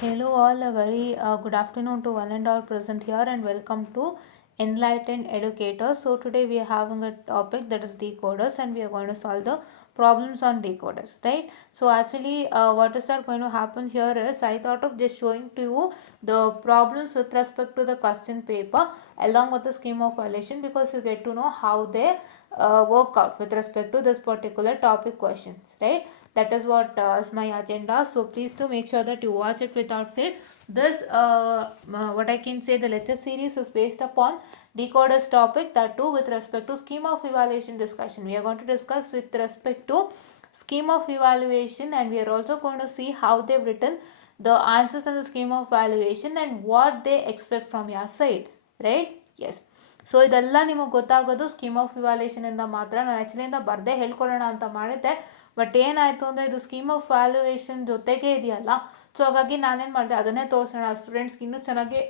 Hello, all. A very good afternoon to one and all present here, and welcome to Enlightened Educators. So, today we are having a topic that is decoders, and we are going to solve the problems on decoders, right? So, actually, what is that going to happen here is I thought of just showing to you the problems with respect to the question paper along with the scheme of violation, because you get to know how they work out with respect to this particular topic questions, right? That is what is my agenda, so please do make sure that you watch it without fail. This what I can say, the lecture series is based upon decoders topic, that too with respect to scheme of evaluation discussion. We are going to discuss with respect to scheme of evaluation, and we are also going to see how they've written the answers in the scheme of evaluation and what they expect from your side, right? Yes. So ಇದೆಲ್ಲ ನಿಮಗೆ ಗೊತ್ತಾಗೋದು scheme of ಇವಾಲ್ಯೂಷನಿಂದ ಮಾತ್ರ. ನಾನು ಆ್ಯಕ್ಚುಲಿಂದ ಬರದೇ ಹೇಳ್ಕೊಡೋಣ ಅಂತ ಮಾಡಿದ್ದೆ, but ಏನಾಯಿತು ಅಂದರೆ ಇದು ಸ್ಕೀಮ್ ಆಫ್ ವ್ಯಾಲ್ಯೂಯೇಷನ್ ಜೊತೆಗೆ ಇದೆಯಲ್ಲ, ಸೊ ಹಾಗಾಗಿ ನಾನೇನು ಮಾಡಿದೆ, ಅದನ್ನೇ ತೋರಿಸೋಣ ಸ್ಟೂಡೆಂಟ್ಸ್ಗೆ ಇನ್ನೂ ಚೆನ್ನಾಗಿ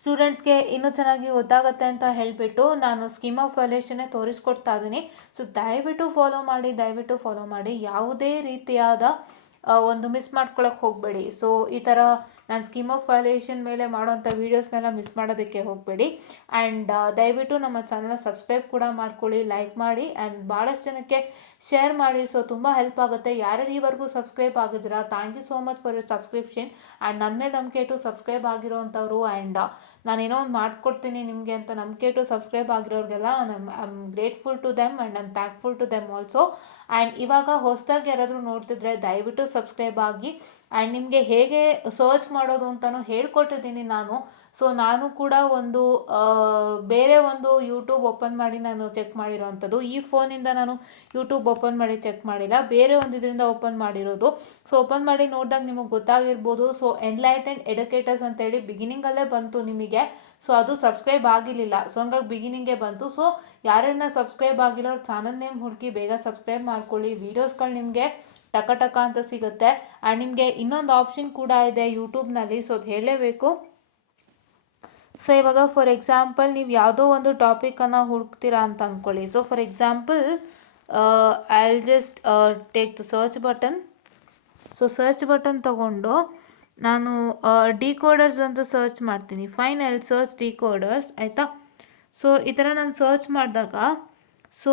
ಸ್ಟೂಡೆಂಟ್ಸ್ಗೆ ಇನ್ನೂ ಚೆನ್ನಾಗಿ ಗೊತ್ತಾಗುತ್ತೆ ಅಂತ ಹೇಳಿಬಿಟ್ಟು ನಾನು ಸ್ಕೀಮ್ ಆಫ್ ವ್ಯಾಲ್ಯೂಯೇಷನ್ನೇ ತೋರಿಸ್ಕೊಡ್ತಾ ಇದ್ದೀನಿ. ಸೊ ದಯವಿಟ್ಟು ಫಾಲೋ ಮಾಡಿ, ಯಾವುದೇ ರೀತಿಯಾದ ಒಂದು ಮಿಸ್ ಮಾಡ್ಕೊಳಕ್ಕೆ ಹೋಗಬೇಡಿ. ಸೊ ಈ ಥರ ನಾನು ಸ್ಕೀಮ್ ಆಫ್ ವ್ಯಾಲ್ಯೂಯೇಷನ್ ಮೇಲೆ ಮಾಡೋಂಥ ವೀಡಿಯೋಸ್ನೆಲ್ಲ ಮಿಸ್ ಮಾಡೋದಕ್ಕೆ ಹೋಗಬೇಡಿ. ಆ್ಯಂಡ್ ದಯವಿಟ್ಟು ನಮ್ಮ ಚಾನಲ್ನ ಸಬ್ಸ್ಕ್ರೈಬ್ ಕೂಡ ಮಾಡ್ಕೊಳ್ಳಿ, ಲೈಕ್ ಮಾಡಿ, ಆ್ಯಂಡ್ ಭಾಳಷ್ಟು ಜನಕ್ಕೆ ಶೇರ್ ಮಾಡಿ. ಸೊ ತುಂಬ ಹೆಲ್ಪ್ ಆಗುತ್ತೆ. ಯಾರ್ಯಾರು ಈವರೆಗೂ ಸಬ್ಸ್ಕ್ರೈಬ್ ಆಗಿದ್ದೀರಾ, thank you so much for your subscription. And ನನ್ನ ಮೇಲೆ ನಂಬಿಕೆ ಟು ಸಬ್ಸ್ಕ್ರೈಬ್ ಆಗಿರೋವಂಥವ್ರು, ಆ್ಯಂಡ್ ನಾನೇನೋ ಒಂದು ಮಾಡ್ಕೊಡ್ತೀನಿ ನಿಮಗೆ ಅಂತ ನಂಬಿಕೆ ಟು ಸಬ್ಸ್ಕ್ರೈಬ್ ಆಗಿರೋರಿಗೆಲ್ಲ I am grateful to them and I am thankful to them also. And ಇವಾಗ ಹೊಸದಾಗಿ ಯಾರಾದರೂ ನೋಡ್ತಿದ್ರೆ ದಯವಿಟ್ಟು ಸಬ್ಸ್ಕ್ರೈಬ್ ಆಗಿ. ಆ್ಯಂಡ್ ನಿಮಗೆ ಹೇಗೆ ಸರ್ಚ್ ಮಾಡೋದು ಅಂತಲೂ ಹೇಳ್ಕೊಟ್ಟಿದ್ದೀನಿ ನಾನು. ಸೊ ನಾನು ಕೂಡ ಒಂದು ಬೇರೆ ಒಂದು ಯೂಟ್ಯೂಬ್ ಓಪನ್ ಮಾಡಿ ನಾನು ಚೆಕ್ ಮಾಡಿರೋವಂಥದ್ದು. ಈ ಫೋನಿಂದ ನಾನು ಯೂಟ್ಯೂಬ್ ಓಪನ್ ಮಾಡಿ ಚೆಕ್ ಮಾಡಿಲ್ಲ, ಬೇರೆ ಒಂದು ಇದರಿಂದ ಓಪನ್ ಮಾಡಿರೋದು. ಸೊ ಓಪನ್ ಮಾಡಿ ನೋಡಿದಾಗ ನಿಮಗೆ ಗೊತ್ತಾಗಿರ್ಬೋದು. ಸೊ ಎನ್ಲೈಟೆಂಡ್ ಎಡುಕೇಟರ್ಸ್ ಅಂತೇಳಿ ಬಿಗಿನಿಂಗಲ್ಲೇ ಬಂತು ನಿಮಗೆ. ಸೊ ಅದು ಸಬ್ಸ್ಕ್ರೈಬ್ ಆಗಿರಲಿಲ್ಲ, ಸೊ ಹಂಗಾಗಿ ಬಿಗಿನಿಂಗೇ ಬಂತು. ಸೊ ಯಾರನ್ನ ಸಬ್ಸ್ಕ್ರೈಬ್ ಆಗಿಲ್ಲ ಅವ್ರ ಚಾನಲ್ ನೇಮ್ ಹುಡುಕಿ ಬೇಗ ಸಬ್ಸ್ಕ್ರೈಬ್ ಮಾಡ್ಕೊಳ್ಳಿ. ವೀಡಿಯೋಸ್ಗಳು ನಿಮಗೆ ಟಕ ಅಂತ ಸಿಗುತ್ತೆ. ಆ್ಯಂಡ್ ನಿಮಗೆ ಇನ್ನೊಂದು ಆಪ್ಷನ್ ಕೂಡ ಇದೆ ಯೂಟ್ಯೂಬ್ನಲ್ಲಿ, ಸೊ ಅದು ಹೇಳಲೇಬೇಕು. ಸೊ ಇವಾಗ ಫಾರ್ ಎಕ್ಸಾಂಪಲ್ ನೀವು ಯಾವುದೋ ಒಂದು ಟಾಪಿಕನ್ನು ಹುಡುಕ್ತೀರಾ ಅಂತ ಅಂದ್ಕೊಳ್ಳಿ. So for example I will just take the search button. So search button ತಗೊಂಡು ನಾನು ಡಿಕೋಡರ್ಸ್ ಅಂತ ಸರ್ಚ್ ಮಾಡ್ತೀನಿ. Fine, I will search decoders, ಆಯಿತಾ. ಸೊ ಈ ಥರ ನಾನು ಸರ್ಚ್ ಮಾಡಿದಾಗ so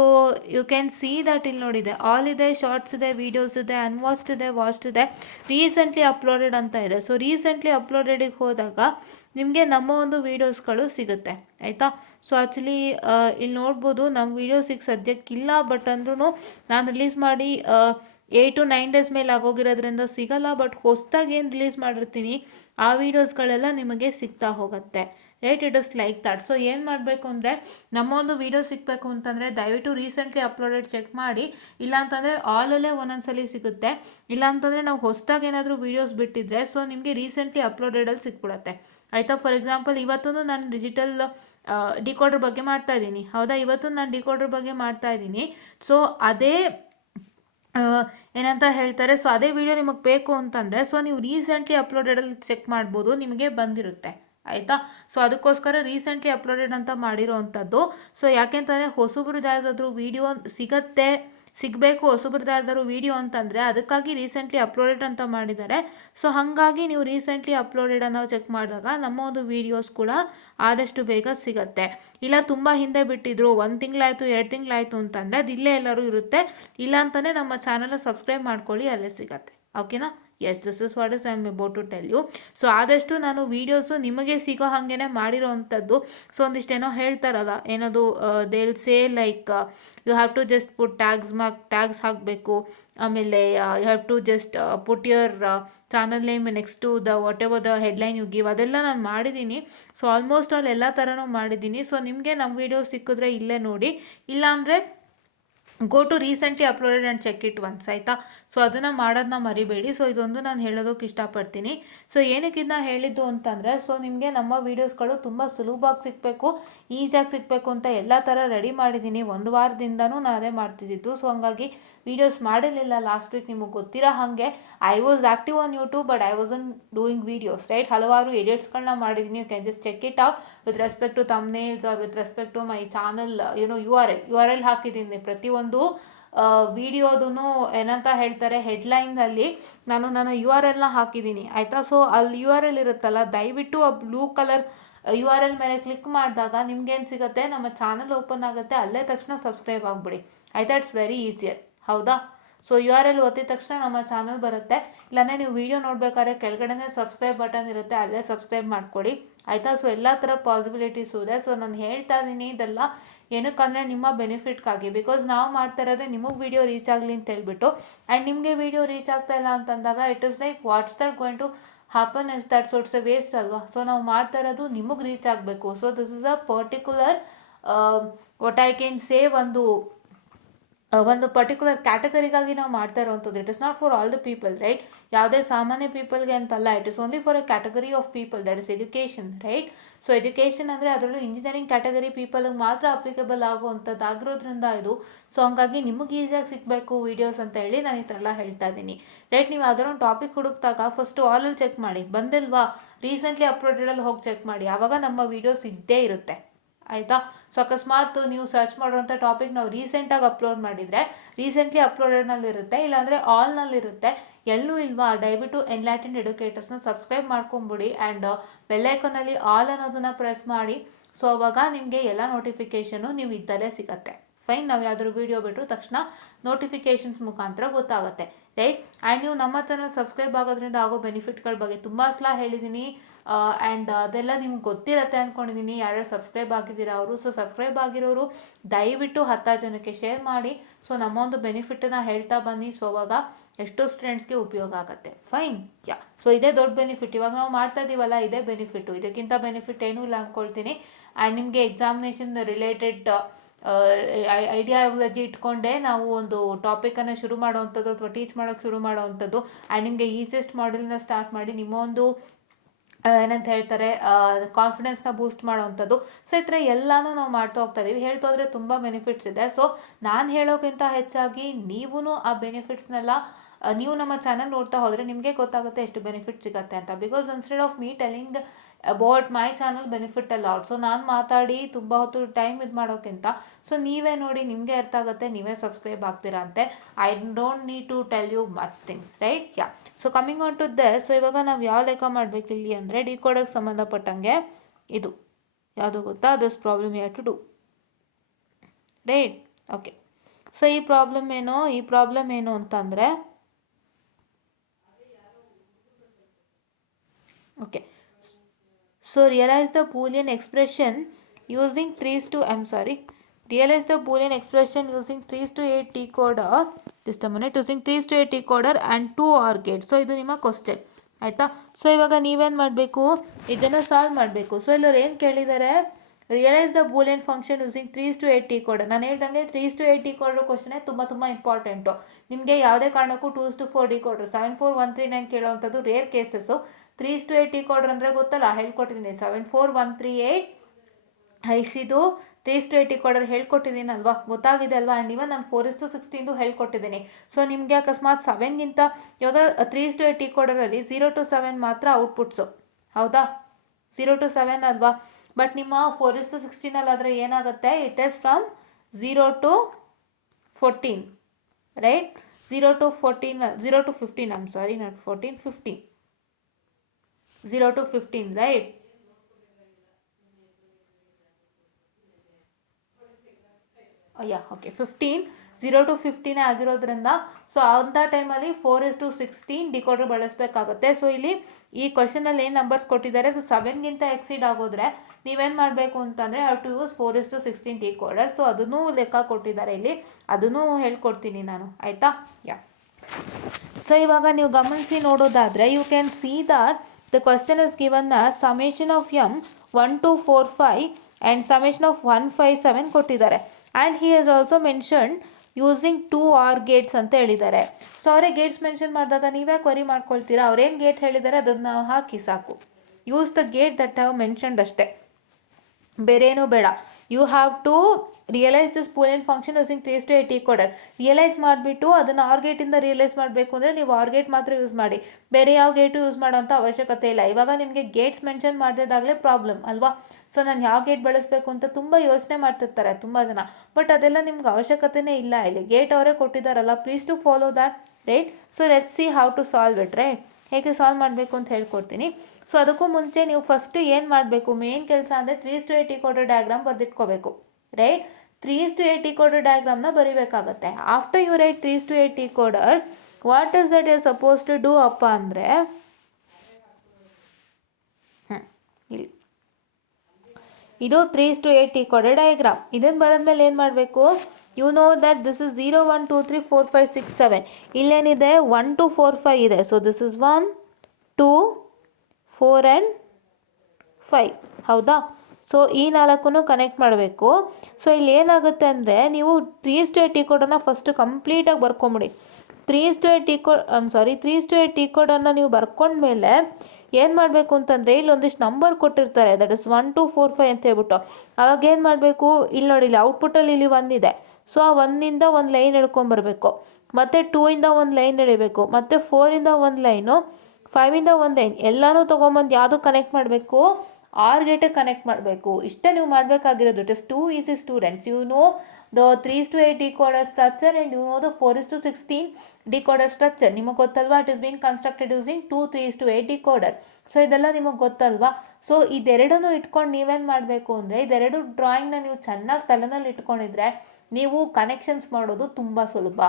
you can see that ಇಲ್ಲಿ ನೋಡಿದೆ, ಆಲ್ ಇದೆ, ಶಾರ್ಟ್ಸ್ ಇದೆ, ವೀಡಿಯೋಸ್ ಇದೆ, ಅನ್ವಾಚ್ಡ್ ಇದೆ, ವಾಚ್ಡ್ ಇದೆ, ರೀಸೆಂಟ್ಲಿ ಅಪ್ಲೋಡೆಡ್ ಅಂತ ಇದೆ. ಸೊ ರೀಸೆಂಟ್ಲಿ ಅಪ್ಲೋಡೆಡಿಗೆ ಹೋದಾಗ ನಿಮಗೆ ನಮ್ಮ ಒಂದು ವೀಡಿಯೋಸ್ಗಳು ಸಿಗುತ್ತೆ, ಆಯಿತಾ. ಸೊ ಆ್ಯಕ್ಚುಲಿ ಇಲ್ಲಿ ನೋಡ್ಬೋದು ನಮ್ಮ ವೀಡಿಯೋಸ್ ಈಗ ಸದ್ಯಕ್ಕಿಲ್ಲ, ಬಟ್ ಅಂದ್ರೂ ನಾನು ರಿಲೀಸ್ ಮಾಡಿ 8 to 9 ಡೇಸ್ ಮೇಲೆ ಆಗೋಗಿರೋದ್ರಿಂದ ಸಿಗಲ್ಲ. ಬಟ್ ಹೊಸದಾಗಿ ಏನು ರಿಲೀಸ್ ಮಾಡಿರ್ತೀನಿ ಆ ವೀಡಿಯೋಸ್ಗಳೆಲ್ಲ ನಿಮಗೆ ಸಿಗ್ತಾ ಹೋಗುತ್ತೆ, right. It is like that. So ಏನು ಮಾಡಬೇಕು ಅಂದರೆ, ನಮ್ಮ ಒಂದು ವೀಡಿಯೋ ಸಿಗಬೇಕು ಅಂತಂದರೆ ದಯವಿಟ್ಟು ರೀಸೆಂಟ್ಲಿ ಅಪ್ಲೋಡೆಡ್ ಚೆಕ್ ಮಾಡಿ. ಇಲ್ಲಾಂತಂದರೆ ಆಲಲ್ಲೇ ಒಂದೊಂದ್ಸಲಿ ಸಿಗುತ್ತೆ. ಇಲ್ಲಾಂತಂದರೆ ನಾವು ಹೊಸದಾಗಿ ಏನಾದರೂ ವೀಡಿಯೋಸ್ ಬಿಟ್ಟಿದ್ರೆ ಸೊ ನಿಮಗೆ ರೀಸೆಂಟ್ಲಿ ಅಪ್ಲೋಡೆಡಲ್ಲಿ ಸಿಕ್ಬಿಡುತ್ತೆ, ಆಯಿತಾ. ಫಾರ್ ಎಕ್ಸಾಂಪಲ್ ಇವತ್ತು ನಾನು ಡಿಜಿಟಲ್ ಡಿಕೋಡರ್ ಬಗ್ಗೆ ಮಾಡ್ತಾ ಇದ್ದೀನಿ, ಹೌದಾ. ಇವತ್ತು ನಾನು ಡಿಕೋಡರ್ ಬಗ್ಗೆ ಮಾಡ್ತಾ ಇದ್ದೀನಿ. ಸೊ ಅದೇ ಏನಂತ ಹೇಳ್ತಾರೆ, ಸೊ ಅದೇ ವಿಡಿಯೋ ನಿಮಗೆ ಬೇಕು ಅಂತಂದರೆ ಸೊ ನೀವು ರೀಸೆಂಟ್ಲಿ ಅಪ್ಲೋಡೆಡಲ್ಲಿ ಚೆಕ್ ಮಾಡ್ಬೋದು, ನಿಮಗೆ ಬಂದಿರುತ್ತೆ, ಆಯಿತಾ. ಸೊ ಅದಕ್ಕೋಸ್ಕರ ರೀಸೆಂಟ್ಲಿ ಅಪ್ಲೋಡೆಡ್ ಅಂತ ಮಾಡಿರೋವಂಥದ್ದು. ಸೊ ಯಾಕೆಂತಂದರೆ ಹೊಸಬ್ರದ್ದು ಯಾವುದಾದ್ರೂ ವೀಡಿಯೋ ಸಿಗಬೇಕು, ಹೊಸಬ್ರದ್ದು ಯಾವ್ದಾದ್ರು ವೀಡಿಯೋ ಅಂತಂದರೆ ಅದಕ್ಕಾಗಿ ರೀಸೆಂಟ್ಲಿ ಅಪ್ಲೋಡೆಡ್ ಅಂತ ಮಾಡಿದ್ದಾರೆ. ಸೊ ಹಾಗಾಗಿ ನೀವು ರೀಸೆಂಟ್ಲಿ ಅಪ್ಲೋಡೆಡನ್ನು ಚೆಕ್ ಮಾಡಿದಾಗ ನಮ್ಮ ಒಂದು ವೀಡಿಯೋಸ್ ಕೂಡ ಆದಷ್ಟು ಬೇಗ ಸಿಗುತ್ತೆ. ಇಲ್ಲ ತುಂಬ ಹಿಂದೆ ಬಿಟ್ಟಿದ್ರು, 1 ತಿಂಗಳಾಯಿತು 2 ತಿಂಗಳಾಯಿತು ಅಂತಂದರೆ ಅದು ಇಲ್ಲೇ ಎಲ್ಲರೂ ಇರುತ್ತೆ. ಇಲ್ಲ ಅಂತಂದರೆ ನಮ್ಮ ಚಾನಲ್ನ ಸಬ್ಸ್ಕ್ರೈಬ್ ಮಾಡ್ಕೊಳ್ಳಿ, ಅಲ್ಲೇ ಸಿಗುತ್ತೆ, ಓಕೆನಾ. Yes, this is what is I am about to tell you. So ಆದಷ್ಟು ನಾನು ವೀಡಿಯೋಸು ನಿಮಗೆ ಸಿಗೋ ಹಾಗೇ ಮಾಡಿರೋ ಅಂಥದ್ದು. ಸೊ ಒಂದಿಷ್ಟೇನೋ ಹೇಳ್ತಾರಲ್ಲ, ಏನದು they will say like you have to just put tags ಹಾಕಬೇಕು, ಆಮೇಲೆ you have to just put your channel name next to the whatever the headline you give, ಅದೆಲ್ಲ ನಾನು ಮಾಡಿದ್ದೀನಿ. ಸೊ ಆಲ್ಮೋಸ್ಟ್ ಆಲ್ ಎಲ್ಲ ಥರನೂ ಮಾಡಿದ್ದೀನಿ. ಸೊ ನಿಮಗೆ ನಮ್ಮ ವೀಡಿಯೋ ಸಿಕ್ಕಿದ್ರೆ ಇಲ್ಲೇ ನೋಡಿ, ಇಲ್ಲಾಂದರೆ go to recently uploaded and check it once, ಆಯಿತಾ. ಸೊ ಅದನ್ನು ಮಾಡೋದನ್ನ ಮರಿಬೇಡಿ. ಸೊ ಇದೊಂದು ನಾನು ಹೇಳೋದಕ್ಕೆ ಇಷ್ಟಪಡ್ತೀನಿ. ಸೊ ಏನಕ್ಕೆ ಇದನ್ನ ಹೇಳಿದ್ದು ಅಂತಂದರೆ, ಸೊ ನಿಮಗೆ ನಮ್ಮ ವೀಡಿಯೋಸ್ಗಳು ತುಂಬ ಸುಲಭವಾಗಿ ಸಿಗಬೇಕು, ಈಸಿಯಾಗಿ ಸಿಗಬೇಕು ಅಂತ ಎಲ್ಲ ಥರ ರೆಡಿ ಮಾಡಿದ್ದೀನಿ. 1 ವಾರದಿಂದನೂ ನಾನು ಅದೇ ಮಾಡ್ತಿದ್ದಿದ್ದು. ಸೊ ಹಂಗಾಗಿ ವೀಡಿಯೋಸ್ ಮಾಡಿರಲಿಲ್ಲ ಲಾಸ್ಟ್ ವೀಕ್, ನಿಮಗೆ ಗೊತ್ತಿರೋ ಹಾಗೆ I was active on YouTube but I wasn't doing videos, right. ಹಲವಾರು ಎಡಿಟ್ಸ್ಗಳನ್ನ ಮಾಡಿದ್ದೀನಿ, you can just check it out with respect to thumbnails or with respect to my channel. URL ಹಾಕಿದ್ದೀನಿ ಪ್ರತಿಯೊಂದು ವಿಡಿಯೋದೂ ಏನಂತ ಹೇಳ್ತಾರೆ ಹೆಡ್ಲೈನಲ್ಲಿ ನಾನು ನನ್ನ URL ಹಾಕಿದ್ದೀನಿ ಆಯಿತಾ. ಸೊ ಅಲ್ಲಿ URL ಇರುತ್ತಲ್ಲ, ದಯವಿಟ್ಟು ಆ ಬ್ಲೂ ಕಲರ್ URL ಮೇಲೆ ಕ್ಲಿಕ್ ಮಾಡಿದಾಗ ನಿಮ್ಗೇನು ಸಿಗುತ್ತೆ, ನಮ್ಮ ಚಾನಲ್ ಓಪನ್ ಆಗುತ್ತೆ, ಅಲ್ಲೇ ತಕ್ಷಣ ಸಬ್ಸ್ಕ್ರೈಬ್ ಆಗಿಬಿಡಿ ಆಯಿತಾ. ಇಟ್ಸ್ ವೆರಿ ಈಸಿಯರ್, ಹೌದಾ. ಸೊ URL ಒತ್ತಿದ ತಕ್ಷಣ ನಮ್ಮ ಚಾನಲ್ ಬರುತ್ತೆ. ಇಲ್ಲಾಂದರೆ ನೀವು ವಿಡಿಯೋ ನೋಡ್ಬೇಕಾದ್ರೆ ಕೆಳಗಡೆನೇ ಸಬ್ಸ್ಕ್ರೈಬ್ ಬಟನ್ ಇರುತ್ತೆ, ಅಲ್ಲೇ ಸಬ್ಸ್ಕ್ರೈಬ್ ಮಾಡ್ಕೊಳ್ಳಿ ಆಯಿತಾ. ಸೊ ಎಲ್ಲ ಥರ ಪಾಸಿಬಿಲಿಟೀಸು ಇದೆ. ಸೊ ನಾನು ಹೇಳ್ತಾ ಇದ್ದೀನಿ ಇದೆಲ್ಲ ಏನಕ್ಕಂದರೆ ನಿಮ್ಮ ಬೆನಿಫಿಟ್ಗಾಗಿ, ಬಿಕಾಸ್ ನಾವು ಮಾಡ್ತಾ ಇರೋದೇ ನಿಮಗೆ ವಿಡಿಯೋ ರೀಚ್ ಆಗಲಿ ಅಂತ ಹೇಳ್ಬಿಟ್ಟು. ಆ್ಯಂಡ್ ನಿಮಗೆ ವಿಡಿಯೋ ರೀಚ್ ಆಗ್ತಾ ಇಲ್ಲ ಅಂತಂದಾಗ it is like what's that going to happen is that, so it's a waste ಅಲ್ವಾ. ಸೊ ನಾವು ಮಾಡ್ತಾ ಇರೋದು ನಿಮಗೆ ರೀಚ್ ಆಗಬೇಕು. So this is a particular what I can say, ಒಂದು ಪರ್ಟಿಕ್ಯುಲರ್ ಕ್ಯಾಟಗರಿಗಾಗಿ ನಾವು ಮಾಡ್ತಾ ಇರೋವಂಥದ್ದು. It is not for all the people, right. ಯಾವುದೇ ಸಾಮಾನ್ಯ ಪೀಪಲ್ಗೆ ಅಂತಲ್ಲ, it is only for a category of people, that is education, right. So education ಅಂದರೆ ಅದರಲ್ಲೂ ಇಂಜಿನಿಯರಿಂಗ್ ಕ್ಯಾಟಗರಿ ಪೀಪಲ್ಗೆ ಮಾತ್ರ ಅಪ್ಲಿಕೇಬಲ್ ಆಗುವಂಥದ್ದು ಆಗಿರೋದ್ರಿಂದ ಇದು. ಸೊ ಹಂಗಾಗಿ ನಿಮಗೆ ಈಸಿಯಾಗಿ ಸಿಗಬೇಕು ವೀಡಿಯೋಸ್ ಅಂತ ಹೇಳಿ ನಾನು ಈ ಥರ ಎಲ್ಲ ಹೇಳ್ತಾ ಇದ್ದೀನಿ, ರೈಟ್. ನೀವು ಯಾವ್ದಾದ್ರು ಒಂದು ಟಾಪಿಕ್ ಹುಡುಕ್ದಾಗ ಫಸ್ಟು ಆಲಲ್ಲಿ ಚೆಕ್ ಮಾಡಿ, ಬಂದಿಲ್ವಾ ರೀಸೆಂಟ್ಲಿ ಅಪ್ಲೋಡೆಡಲ್ಲಿ ಹೋಗಿ ಚೆಕ್ ಮಾಡಿ, ಆವಾಗ ನಮ್ಮ ವೀಡಿಯೋಸ್ ಇದ್ದೇ ಇರುತ್ತೆ ಆಯಿತಾ. ಸೊ ಅಕಸ್ಮಾತ್ ನೀವು ಸರ್ಚ್ ಮಾಡೋಂಥ ಟಾಪಿಕ್ ನಾವು ರೀಸೆಂಟಾಗಿ ಅಪ್ಲೋಡ್ ಮಾಡಿದರೆ ರೀಸೆಂಟ್ಲಿ ಅಪ್ಲೋಡೆಡ್ನಲ್ಲಿರುತ್ತೆ, ಇಲ್ಲಾಂದರೆ ಆಲ್ನಲ್ಲಿರುತ್ತೆ. ಎಲ್ಲೂ ಇಲ್ವಾ, ದಯವಿಟ್ಟು ಎನ್ಲೈಟೆಂಡ್ ಎಡ್ಯುಕೇಟರ್ಸ್ನ ಸಬ್ಸ್ಕ್ರೈಬ್ ಮಾಡ್ಕೊಂಬಿಡಿ ಆ್ಯಂಡ್ ಬೆಲ್ಲೈಕನಲ್ಲಿ ಆಲ್ ಅನ್ನೋದನ್ನು ಪ್ರೆಸ್ ಮಾಡಿ. ಸೊ ಅವಾಗ ನಿಮಗೆ ಎಲ್ಲ ನೋಟಿಫಿಕೇಷನು ನೀವು ಇದ್ದಲ್ಲೇ ಸಿಗುತ್ತೆ. ಫೈನ್. ನಾವು ಯಾವ್ದಾದ್ರು ವೀಡಿಯೋ ಬಿಟ್ಟರು ತಕ್ಷಣ ನೋಟಿಫಿಕೇಷನ್ಸ್ ಮುಖಾಂತರ ಗೊತ್ತಾಗುತ್ತೆ, ರೈಟ್. ಆ್ಯಂಡ್ ನೀವು ನಮ್ಮ ಚಾನಲ್ ಸಬ್ಸ್ಕ್ರೈಬ್ ಆಗೋದ್ರಿಂದ ಆಗೋ ಬೆನಿಫಿಟ್ಗಳ ಬಗ್ಗೆ ತುಂಬ ಸಲ ಹೇಳಿದ್ದೀನಿ ಆ್ಯಂಡ್ ಅದೆಲ್ಲ ನಿಮ್ಗೆ ಗೊತ್ತಿರುತ್ತೆ ಅಂದ್ಕೊಂಡಿದ್ದೀನಿ. ಯಾರ್ಯಾರು ಸಬ್ಸ್ಕ್ರೈಬ್ ಆಗಿದ್ದೀರಾ ಅವರು. ಸೊ ಸಬ್ಸ್ಕ್ರೈಬ್ ಆಗಿರೋರು ದಯವಿಟ್ಟು 10 ಜನಕ್ಕೆ ಶೇರ್ ಮಾಡಿ. ಸೊ ನಮ್ಮ ಒಂದು ಬೆನಿಫಿಟನ್ನು ಹೇಳ್ತಾ ಬನ್ನಿ. ಸೊ ಅವಾಗ ಎಷ್ಟೋ ಸ್ಟೂಡೆಂಟ್ಸ್ಗೆ ಉಪಯೋಗ ಆಗುತ್ತೆ. ಫೈನ್. ಸೊ ಇದೇ ದೊಡ್ಡ ಬೆನಿಫಿಟ್, ಇವಾಗ ನಾವು ಮಾಡ್ತಾ ಇದ್ದೀವಲ್ಲ ಇದೇ ಬೆನಿಫಿಟ್ಟು, ಇದಕ್ಕಿಂತ ಬೆನಿಫಿಟ್ ಏನೂ ಇಲ್ಲ ಅಂದ್ಕೊಳ್ತೀನಿ. ಆ್ಯಂಡ್ ನಿಮಗೆ ಎಕ್ಸಾಮಿನೇಷನ್ ರಿಲೇಟೆಡ್ ಐಡಿಯಾಲಜಿ ಇಟ್ಕೊಂಡೆ ನಾವು ಒಂದು ಟಾಪಿಕನ್ನು ಶುರು ಮಾಡೋವಂಥದ್ದು ಅಥವಾ ಟೀಚ್ ಮಾಡೋಕ್ಕೆ ಶುರು ಮಾಡೋವಂಥದ್ದು. ಆ್ಯಂಡ್ ನಿಮಗೆ ಈಸಿಯೆಸ್ಟ್ ಮಾಡೆಲ್ನ ಸ್ಟಾರ್ಟ್ ಮಾಡಿ ನಿಮ್ಮ ಒಂದು ಏನಂತ ಹೇಳ್ತಾರೆ ಕಾನ್ಫಿಡೆನ್ಸ್ನ ಬೂಸ್ಟ್ ಮಾಡೋವಂಥದ್ದು. ಸೊ ಈ ಥರ ಎಲ್ಲನೂ ನಾವು ಮಾಡ್ತಾ ಹೋಗ್ತಾ ಇದ್ದೀವಿ. ಹೇಳ್ತಾ ಹೋದರೆ ತುಂಬ ಬೆನಿಫಿಟ್ಸ್ ಇದೆ. ಸೊ ನಾನು ಹೇಳೋಕ್ಕಿಂತ ಹೆಚ್ಚಾಗಿ ನೀವೂ ಆ ಬೆನಿಫಿಟ್ಸ್ನೆಲ್ಲ ನೀವು ನಮ್ಮ ಚಾನಲ್ ನೋಡ್ತಾ ಹೋದರೆ ನಿಮಗೆ ಗೊತ್ತಾಗುತ್ತೆ ಎಷ್ಟು ಬೆನಿಫಿಟ್ ಸಿಗುತ್ತೆ ಅಂತ. Because instead of me telling about my channel benefit a lot. So ನಾನು ಮಾತಾಡಿ ತುಂಬ ಹೊತ್ತು ಟೈಮ್ ಇದು ಮಾಡೋಕ್ಕಿಂತ ಸೊ ನೀವೇ ನೋಡಿ, ನಿಮಗೆ ಅರ್ಥ ಆಗುತ್ತೆ, ನೀವೇ ಸಬ್ಸ್ಕ್ರೈಬ್ ಆಗ್ತೀರಾ ಅಂತೆ. I don't need to tell you much things, right. So coming on to this. So ಇವಾಗ ನಾವು ಯಾವ ಲೆಕ್ಕ ಮಾಡಬೇಕು ಇಲ್ಲಿ ಅಂದರೆ ಡಿಕೋಡರ್ಗೆ ಸಂಬಂಧಪಟ್ಟಂಗೆ ಇದು ಯಾವುದು ಗೊತ್ತಾ, this problem you have to do, right. Okay. So ಈ ಪ್ರಾಬ್ಲಮ್ ಏನು ಅಂತಂದರೆ, okay. So realize the Boolean expression using 3:8 decoder. Just a minute. Using 3:8 decoder and 2 OR gate. So ಇದು ನಿಮ್ಮ ಕ್ವಶನ್ ಆಯಿತಾ. ಸೊ ಇವಾಗ ನೀವೇನು ಮಾಡಬೇಕು, ಇದನ್ನು ಸಾಲ್ವ್ ಮಾಡಬೇಕು. ಸೊ ಇಲ್ಲವ್ರು ಏನು ಕೇಳಿದ್ದಾರೆ, realise the Boolean function using 3:8 decoder. ನಾನು ಹೇಳ್ದಂಗೆ 3:8 ಡಿಕೋಡರ್ ಕ್ವಶನೇ ತುಂಬ ಇಂಪಾರ್ಟೆಂಟು. ನಿಮಗೆ ಯಾವುದೇ ಕಾರಣಕ್ಕೂ 2:4 ಡಿಕೋಡರ್ 74139 ಕೇಳೋವಂಥದ್ದು ರೇರ್ ಕೇಸಸ್ಸು. 3:8 ಡಿಕೋಡರ್ ಅಂದರೆ ಗೊತ್ತಲ್ಲ, ಹೇಳ್ಕೊಟ್ಟಿದ್ದೀನಿ. 74138 ಐಸಿದು 3:8 ಡಿಕೋಡರ್ ಹೇಳ್ಕೊಟ್ಟಿದ್ದೀನಲ್ವಾ, ಗೊತ್ತಾಗಿದೆ ಅಲ್ವಾ. ಆ್ಯಂಡ್ ಇವನ್ ನಾನು 4:16 ಹೇಳ್ಕೊಟ್ಟಿದ್ದೀನಿ. ಸೊ ನಿಮಗೆ ಅಕಸ್ಮಾತ್ 7ಗಿಂತ ಇವಾಗ 3:8 ಡಿಕೋಡರಲ್ಲಿ 0 to 7 ಮಾತ್ರ ಔಟ್ಪುಟ್ಸು, ಹೌದಾ. 0 to 7 ಅಲ್ವಾ. ಬಟ್ ನಿಮ್ಮ 4:16 ಆದರೆ ಏನಾಗುತ್ತೆ, it is from 0 to 14, right. 0 to 15, I'm sorry, not 14, 15. 0 to 15, right. Okay 15, 0 to 15 ಆಗಿರೋದ್ರಿಂದ ಸೊ ಅಂಥ ಟೈಮಲ್ಲಿ 4:16 ಡಿಕೋಡರ್ ಬಳಸಬೇಕಾಗುತ್ತೆ. ಸೊ ಇಲ್ಲಿ ಈ ಕ್ವಶನಲ್ಲಿ ಏನು ನಂಬರ್ಸ್ ಕೊಟ್ಟಿದ್ದಾರೆ, ಸೊ 7ಗಿಂತ ಎಕ್ಸೀಡ್ ಆಗೋದ್ರೆ ನೀವೇನು ಮಾಡಬೇಕು ಅಂತಂದರೆ have to use 4:16 decoder. So ಅದನ್ನೂ ಲೆಕ್ಕ ಕೊಟ್ಟಿದ್ದಾರೆ ಇಲ್ಲಿ, ಅದನ್ನೂ ಹೇಳ್ಕೊಡ್ತೀನಿ ನಾನು, ಆಯಿತಾ. ಸೊ ಇವಾಗ ನೀವು ಗಮನಿಸಿ ನೋಡೋದಾದರೆ you can see that the question is given as summation of m 1245 and summation of 157 ಕೊಟ್ಟಿದ್ದಾರೆ. And he has also mentioned using 2 OR gates ಅಂತ ಹೇಳಿದ್ದಾರೆ. ಸೊ ಅವರೇ ಗೇಟ್ಸ್ ಮೆನ್ಷನ್ ಮಾಡಿದಾಗ ನೀವೇ ಕ್ವರಿ ಮಾಡ್ಕೊಳ್ತೀರಾ, ಅವ್ರೇನು ಗೇಟ್ ಹೇಳಿದ್ದಾರೆ ಅದನ್ನು ಹಾಕಿ ಸಾಕು. Use the gate that have mentioned ಅಷ್ಟೇ, ಬೇರೇನೂ ಬೇಡ. You have to realise this Boolean function using 3:8 decoder. Realise ಮಾಡಿಬಿಟ್ಟು ಅದನ್ನು ಆರ್ ಗೇಟಿಂದ ರಿಯಲೈಸ್ ಮಾಡಬೇಕು ಅಂದರೆ ನೀವು ಆರ್ ಗೇಟ್ ಮಾತ್ರ ಯೂಸ್ ಮಾಡಿ, ಬೇರೆ ಯಾವ ಗೇಟು ಯೂಸ್ ಮಾಡೋಂಥ ಅವಶ್ಯಕತೆ ಇಲ್ಲ. ಇವಾಗ ನಿಮಗೆ ಗೇಟ್ಸ್ ಮೆನ್ಷನ್ ಮಾಡಿದಾಗಲೇ ಪ್ರಾಬ್ಲಮ್ ಅಲ್ವಾ. ಸೊ ನಾನು ಯಾವ ಗೇಟ್ ಬಳಸಬೇಕು ಅಂತ ತುಂಬ ಯೋಚನೆ ಮಾಡ್ತಿರ್ತಾರೆ ತುಂಬ ಜನ, ಬಟ್ ಅದೆಲ್ಲ ನಿಮ್ಗೆ ಅವಶ್ಯಕತೆನೇ ಇಲ್ಲ. ಇಲ್ಲಿ ಗೇಟ್ ಅವರೇ ಕೊಟ್ಟಿದ್ದಾರಲ್ಲ, please to follow that, right. So let's see how to solve it, right. ಹೇಗೆ ಸಾಲ್ವ್ ಮಾಡಬೇಕು ಅಂತ ಹೇಳ್ಕೊಡ್ತೀನಿ. ಸೊ ಅದಕ್ಕೂ ಮುಂಚೆ ನೀವು ಫಸ್ಟ್ ಏನು ಮಾಡಬೇಕು, ಮೇನ್ ಕೆಲಸ ಅಂದರೆ 3:8 ಡಿಕೋಡರ್ ಡಯಾಗ್ರಾಮ್ ಬರೆದಿಟ್ಕೋಬೇಕು, ರೈಟ್. 3:8 ಡಿಕೋಡರ್ ಡಯಾಗ್ರಾಮ್ನ ಬರೀಬೇಕಾಗತ್ತೆ. After you write 3:8 decoder, what is that you suppose to do ಅಪ್ಪ ಅಂದರೆ, ಇಲ್ಲಿ ಇದು 3:8 ಡಿಕೋಡರ್ ಡಯಾಗ್ರಾಮ್. ಇದನ್ನು ಬರೆದ್ಮೇಲೆ ಏನು ಮಾಡಬೇಕು, you know that this is 0 1 2 3 4 5 6 7. ಇಲ್ಲೇನಿದೆ 1 2 4 5 ಇದೆ. ಸೊ ದಿಸ್ ಇಸ್ 1 2 4 ಆ್ಯಂಡ್ 5, ಹೌದಾ. ಸೊ ಈ ನಾಲ್ಕನ್ನು ಕನೆಕ್ಟ್ ಮಾಡಬೇಕು. ಸೊ ಇಲ್ಲಿ ಏನಾಗುತ್ತೆ ಅಂದರೆ, ನೀವು 3:8 ಡಿಕೋಡರ್ನ ಫಸ್ಟ್ ಕಂಪ್ಲೀಟಾಗಿ ಬರ್ಕೊಂಬಿಡಿ. 3:8 ಡಿಕೋಡರ್ನ ನೀವು ಬರ್ಕೊಂಡ್ಮೇಲೆ ಏನು ಮಾಡಬೇಕು ಅಂತಂದರೆ, ಇಲ್ಲಿ ಒಂದಿಷ್ಟು ನಂಬರ್ ಕೊಟ್ಟಿರ್ತಾರೆ, ದಟ್ ಇಸ್ 1 2 4 5 ಅಂತ ಹೇಳ್ಬಿಟ್ಟು. ಅವಾಗ ಏನು ಮಾಡಬೇಕು, ಇಲ್ಲಿ ನೋಡಿ, ಇಲ್ಲಿ ಔಟ್ಪುಟ್ಟಲ್ಲಿ ಇಲ್ಲಿ 1 ಇದೆ. ಸೊ ಆ 1ಇಂದ ಒಂದು ಲೈನ್ ಎಳ್ಕೊಂಬರ್ಬೇಕು, ಮತ್ತು 2ಇಂದ ಒಂದು ಲೈನ್ ಎಳಿಬೇಕು, ಮತ್ತು 4ಇಂದ ಒಂದು ಲೈನು, 5ಇಂದ ಒಂದು ಲೈನ್, ಎಲ್ಲನೂ ತೊಗೊಂಬಂದು ಯಾವುದು ಕನೆಕ್ಟ್ ಮಾಡಬೇಕು, ಆರ್ ಗೇಟಿಗೆ ಕನೆಕ್ಟ್ ಮಾಡಬೇಕು. ಇಷ್ಟೇ ನೀವು ಮಾಡಬೇಕಾಗಿರೋದು. It is too easy students. You know the 3:8 decoder structure and you know the 4:16 decoder structure. ನಿಮಗೆ ಗೊತ್ತಲ್ವಾ, it is been constructed using 3:8 decoder. So ಇದೆಲ್ಲ ನಿಮಗೆ ಗೊತ್ತಲ್ವಾ. ಸೊ ಇದೆರಡನ್ನೂ ಇಟ್ಕೊಂಡು ನೀವೇನು ಮಾಡಬೇಕು ಅಂದರೆ, ಇದೆರಡು ಡ್ರಾಯಿಂಗ್ನ ನೀವು ಚೆನ್ನಾಗಿ ತಲೆನಲ್ಲಿ ಇಟ್ಕೊಂಡಿದ್ರೆ ನೀವು ಕನೆಕ್ಷನ್ಸ್ ಮಾಡೋದು ತುಂಬ ಸುಲಭ,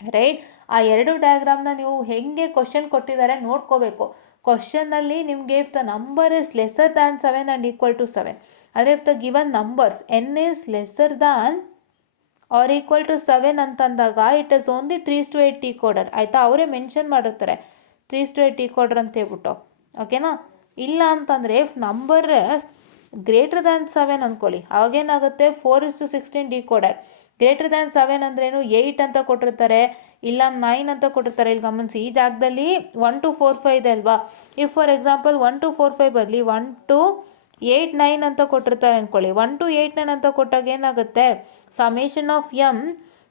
ರೈಟ್. ಆ ಎರಡು ಡಯಾಗ್ರಾಮ್ನ ನೀವು ಹೆಂಗೆ ಕ್ವಶನ್ ಕೊಟ್ಟಿದ್ದಾರೆ ನೋಡ್ಕೋಬೇಕು. ಕ್ವಶನ್ನಲ್ಲಿ ನಿಮಗೆ if the number is lesser than 7 and equal to 7, ಅಂದರೆ if the given numbers n is lesser than or equal to 7 ಅಂತಂದಾಗ ಇಟ್ ಇಸ್ ಓನ್ಲಿ 3:8 ಡಿಕೋಡರ್, ಆಯಿತಾ. ಅವರೇ ಮೆನ್ಷನ್ ಮಾಡಿರ್ತಾರೆ 3:8 ಡಿಕೋಡರ್ ಅಂತ ಹೇಳ್ಬಿಟ್ಟು, ಓಕೆನಾ. ಇಲ್ಲ ಅಂತಂದರೆ ಇಫ್ ನಂಬರ್ ಗ್ರೇಟರ್ ದ್ಯಾನ್ 7 ಅಂದ್ಕೊಳ್ಳಿ, ಅವಾಗೇನಾಗುತ್ತೆ 4:16 ಡಿಕೋಡರ್. ಗ್ರೇಟರ್ ದ್ಯಾನ್ 7 ಅಂದ್ರೇನು, 8 ಅಂತ ಕೊಟ್ಟಿರ್ತಾರೆ, ಇಲ್ಲ 9 ಅಂತ ಕೊಟ್ಟಿರ್ತಾರೆ. ಇಲ್ಲಿ ಗಮನಿಸಿ, ಈ ಜಾಗದಲ್ಲಿ 1 2 4 5 ಇದೆ ಅಲ್ವಾ. ಇಫ್ ಫಾರ್ ಎಕ್ಸಾಂಪಲ್ 1 2 4 5 ಬದಲಿ 1 2 8 9 ಅಂತ ಕೊಟ್ಟಿರ್ತಾರೆ ಅಂದ್ಕೊಳ್ಳಿ. 1 2 8 9 ಅಂತ ಕೊಟ್ಟಾಗ ಏನಾಗುತ್ತೆ, ಸಮೇಷನ್ ಆಫ್ ಎಮ್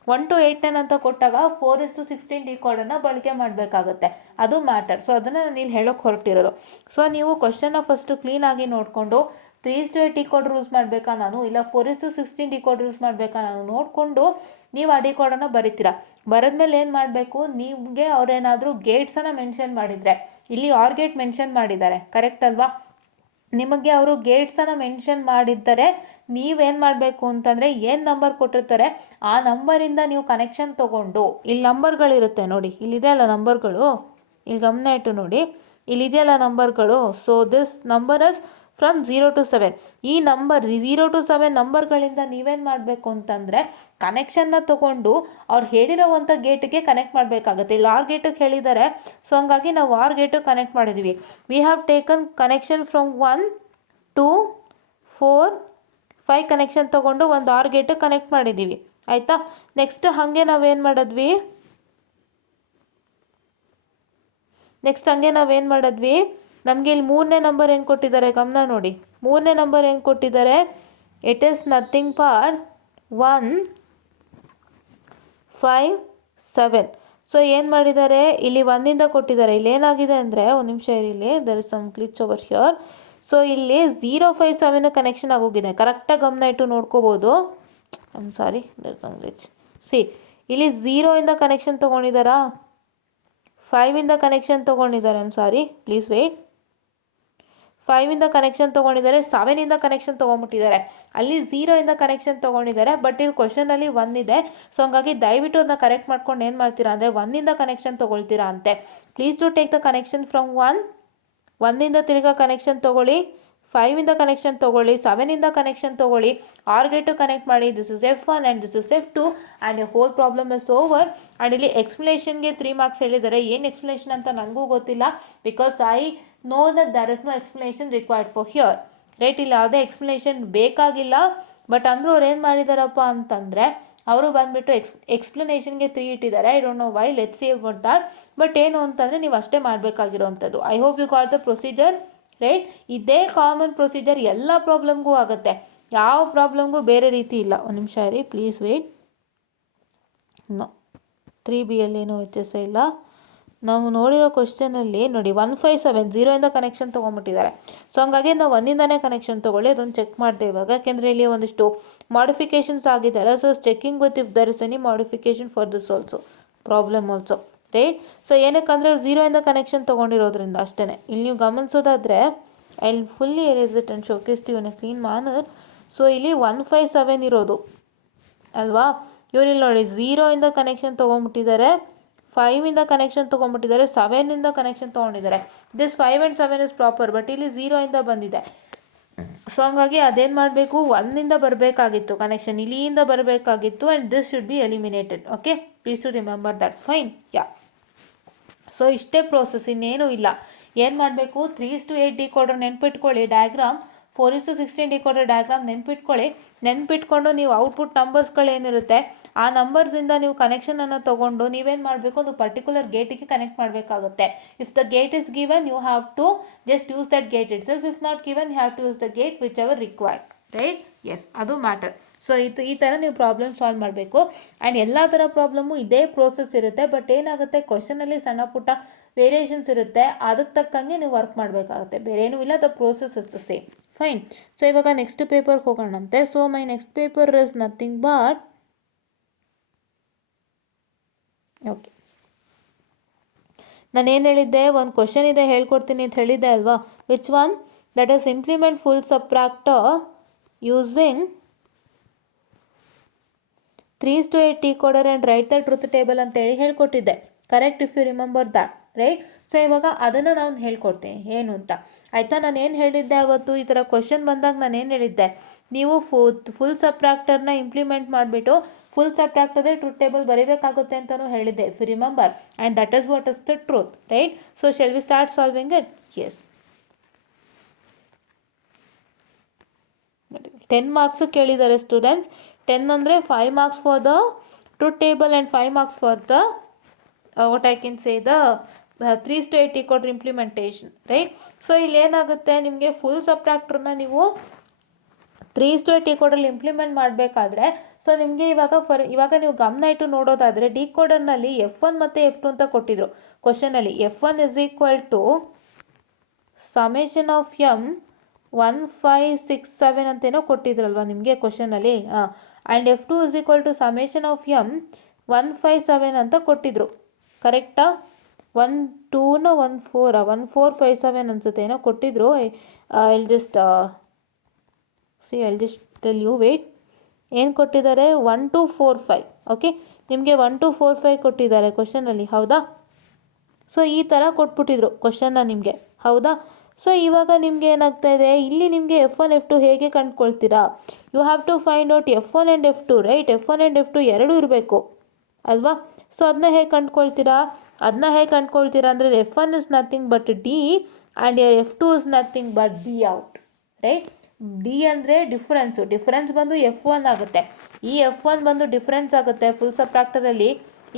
1 2 8 9 ಅಂತ ಕೊಟ್ಟಾಗ 4:16 ಡಿಕೋಡರ್ನ ಬಳಕೆ ಮಾಡಬೇಕಾಗುತ್ತೆ. ಅದು ಮ್ಯಾಟರ್. ಸೊ ಅದನ್ನು ನಾನು ಇಲ್ಲಿ ಹೇಳೋಕ್ಕೆ ಹೊರಟಿರೋದು. ಸೊ ನೀವು ಕ್ವಶನ್ನ ಫಸ್ಟು ಕ್ಲೀನಾಗಿ ನೋಡಿಕೊಂಡು 3:8 ಡಿಕೋಡರ್ ಯೂಸ್ ಮಾಡಬೇಕಾ ನಾನು, ಇಲ್ಲ 4:16 ಡಿಕೋಡರ್ ಯೂಸ್ ಮಾಡಬೇಕಾ ನಾನು ನೋಡಿಕೊಂಡು ನೀವು ಆ ಡಿಕೋಡರ್ನ ಬರೀತೀರಾ. ಬರೆದ್ಮೇಲೆ ಏನು ಮಾಡಬೇಕು, ನಿಮಗೆ ಅವರೇನಾದರೂ ಗೇಟ್ಸನ್ನು ಮೆನ್ಷನ್ ಮಾಡಿದರೆ, ಇಲ್ಲಿ ಆರ್ ಗೇಟ್ ಮೆನ್ಷನ್ ಮಾಡಿದ್ದಾರೆ, ಕರೆಕ್ಟ್ ಅಲ್ವಾ. ನಿಮಗೆ ಅವರು ಗೇಟ್ಸನ್ನು ಮೆನ್ಷನ್ ಮಾಡಿದ್ದರೆ ನೀವೇನು ಮಾಡಬೇಕು ಅಂತಂದರೆ, ಏನು ನಂಬರ್ ಕೊಟ್ಟಿರ್ತಾರೆ ಆ ನಂಬರಿಂದ ನೀವು ಕನೆಕ್ಷನ್ ತೊಗೊಂಡು, ಇಲ್ಲಿ ನಂಬರ್ಗಳಿರುತ್ತೆ ನೋಡಿ, ಇಲ್ಲಿದೆ ಅಲ್ಲ ನಂಬರ್ಗಳು, ಇಲ್ಲಿ ಗಮನ ಇಟ್ಟು ನೋಡಿ, ಇಲ್ಲಿದೆಯಲ್ಲ ನಂಬರ್ಗಳು. So this number is from 0 to 7. ಈ ನಂಬರ್ 0 to 7 ನಂಬರ್ಗಳಿಂದ ನೀವೇನು ಮಾಡಬೇಕು ಅಂತಂದರೆ, ಕನೆಕ್ಷನ್ನ ತೊಗೊಂಡು ಅವ್ರು ಹೇಳಿರೋವಂಥ ಗೇಟಿಗೆ ಕನೆಕ್ಟ್ ಮಾಡಬೇಕಾಗತ್ತೆ. ಇಲ್ಲಿ ಆರ್ ಗೇಟಿಗೆ ಹೇಳಿದ್ದಾರೆ, ಸೊ ಹಂಗಾಗಿ ನಾವು ಆರ್ ಗೇಟಿಗೆ ಕನೆಕ್ಟ್ ಮಾಡಿದ್ದೀವಿ. We have taken connection from 1 2 4 5 connection ತೊಗೊಂಡು ಒಂದು ಆರ್ ಗೇಟಿಗೆ ಕನೆಕ್ಟ್ ಮಾಡಿದ್ದೀವಿ, ಆಯಿತಾ. ನೆಕ್ಸ್ಟ್ ಹಾಗೆ ನಾವೇನು ಮಾಡಿದ್ವಿ, ನಮಗೆ ಇಲ್ಲಿ 3ನೇ ನಂಬರ್ ಏನು ಕೊಟ್ಟಿದ್ದಾರೆ ಗಮನ ನೋಡಿ. 3ನೇ ನಂಬರ್ ಏನು ಕೊಟ್ಟಿದ್ದಾರೆ, it is nothing but 1 5 7. So ಏನು ಮಾಡಿದ್ದಾರೆ, ಇಲ್ಲಿ 1ಇಂದ ಕೊಟ್ಟಿದ್ದಾರೆ. ಇಲ್ಲಿ ಏನಾಗಿದೆ ಅಂದರೆ, ಒಂದು ನಿಮಿಷ ಇಲ್ಲಿ, there is some glitch over here. So ಇಲ್ಲಿ 0 5 7 ಕನೆಕ್ಷನ್ ಆಗೋಗಿದೆ, ಕರೆಕ್ಟಾಗಿ ಗಮನ ಇಟ್ಟು ನೋಡ್ಕೋಬೋದು. I am sorry, there is some glitch. See, ಇಲ್ಲಿ 0ಇಂದ ಕನೆಕ್ಷನ್ ತೊಗೊಂಡಿದ್ದಾರಾ, 5ಇಂದ ಕನೆಕ್ಷನ್ ತೊಗೊಂಡಿದ್ದಾರೆ, I am sorry, please wait. 5ಇಂದ ಕನೆಕ್ಷನ್ ತೊಗೊಂಡಿದ್ದಾರೆ, 7ಇಂದ ಕನೆಕ್ಷನ್ ತೊಗೊಂಡ್ಬಿಟ್ಟಿದ್ದಾರೆ. ಅಲ್ಲಿ 0ಇಂದ ಕನೆಕ್ಷನ್ ತೊಗೊಂಡಿದ್ದಾರೆ, ಬಟ್ ಇಲ್ಲಿ ಕ್ವಶನಲ್ಲಿ 1 ಇದೆ. ಸೊ ಹಂಗಾಗಿ ದಯವಿಟ್ಟು ಅದನ್ನ ಕರೆಕ್ಟ್ ಮಾಡ್ಕೊಂಡು ಏನು ಮಾಡ್ತೀರಾ ಅಂದರೆ, 1ಇಂದ ಕನೆಕ್ಷನ್ ತೊಗೊಳ್ತೀರಾ ಅಂತೆ. Please to take the connection from 1ಇಂದ ತಿರ್ಗಾ ಕನೆಕ್ಷನ್ ತೊಗೊಳ್ಳಿ, 5ಇಂದ ಕನೆಕ್ಷನ್ ತೊಗೊಳ್ಳಿ, 7ಇಂದ ಕನೆಕ್ಷನ್ ತೊಗೊಳ್ಳಿ, ಆರ್ ಗೇಟು ಕನೆಕ್ಟ್ ಮಾಡಿ. This is F1 and this is F2 and a whole problem is over. And ಇಲ್ಲಿ ಎಕ್ಸ್ಪ್ಲನೇಷನ್ಗೆ 3 ಮಾರ್ಕ್ಸ್ ಹೇಳಿದ್ದಾರೆ. ಏನು ಎಕ್ಸ್ಪ್ಲನೇಷನ್ ಅಂತ ನನಗೂ ಗೊತ್ತಿಲ್ಲ, because I know that there is no explanation required for here, right. ಇಲ್ಲಿ ಯಾವುದೇ ಎಕ್ಸ್ಪ್ಲನೇಷನ್ ಬೇಕಾಗಿಲ್ಲ. ಬಟ್ ಅಂದರೂ ಅವ್ರು ಏನು ಮಾಡಿದಾರಪ್ಪ ಅಂತಂದರೆ, ಅವರು ಬಂದುಬಿಟ್ಟು ಎಕ್ಸ್ಪ್ಲನೇಷನ್ಗೆ 3 ಇಟ್ಟಿದ್ದಾರೆ. I don't know why, let's see about that. But ಏನು ಅಂತಂದರೆ ನೀವು ಅಷ್ಟೇ ಮಾಡಬೇಕಾಗಿರೋವಂಥದ್ದು. I hope you got the procedure, right. ಇದೇ ಕಾಮನ್ ಪ್ರೊಸೀಜರ್ ಎಲ್ಲ ಪ್ರಾಬ್ಲಮ್ಗೂ ಆಗುತ್ತೆ. ಯಾವ ಪ್ರಾಬ್ಲಮ್ಗೂ ಬೇರೆ ರೀತಿ ಇಲ್ಲ. ಒಂದು ನಿಮಿಷ ಇರಿ, ಪ್ಲೀಸ್ ವೇಟ್. ನೋ 3Bಯಲ್ಲಿ ಏನೂ ವ್ಯತ್ಯಾಸ ಇಲ್ಲ. ನಾವು ನೋಡಿರೋ ಕ್ವಶನಲ್ಲಿ ನೋಡಿ 157 0ಇಂದ ಕನೆಕ್ಷನ್ ತೊಗೊಂಡ್ಬಿಟ್ಟಿದ್ದಾರೆ. ಸೊ ಹಂಗಾಗಿ ನಾವು 1ಇಂದನೇ ಕನೆಕ್ಷನ್ ತೊಗೊಳ್ಳಿ, ಅದನ್ನು ಚೆಕ್ ಮಾಡಿದೆ ಇವಾಗ. ಯಾಕೆಂದರೆ ಇಲ್ಲಿ ಒಂದಿಷ್ಟು ಮಾಡಿಫಿಕೇಷನ್ಸ್ ಆಗಿದ್ದಾರೆ. So checking with if there is any modification for this also problem also, right. So ಏನಕ್ಕಂದರೆ 0ಇಂದ ಕನೆಕ್ಷನ್ ತೊಗೊಂಡಿರೋದ್ರಿಂದ ಅಷ್ಟೇ. ಇಲ್ಲಿ ನೀವು ಗಮನಿಸೋದಾದರೆ I will fully erase it and showcase you in a clean manner. So ಇಲ್ಲಿ 157 ಇರೋದು ಅಲ್ವಾ. ಇವರಿಲ್ಲಿ ನೋಡಿ 0ಇಂದ ಕನೆಕ್ಷನ್ ತೊಗೊಂಡ್ಬಿಟ್ಟಿದ್ದಾರೆ, 5ಇಂದ ಕನೆಕ್ಷನ್ ತೊಗೊಂಡ್ಬಿಟ್ಟಿದ್ದಾರೆ, 7ಇಂದ ಕನೆಕ್ಷನ್ ತೊಗೊಂಡಿದ್ದಾರೆ. This 5 and 7 is proper, but ಇಲ್ಲಿ 0ಇಂದ ಬಂದಿದೆ. ಸೊ ಹಂಗಾಗಿ ಅದೇನು ಮಾಡಬೇಕು, 1ಇಂದ ಬರಬೇಕಾಗಿತ್ತು ಕನೆಕ್ಷನ್, ಇಲ್ಲಿಂದ ಬರಬೇಕಾಗಿತ್ತು. And this should be eliminated. Okay, please to remember that. Fine, ya. So ಇಷ್ಟೇ ಪ್ರೋಸೆಸ್, ಇನ್ನೇನು ಇಲ್ಲ. ಏನು ಮಾಡಬೇಕು, 3:8 ಡಿಕೋಡರ್ ನೆನ್ಪಿಟ್ಕೊಳ್ಳಿ, ಡಯಾಗ್ರಾಮ್ 4:16 ಡಿಕೋಡರ್ ಡಯಾಗ್ರಾಮ್ ನೆನ್ಪಿಟ್ಕೊಂಡು ನೀವು ಔಟ್ಪುಟ್ ನಂಬರ್ಸ್ಗಳೇನಿರುತ್ತೆ ಆ ನಂಬರ್ಸಿಂದ ನೀವು ಕನೆಕ್ಷನನ್ನು ತೊಗೊಂಡು ನೀವೇನು ಮಾಡಬೇಕು, ಒಂದು ಪರ್ಟಿಕ್ಯುಲರ್ ಗೇಟಿಗೆ ಕನೆಕ್ಟ್ ಮಾಡಬೇಕಾಗುತ್ತೆ. If the gate is given you have to just use that gate itself. If not given you have to use the gate whichever required, right. Yes, ಅದು matter. ಸೊ ಈ ಥರ ನೀವು problem solve ಮಾಡಬೇಕು. And ಎಲ್ಲ ಥರ problem ಇದೇ process ಇರುತ್ತೆ. ಬಟ್ ಏನಾಗುತ್ತೆ, ಕ್ವಶನಲ್ಲಿ ಸಣ್ಣ ಪುಟ್ಟ ವೇರಿಯೇಷನ್ಸ್ ಇರುತ್ತೆ, ಅದಕ್ಕೆ ತಕ್ಕಂಗೆ ನೀವು ವರ್ಕ್ ಮಾಡಬೇಕಾಗುತ್ತೆ. ಬೇರೆ ಏನೂ ಇಲ್ಲ, the process is the same. Fine. So ಇವಾಗ ನೆಕ್ಸ್ಟ್ ಪೇಪರ್ಗೆ ಹೋಗೋಣಂತೆ. So my next paper is nothing but okay, ನಾನೇನು ಹೇಳಿದ್ದೆ, ಒಂದು ಕ್ವಶನ್ ಇದೆ ಹೇಳ್ಕೊಡ್ತೀನಿ ಅಂತ ಹೇಳಿದ್ದೆ ಅಲ್ವಾ. Which one? That is implement full subtractor using 3:8 decoder and write the truth table ಅಂತೇಳಿ ಹೇಳ್ಕೊಟ್ಟಿದ್ದೆ. Correct, if you remember that, right. So ಇವಾಗ ಅದನ್ನು ನಾನು ಹೇಳ್ಕೊಡ್ತೀನಿ ಏನು ಅಂತ, ಆಯಿತಾ. ನಾನು ಏನು ಹೇಳಿದ್ದೆ ಅವತ್ತು, ಈ ಥರ ಕ್ವಶನ್ ಬಂದಾಗ ನಾನು ಏನು ಹೇಳಿದ್ದೆ, ನೀವು ಫುಲ್ ಸಬ್ಟ್ರಾಕ್ಟರ್ನ ಇಂಪ್ಲಿಮೆಂಟ್ ಮಾಡಿಬಿಟ್ಟು ಫುಲ್ ಸಬ್ಟ್ರಾಕ್ಟರ್ದೇ ಟ್ರೂತ್ ಟೇಬಲ್ ಬರೀಬೇಕಾಗುತ್ತೆ ಅಂತಲೂ ಹೇಳಿದ್ದೆ, if you remember. And that is what is the truth, right. So shall we start solving it? Yes. 10 marks ಕೇಳಿದ್ದಾರೆ ಸ್ಟೂಡೆಂಟ್ಸ್. 10 ಅಂದರೆ 5 marks for the truth table and 5 marks for the what I can say the 3:8 decoder implementation, right. So ಇಲ್ಲಿ ಏನಾಗುತ್ತೆ, ನಿಮಗೆ full ಸಬ್ಟ್ರಾಕ್ಟರ್ನ ನೀವು 3:8 ಡಿಕೋಡರ್ಲಿ implement ಮಾಡಬೇಕಾದ್ರೆ, so ನಿಮಗೆ ಇವಾಗ ನೀವು ಗಮನ ಇಟ್ಟು ನೋಡೋದಾದರೆ ಡಿಕೋಡರ್ನಲ್ಲಿ F1 ಮತ್ತು F2 ಅಂತ ಕೊಟ್ಟಿದ್ರು ಕ್ವಶನಲ್ಲಿ. F1 is equal to summation of M 1567 ಅಂತೇನೋ ಕೊಟ್ಟಿದ್ರಲ್ವ ನಿಮಗೆ ಕ್ವಶನಲ್ಲಿ. And F2 is equal to summation of M 157 ಅಂತ ಕೊಟ್ಟಿದ್ರು, ಕರೆಕ್ಟಾ? 1457 ಅನಿಸುತ್ತೆ ಏನೋ ಕೊಟ್ಟಿದ್ರು. I'll just tell you, wait. ಏನು ಕೊಟ್ಟಿದ್ದಾರೆ? 1245. ಓಕೆ, ನಿಮಗೆ 1245 ಕೊಟ್ಟಿದ್ದಾರೆ ಕ್ವಶನಲ್ಲಿ, ಹೌದಾ? ಸೊ ಈ ಥರ ಕೊಟ್ಬಿಟ್ಟಿದ್ರು ಕ್ವಶನ್ನ ನಿಮಗೆ, ಹೌದಾ? ಸೊ ಇವಾಗ ನಿಮಗೆ ಏನಾಗ್ತಾ ಇದೆ, ಇಲ್ಲಿ ನಿಮಗೆ F1 F2 ಹೇಗೆ ಕಂಡುಕೊಳ್ತೀರಾ? You have to find out F1 and F2, right. F1 and F2 ಎರಡೂ ಇರಬೇಕು ಅಲ್ವಾ. ಸೊ ಅದನ್ನ ಹೇಗೆ ಕಂಡುಕೊಳ್ತೀರಾ ಅಂದರೆ F1 is nothing but D and F2 is nothing but B out, right. D ಅಂದರೆ ಡಿಫ್ರೆನ್ಸ್ ಬಂದು F1 ಆಗುತ್ತೆ. ಈ F1 ಬಂದು ಡಿಫ್ರೆನ್ಸ್ ಆಗುತ್ತೆ ಫುಲ್ ಸಬ್ಟ್ರಾಕ್ಟರಲ್ಲಿ.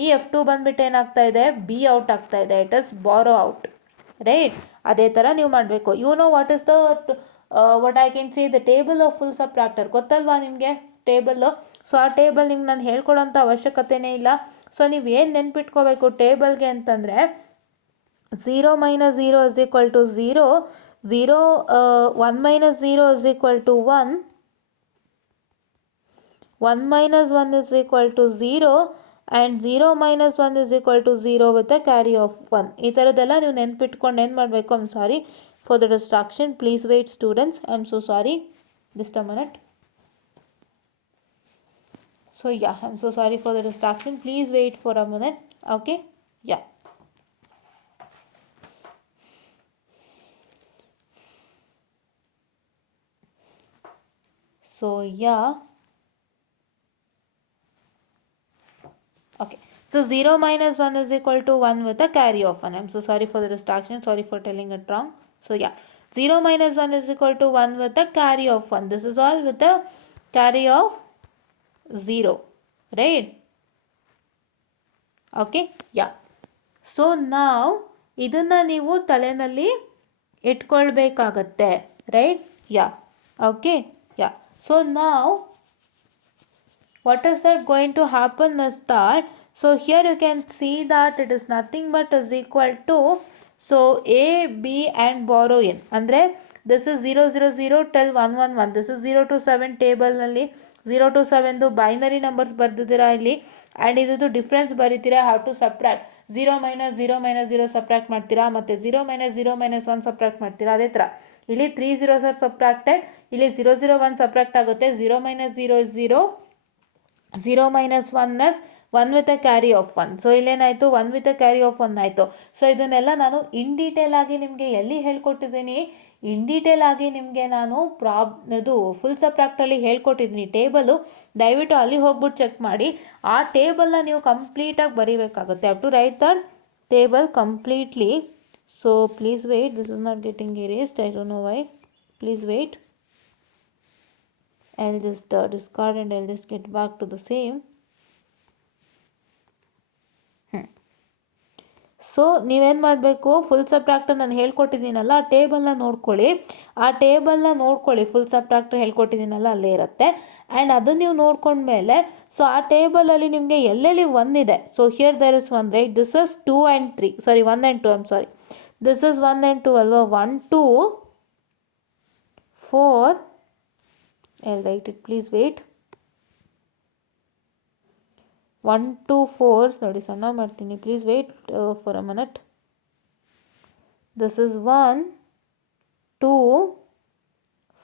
ಈ F2 ಬಂದುಬಿಟ್ಟು ಏನಾಗ್ತಾ ಇದೆ, B ಔಟ್ ಆಗ್ತಾ ಇದೆ, it is borrow out, right. ಅದೇ ಥರ ನೀವು ಮಾಡಬೇಕು. You know what is the what I can see the table of full subtractor, ಗೊತ್ತಲ್ವಾ ನಿಮಗೆ ಟೇಬಲ್ಲು. ಸೊ ಆ ಟೇಬಲ್ ನಿಮ್ಗೆ ನಾನು ಹೇಳ್ಕೊಡೋಂಥ ಅವಶ್ಯಕತೆಯೇ ಇಲ್ಲ. ಸೊ ನೀವು ಏನು ನೆನ್ಪಿಟ್ಕೋಬೇಕು ಟೇಬಲ್ಗೆ ಅಂತಂದರೆ 0 - 0 is equal to 0, 1 - 0 is equal to 1, 1 - 1 is equal to 0 and 0 - 1 is equal to 0 with a carry of 1. ಈ ಥರದ್ದೆಲ್ಲ ನೀವು ನೆನ್ಪಿಟ್ಕೊಂಡು ಏನು ಮಾಡಬೇಕು. I am sorry for the distraction, please wait students, I am so sorry. Just a minute. So yeah, I'm so sorry for the distraction. Please wait for a minute. Okay, yeah. So yeah, okay. So 0 - 1 is equal to 1 with a carry of 1. I'm so sorry for the distraction. Sorry for telling it wrong. So yeah, 0 - 1 is equal to 1 with a carry of 1. This is all with a carry of 0. Right? Okay, yeah. So now ಇದನ್ನು ನೀವು ತಲೆಯಲ್ಲಿ ಇಟ್ಕೊಳ್ಬೇಕಾಗತ್ತೆ, right. Yeah, okay, yeah. So now what is that going to happen is that, so here you can see that it is nothing but is equal to, so a b and borrow n ಅಂದರೆ this is 000 till 111, this is 0 to 7 ಟೇಬಲ್ನಲ್ಲಿ 0 to 7 binary numbers ಬರ್ದಿದ್ದೀರಾ ಇಲ್ಲಿ, and ಇದು difference ಬರೀತೀರಾ, have to subtract 0 - 0 - 0 subtract ಮಾಡ್ತೀರಾ, ಮತ್ತು 0 - 0 - 1 subtract ಮಾಡ್ತೀರಾ. ಅದೇ ಥರ ಇಲ್ಲಿ 3 zeros are subtracted, ಇಲ್ಲಿ 001 ಸಬ್ಟ್ರಾಕ್ಟ್ ಆಗುತ್ತೆ, 0 - 0 is 0, 0 - 1 is 1 with a carry of 1. So ಇಲ್ಲೇನಾಯಿತು, 1 with a carry of 1 ಆಯಿತು. ಸೊ ಇದನ್ನೆಲ್ಲ ನಾನು ಇನ್ ಡೀಟೇಲ್ ಆಗಿ ನಿಮಗೆ ಎಲ್ಲಿ ಹೇಳ್ಕೊಟ್ಟಿದ್ದೀನಿ, ಇನ್ ಡೀಟೇಲ್ ಆಗಿ ನಿಮಗೆ ನಾನು ಅದು ಫುಲ್ ಸಬ್ಟ್ರಾಕ್ಟಲ್ಲಿ ಹೇಳ್ಕೊಟ್ಟಿದ್ದೀನಿ ಟೇಬಲು, ದಯವಿಟ್ಟು ಅಲ್ಲಿ ಹೋಗ್ಬಿಟ್ಟು ಚೆಕ್ ಮಾಡಿ. ಆ ಟೇಬಲ್ನ ನೀವು ಕಂಪ್ಲೀಟಾಗಿ ಬರೀಬೇಕಾಗುತ್ತೆ. Have to write that table completely. So please wait, this is not getting erased, I don't know why. Please wait. I'll just discard and I'll just get back to the same. So ನೀವೇನು ಮಾಡಬೇಕು, full subtractor ನಾನು ಹೇಳ್ಕೊಟ್ಟಿದ್ದೀನಲ್ಲ, ಆ ಟೇಬಲ್ನ ನೋಡ್ಕೊಳ್ಳಿ, full subtractor ಹೇಳ್ಕೊಟ್ಟಿದ್ದೀನಲ್ಲ ಅಲ್ಲೇ ಇರುತ್ತೆ. And ಅದನ್ನು ನೀವು ನೋಡ್ಕೊಂಡ್ಮೇಲೆ, ಸೊ ಆ ಟೇಬಲಲ್ಲಿ ನಿಮಗೆ ಎಲ್ಲೆಲ್ಲಿ 1 ಇದೆ, so here there is 1, right, this is 2 and 3, sorry 1 and 2, I'm sorry, this is 1 and 2 ಅಲ್ವಾ, 1 2 4, I'll write it, please wait, 1 2 4, ನೋಡಿ ಸಣ್ಣ ಮಾಡ್ತೀನಿ, please wait for a minute. This is 1 2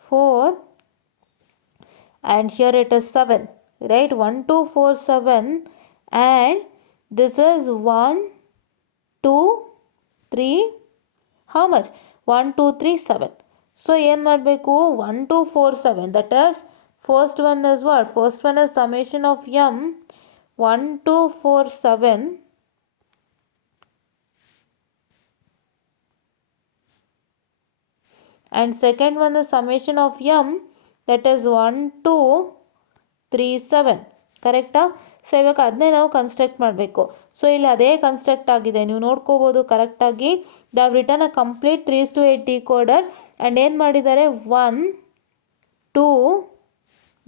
4 and here it is 7, right, 1 2 4 7, and this is 1 2 3, how much, 1 2 3 7. So ಏನು ಮಾಡಬೇಕು, 1 2 4 7, that is first one is what, first one is summation of M 1 2 4 7, and second one is summation of m, that is 1 2 3 7, ಕರೆಕ್ಟಾ. So ಇವಾಗ ಅದನ್ನೇ ನಾವು construct ಮಾಡಬೇಕು. So ಇಲ್ಲಿ ಅದೇ construct ಆಗಿದೆ, ನೀವು ನೋಡ್ಕೋಬೋದು ಕರೆಕ್ಟಾಗಿ. The return a complete 3:8 decoder, and ಏನು ಮಾಡಿದ್ದಾರೆ, 1 2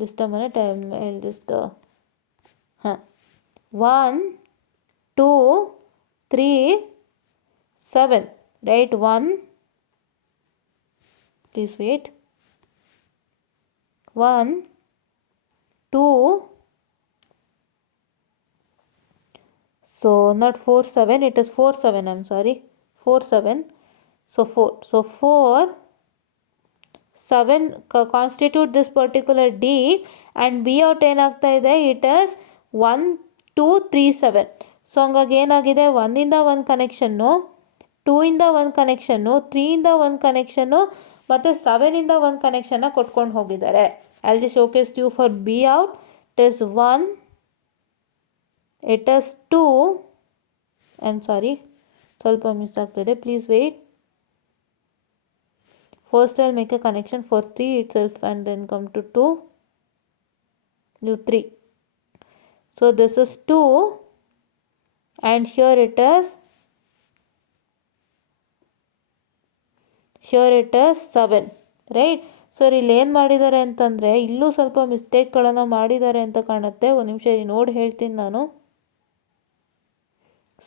this the minute I will just 1 2 3 7, right, 1, please wait, 1 2, so not 4 7, it is 4 7, I'm sorry, 4 7, so 4, so 4 7 constitute this particular D, and B out ಏನಾಗ್ತಾ ಇದೆ, it is 1 2 3 7. So ಹಂಗಾಗಿ ಏನಾಗಿದೆ, 1 ಇಂದ 1 connection, 2 ಇಂದ 1 connection, 3 ಇಂದ 1 connection, ಮತ್ತು 7 ಇಂದ 1 ಕನೆಕ್ಷನ್ನ ಕೊಟ್ಕೊಂಡು ಹೋಗಿದ್ದಾರೆ. I will showcase you for B out, it is 1, it is 2, I am sorry ಸ್ವಲ್ಪ ಮಿಸ್ ಆಗ್ತಿದೆ, please wait. First I will make a connection for 3 itself and then come to 2, ಇದು 3. So this is 2, and here it is 7, right. So ಇಲ್ಲಿ ಏನು ಮಾಡಿದ್ದಾರೆ ಅಂತಂದರೆ, ಇಲ್ಲೂ ಸ್ವಲ್ಪ ಮಿಸ್ಟೇಕ್ಗಳನ್ನು ಮಾಡಿದ್ದಾರೆ ಅಂತ ಕಾಣುತ್ತೆ. ಒಂದು ನಿಮಿಷ ನೋಡಿ ಹೇಳ್ತೀನಿ ನಾನು.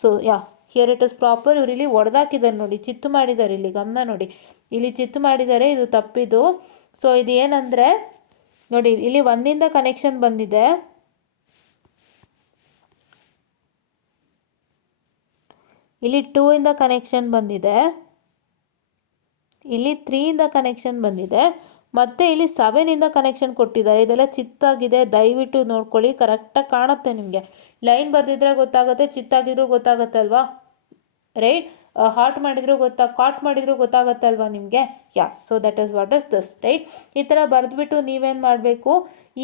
So here it is proper. ಇವ್ರು ಇಲ್ಲಿ ಒಡೆದಾಕಿದ್ದಾರೆ ನೋಡಿ, ಚಿತ್ತು ಮಾಡಿದ್ದಾರೆ, ಇಲ್ಲಿ ಗಮನ ನೋಡಿ, ಇಲ್ಲಿ ಚಿತ್ತು ಮಾಡಿದ್ದಾರೆ, ಇದು ತಪ್ಪಿದು. ಸೊ ಇದು ಏನಂದರೆ ನೋಡಿ, ಇಲ್ಲಿ 1ಇಂದ ಕನೆಕ್ಷನ್ ಬಂದಿದೆ, ಇಲ್ಲಿ 2 ಇಂದ ಕನೆಕ್ಷನ್ ಬಂದಿದೆ, ಇಲ್ಲಿ 3 ಇಂದ ಕನೆಕ್ಷನ್ ಬಂದಿದೆ, ಮತ್ತು ಇಲ್ಲಿ 7 ಇಂದ ಕನೆಕ್ಷನ್ ಕೊಟ್ಟಿದ್ದಾರೆ. ಇದೆಲ್ಲ ಚಿತ್ತಾಗಿದೆ, ದಯವಿಟ್ಟು ನೋಡ್ಕೊಳ್ಳಿ, ಕರೆಕ್ಟಾಗಿ ಕಾಣುತ್ತೆ ನಿಮಗೆ. ಲೈನ್ ಬರೆದಿದ್ರೆ ಗೊತ್ತಾಗುತ್ತೆ, ಚಿತ್ತಾಗಿದ್ರೂ ಗೊತ್ತಾಗುತ್ತೆ ಅಲ್ವಾ, ರೈಟ್. ಕಾಟ್ ಮಾಡಿದ್ರು ಗೊತ್ತಾಗುತ್ತೆ ಅಲ್ವಾ ನಿಮಗೆ. So that is what is this, right. ಈ ಥರ ಬರೆದ್ಬಿಟ್ಟು ನೀವೇನು ಮಾಡಬೇಕು,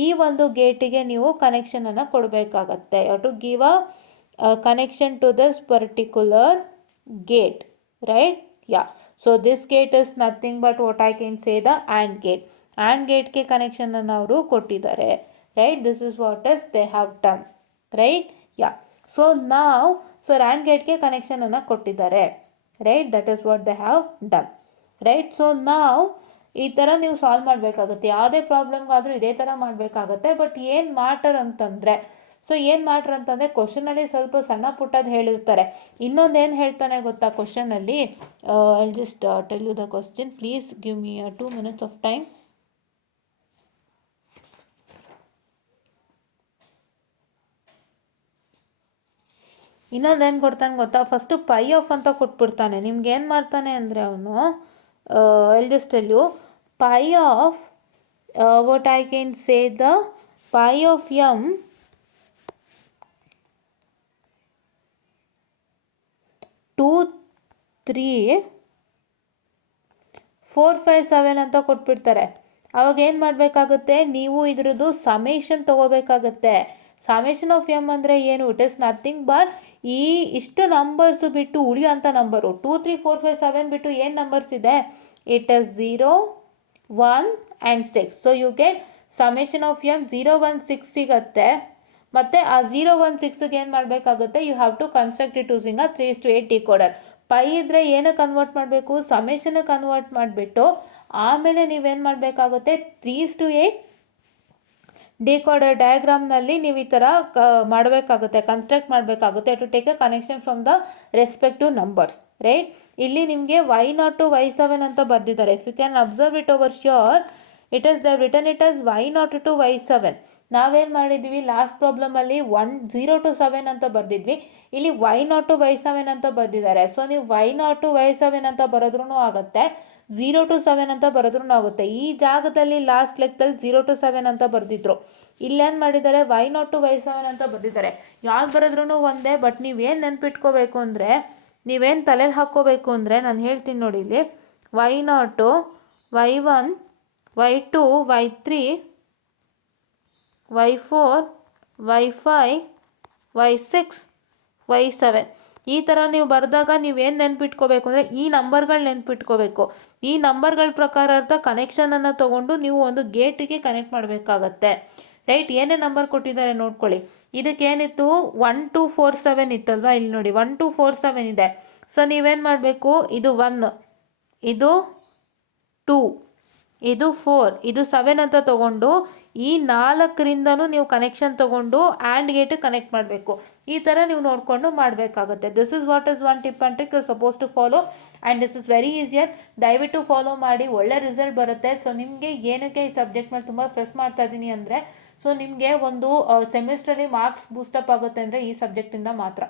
ಈ ಒಂದು ಗೇಟಿಗೆ ನೀವು ಕನೆಕ್ಷನನ್ನು ಕೊಡಬೇಕಾಗತ್ತೆ. You to give a connection to this particular gate, right. So this gate is nothing but what I can say the AND gate. AND gate ಗೆ ಕನೆಕ್ಷನ್ ಅನ್ನು ಅವರು ಕೊಟ್ಟಿದ್ದಾರೆ, right. This is what is they have done, right. So now, so AND gate ಗೆ connection ಅನ್ನು ಕೊಟ್ಟಿದ್ದಾರೆ, right. That is what they have done, right. So now ಈ ಥರ ನೀವು ಸಾಲ್ವ್ ಮಾಡಬೇಕಾಗುತ್ತೆ. ಯಾವುದೇ ಪ್ರಾಬ್ಲಮ್ಗಾದರೂ ಇದೇ ಥರ ಮಾಡಬೇಕಾಗತ್ತೆ. ಬಟ್ ಏನು ಮ್ಯಾಟರ್ ಅಂತಂದರೆ ಕ್ವಶನಲ್ಲಿ ಸ್ವಲ್ಪ ಸಣ್ಣ ಪುಟ್ಟದ್ದು ಹೇಳಿರ್ತಾರೆ. ಇನ್ನೊಂದು ಏನು ಹೇಳ್ತಾನೆ ಗೊತ್ತಾ ಕ್ವಶನಲ್ಲಿ, I just tell you the question, please give me 2 minutes of time. ಇನ್ನೊಂದು ಏನು ಕೊಡ್ತಾನೆ ಗೊತ್ತಾ, ಫಸ್ಟು ಪೈ ಆಫ್ ಅಂತ ಕೊಟ್ಬಿಡ್ತಾನೆ. ನಿಮ್ಗೆ ಏನು ಮಾಡ್ತಾನೆ ಅಂದರೆ ಅವನು, I just tell you, pi of what I can say the pi of M 2 3 4 5 7 ಅಂತ ಕೊಟ್ಬಿಡ್ತಾರೆ. ಅವಾಗ ಏನು ಮಾಡಬೇಕಾಗುತ್ತೆ, ನೀವು ಇದ್ರದ್ದು ಸಮೇಷನ್ ತೊಗೋಬೇಕಾಗತ್ತೆ. ಸಮೇಷನ್ ಆಫ್ ಎಮ್ ಅಂದರೆ ಏನು, ಇಟ್ ಇಸ್ ನಥಿಂಗ್ ಬಟ್ ಇಷ್ಟು ನಂಬರ್ಸು ಬಿಟ್ಟು ಉಳಿಯೋಂಥ ನಂಬರು 2 3 4 5 7 ಬಿಟ್ಟು ಏನು ನಂಬರ್ಸ್ ಇದೆ, it is 0 1 and 6. So you get summation of M 0 1 6 ಸಿಗುತ್ತೆ. ಮತ್ತು ಆ 0 1 6ಗೆ ಏನು ಮಾಡಬೇಕಾಗುತ್ತೆ, you have to construct it using a 3:8 decoder. Pi ಇದ್ದರೆ ಏನು ಕನ್ವರ್ಟ್ ಮಾಡಬೇಕು, ಸಮೇಷನ್ ಕನ್ವರ್ಟ್ ಮಾಡಿಬಿಟ್ಟು ಆಮೇಲೆ ನೀವೇನು ಮಾಡಬೇಕಾಗುತ್ತೆ, 3:8 ಡಿಕೋಡರ್ ಡಯಾಗ್ರಾಮ್ನಲ್ಲಿ ನೀವು ಈ ಥರ ಮಾಡಬೇಕಾಗುತ್ತೆ, ಕನ್ಸ್ಟ್ರಕ್ಟ್ ಮಾಡಬೇಕಾಗುತ್ತೆ to take a connection from the respective numbers, right. ಇಲ್ಲಿ ನಿಮಗೆ Y0 to Y7 ಅಂತ ಬರೆದಿದ್ದಾರೆ. If you can observe it over sure, it is the return it is Y0 to Y7. ನಾವೇನು ಮಾಡಿದ್ವಿ ಲಾಸ್ಟ್ ಪ್ರಾಬ್ಲಮಲ್ಲಿ 0 to 7 ಅಂತ ಬರೆದಿದ್ವಿ. ಇಲ್ಲಿ Y0 to Y7 ಅಂತ ಬರೆದಿದ್ದಾರೆ. ಸೊ ನೀವು Y0 to Y7 ಅಂತ ಬರೋದ್ರೂ ಆಗುತ್ತೆ, 0 to 7 ಅಂತ ಬರೋದ್ರೂ ಆಗುತ್ತೆ. ಈ ಜಾಗದಲ್ಲಿ ಲಾಸ್ಟ್ ಲೆಕ್ಕದಲ್ಲಿ 0 to 7 ಅಂತ ಬರೆದಿದ್ರು. ಇಲ್ಲೇನು ಮಾಡಿದ್ದಾರೆ, Y0 to Y7 ಅಂತ ಬರೆದಿದ್ದಾರೆ. ಯಾವ್ದು ಬರೋದ್ರೂ ಒಂದೇ. ಬಟ್ ನೀವೇನು ನೆನ್ಪಿಟ್ಕೋಬೇಕು ಅಂದರೆ, ನೀವೇನು ತಲೆಯಲ್ಲಿ ಹಾಕ್ಕೋಬೇಕು ಅಂದರೆ, ನಾನು ಹೇಳ್ತೀನಿ ನೋಡಿ ಇಲ್ಲಿ, Y0 Y1 Y2 Y3 Y4 Y5 Y6 Y7 ಈ ಥರ ನೀವು ಬರೆದಾಗ ನೀವೇನು ನೆನ್ಪಿಟ್ಕೋಬೇಕು ಅಂದರೆ, ಈ ನಂಬರ್ಗಳು ನೆನ್ಪಿಟ್ಕೋಬೇಕು. ಈ ನಂಬರ್ಗಳ ಪ್ರಕಾರ ಅರ್ಥ ಕನೆಕ್ಷನನ್ನು ತೊಗೊಂಡು ನೀವು ಒಂದು ಗೇಟಿಗೆ ಕನೆಕ್ಟ್ ಮಾಡಬೇಕಾಗತ್ತೆ, ರೈಟ್. ಏನೇ ನಂಬರ್ ಕೊಟ್ಟಿದ್ದಾರೆ ನೋಡ್ಕೊಳ್ಳಿ. ಇದಕ್ಕೇನಿತ್ತು 1 2 4 7 ಇತ್ತಲ್ವಾ, ಇಲ್ಲಿ ನೋಡಿ 1 2 4 7 ಇದೆ. ಸೊ ನೀವೇನು ಮಾಡಬೇಕು, ಇದು 1, ಇದು 2, ಇದು 4, ಇದು 7 ಅಂತ ತೊಗೊಂಡು ಈ 4ರಿಂದನೂ ನೀವು ಕನೆಕ್ಷನ್ ತೊಗೊಂಡು ಆ್ಯಂಡ್ ಗೇಟ್ ಕನೆಕ್ಟ್ ಮಾಡಬೇಕು. ಈ ಥರ ನೀವು ನೋಡಿಕೊಂಡು ಮಾಡಬೇಕಾಗುತ್ತೆ. This is what is one tip and trick you suppose to follow and this is very easier. ದಯವಿಟ್ಟು ಫಾಲೋ ಮಾಡಿ, ಒಳ್ಳೆ ರಿಸಲ್ಟ್ ಬರುತ್ತೆ. ಸೊ ನಿಮಗೆ ಏನಕ್ಕೆ ಈ ಸಬ್ಜೆಕ್ಟ್ ಮೇಲೆ ತುಂಬ ಸ್ಟ್ರೆಸ್ ಮಾಡ್ತಾ ಇದ್ದೀನಿ ಅಂದರೆ, ಸೊ ನಿಮಗೆ ಒಂದು ಸೆಮಿಸ್ಟ್ರಲ್ಲಿ ಮಾರ್ಕ್ಸ್ ಬೂಸ್ಟಪ್ ಆಗುತ್ತೆ ಅಂದರೆ ಈ ಸಬ್ಜೆಕ್ಟಿಂದ ಮಾತ್ರ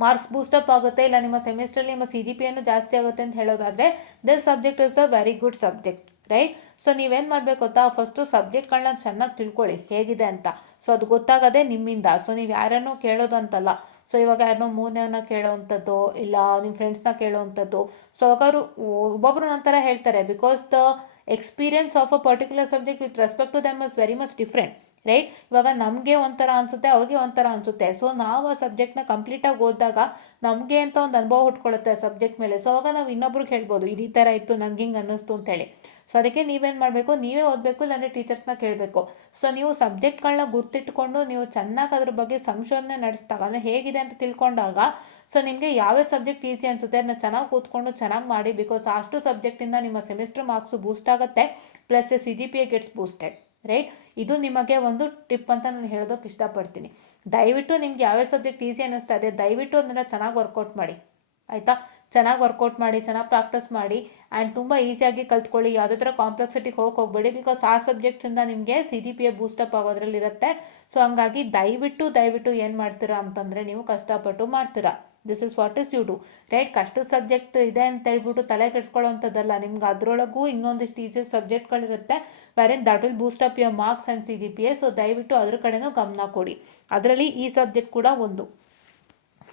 ಮಾರ್ಕ್ಸ್ ಬೂಸ್ಟಪ್ ಆಗುತ್ತೆ. ಇಲ್ಲ ನಿಮ್ಮ ಸೆಮಿಸ್ಟ್ರಲ್ಲಿ ನಿಮ್ಮ CGPA ಜಾಸ್ತಿ ಆಗುತ್ತೆ ಅಂತ ಹೇಳೋದಾದರೆ this subject is a very good subject, right. So ನೀವೇನು ಮಾಡಬೇಕು ಗೊತ್ತಾ, ಫಸ್ಟು ಸಬ್ಜೆಕ್ಟ್ಗಳನ್ನ ಚೆನ್ನಾಗಿ ತಿಳ್ಕೊಳ್ಳಿ ಹೇಗಿದೆ ಅಂತ. ಸೊ ಅದು ಗೊತ್ತಾಗೋದೇ ನಿಮ್ಮಿಂದ. ಸೊ ನೀವು ಯಾರನ್ನೂ ಕೇಳೋದಂತಲ್ಲ. ಸೊ ಇವಾಗ ಯಾರನ್ನೋ ಮೂರನೇವನ್ನ ಕೇಳೋವಂಥದ್ದು, ಇಲ್ಲ ನಿಮ್ಮ ಫ್ರೆಂಡ್ಸ್ನ ಕೇಳೋವಂಥದ್ದು. ಸೊ ಅವಾಗ ಅವರು ಒಬ್ಬೊಬ್ಬರು ನಂತರ ಹೇಳ್ತಾರೆ, because the experience of a particular subject with respect to them is very much different, right. ಇವಾಗ ನಮಗೆ ಒಂಥರ ಅನಿಸುತ್ತೆ, ಅವ್ರಿಗೆ ಒಂಥರ ಅನಿಸುತ್ತೆ. ಸೊ ನಾವು ಆ ಸಬ್ಜೆಕ್ಟ್ನ ಕಂಪ್ಲೀಟಾಗಿ ಓದಿದಾಗ ನಮಗೆ ಅಂತ ಒಂದು ಅನುಭವ ಹುಟ್ಕೊಳ್ಳುತ್ತೆ ಆ ಸಬ್ಜೆಕ್ಟ್ ಮೇಲೆ. ಸೊ ಅವಾಗ ನಾವು ಇನ್ನೊಬ್ರಿಗೆ ಹೇಳ್ಬೋದು, ಇದು ಈ ಥರ ಇತ್ತು, ನನಗೆ ಹಿಂಗೆ ಅನ್ನಿಸ್ತು ಅಂತೇಳಿ. ಸೊ ಅದಕ್ಕೆ ನೀವೇನು ಮಾಡಬೇಕು, ನೀವೇ ಓದಬೇಕು, ಇಲ್ಲಾಂದರೆ ಟೀಚರ್ಸ್ನ ಕೇಳಬೇಕು. ಸೊ ನೀವು ಸಬ್ಜೆಕ್ಟ್ಗಳನ್ನ ಗುರ್ತಿಟ್ಕೊಂಡು ನೀವು ಚೆನ್ನಾಗಿ ಅದ್ರ ಬಗ್ಗೆ ಸಂಶೋಧನೆ ನಡೆಸಿದಾಗ, ಅಂದರೆ ಹೇಗಿದೆ ಅಂತ ತಿಳ್ಕೊಂಡಾಗ, ಸೊ ನಿಮಗೆ ಯಾವ್ಯಾವ ಸಬ್ಜೆಕ್ಟ್ ಈಸಿ ಅನಿಸುತ್ತೆ ಅದನ್ನ ಚೆನ್ನಾಗಿ ಕೂತ್ಕೊಂಡು ಚೆನ್ನಾಗಿ ಮಾಡಿ. ಬಿಕಾಸ್ ಅಷ್ಟು ಸಬ್ಜೆಕ್ಟಿಂದ ನಿಮ್ಮ ಸೆಮಿಸ್ಟರ್ ಮಾರ್ಕ್ಸು ಬೂಸ್ಟ್ ಆಗುತ್ತೆ, plus CGPA gets boosted, right. ಇದು ನಿಮಗೆ ಒಂದು ಟಿಪ್ ಅಂತ ನಾನು ಹೇಳೋದಕ್ಕೆ ಇಷ್ಟಪಡ್ತೀನಿ. ದಯವಿಟ್ಟು ನಿಮ್ಗೆ ಯಾವ್ಯಾವ ಸಬ್ಜೆಕ್ಟ್ ಈಸಿ ಅನ್ನಿಸ್ತಾ ಇದೆ, ದಯವಿಟ್ಟು ಅದನ್ನು ಚೆನ್ನಾಗಿ ವರ್ಕೌಟ್ ಮಾಡಿ, ಆಯಿತಾ. ಚೆನ್ನಾಗಿ ವರ್ಕೌಟ್ ಮಾಡಿ, ಚೆನ್ನಾಗಿ ಪ್ರಾಕ್ಟೀಸ್ ಮಾಡಿ, ಆ್ಯಂಡ್ ತುಂಬ ಈಸಿಯಾಗಿ ಕಲ್ತ್ಕೊಳ್ಳಿ. ಯಾವುದೇ ಥರ ಕಾಂಪ್ಲೆಕ್ಸಿಟಿಗೆ ಹೋಗಬೇಡಿ. ಬಿಕಾಸ್ ಆ ಸಬ್ಜೆಕ್ಟ್ಸಿಂದ ನಿಮಗೆ CGPA ಬೂಸ್ಟಪ್ ಆಗೋದ್ರಲ್ಲಿರುತ್ತೆ. ಸೊ ಹಂಗಾಗಿ ದಯವಿಟ್ಟು ಏನು ಮಾಡ್ತೀರಾ ಅಂತಂದರೆ, ನೀವು ಕಷ್ಟಪಟ್ಟು ಮಾಡ್ತೀರಾ. This is what is you do, right. ಕಷ್ಟದ ಸಬ್ಜೆಕ್ಟ್ ಇದೆ ಅಂತ ಹೇಳ್ಬಿಟ್ಟು ತಲೆ ಕೆಡಿಸ್ಕೊಳ್ಳೋವಂಥದ್ದಲ್ಲ. ನಿಮ್ಗೆ ಅದರೊಳಗೂ ಇನ್ನೊಂದಿಷ್ಟು ಈಸಿ ಸಬ್ಜೆಕ್ಟ್ಗಳಿರುತ್ತೆ wherein that will boost up your marks and CGPA. So ದಯವಿಟ್ಟು ಅದ್ರ ಕಡೆನೂ ಗಮನ ಕೊಡಿ. ಅದರಲ್ಲಿ ಈ ಸಬ್ಜೆಕ್ಟ್ ಕೂಡ ಒಂದು,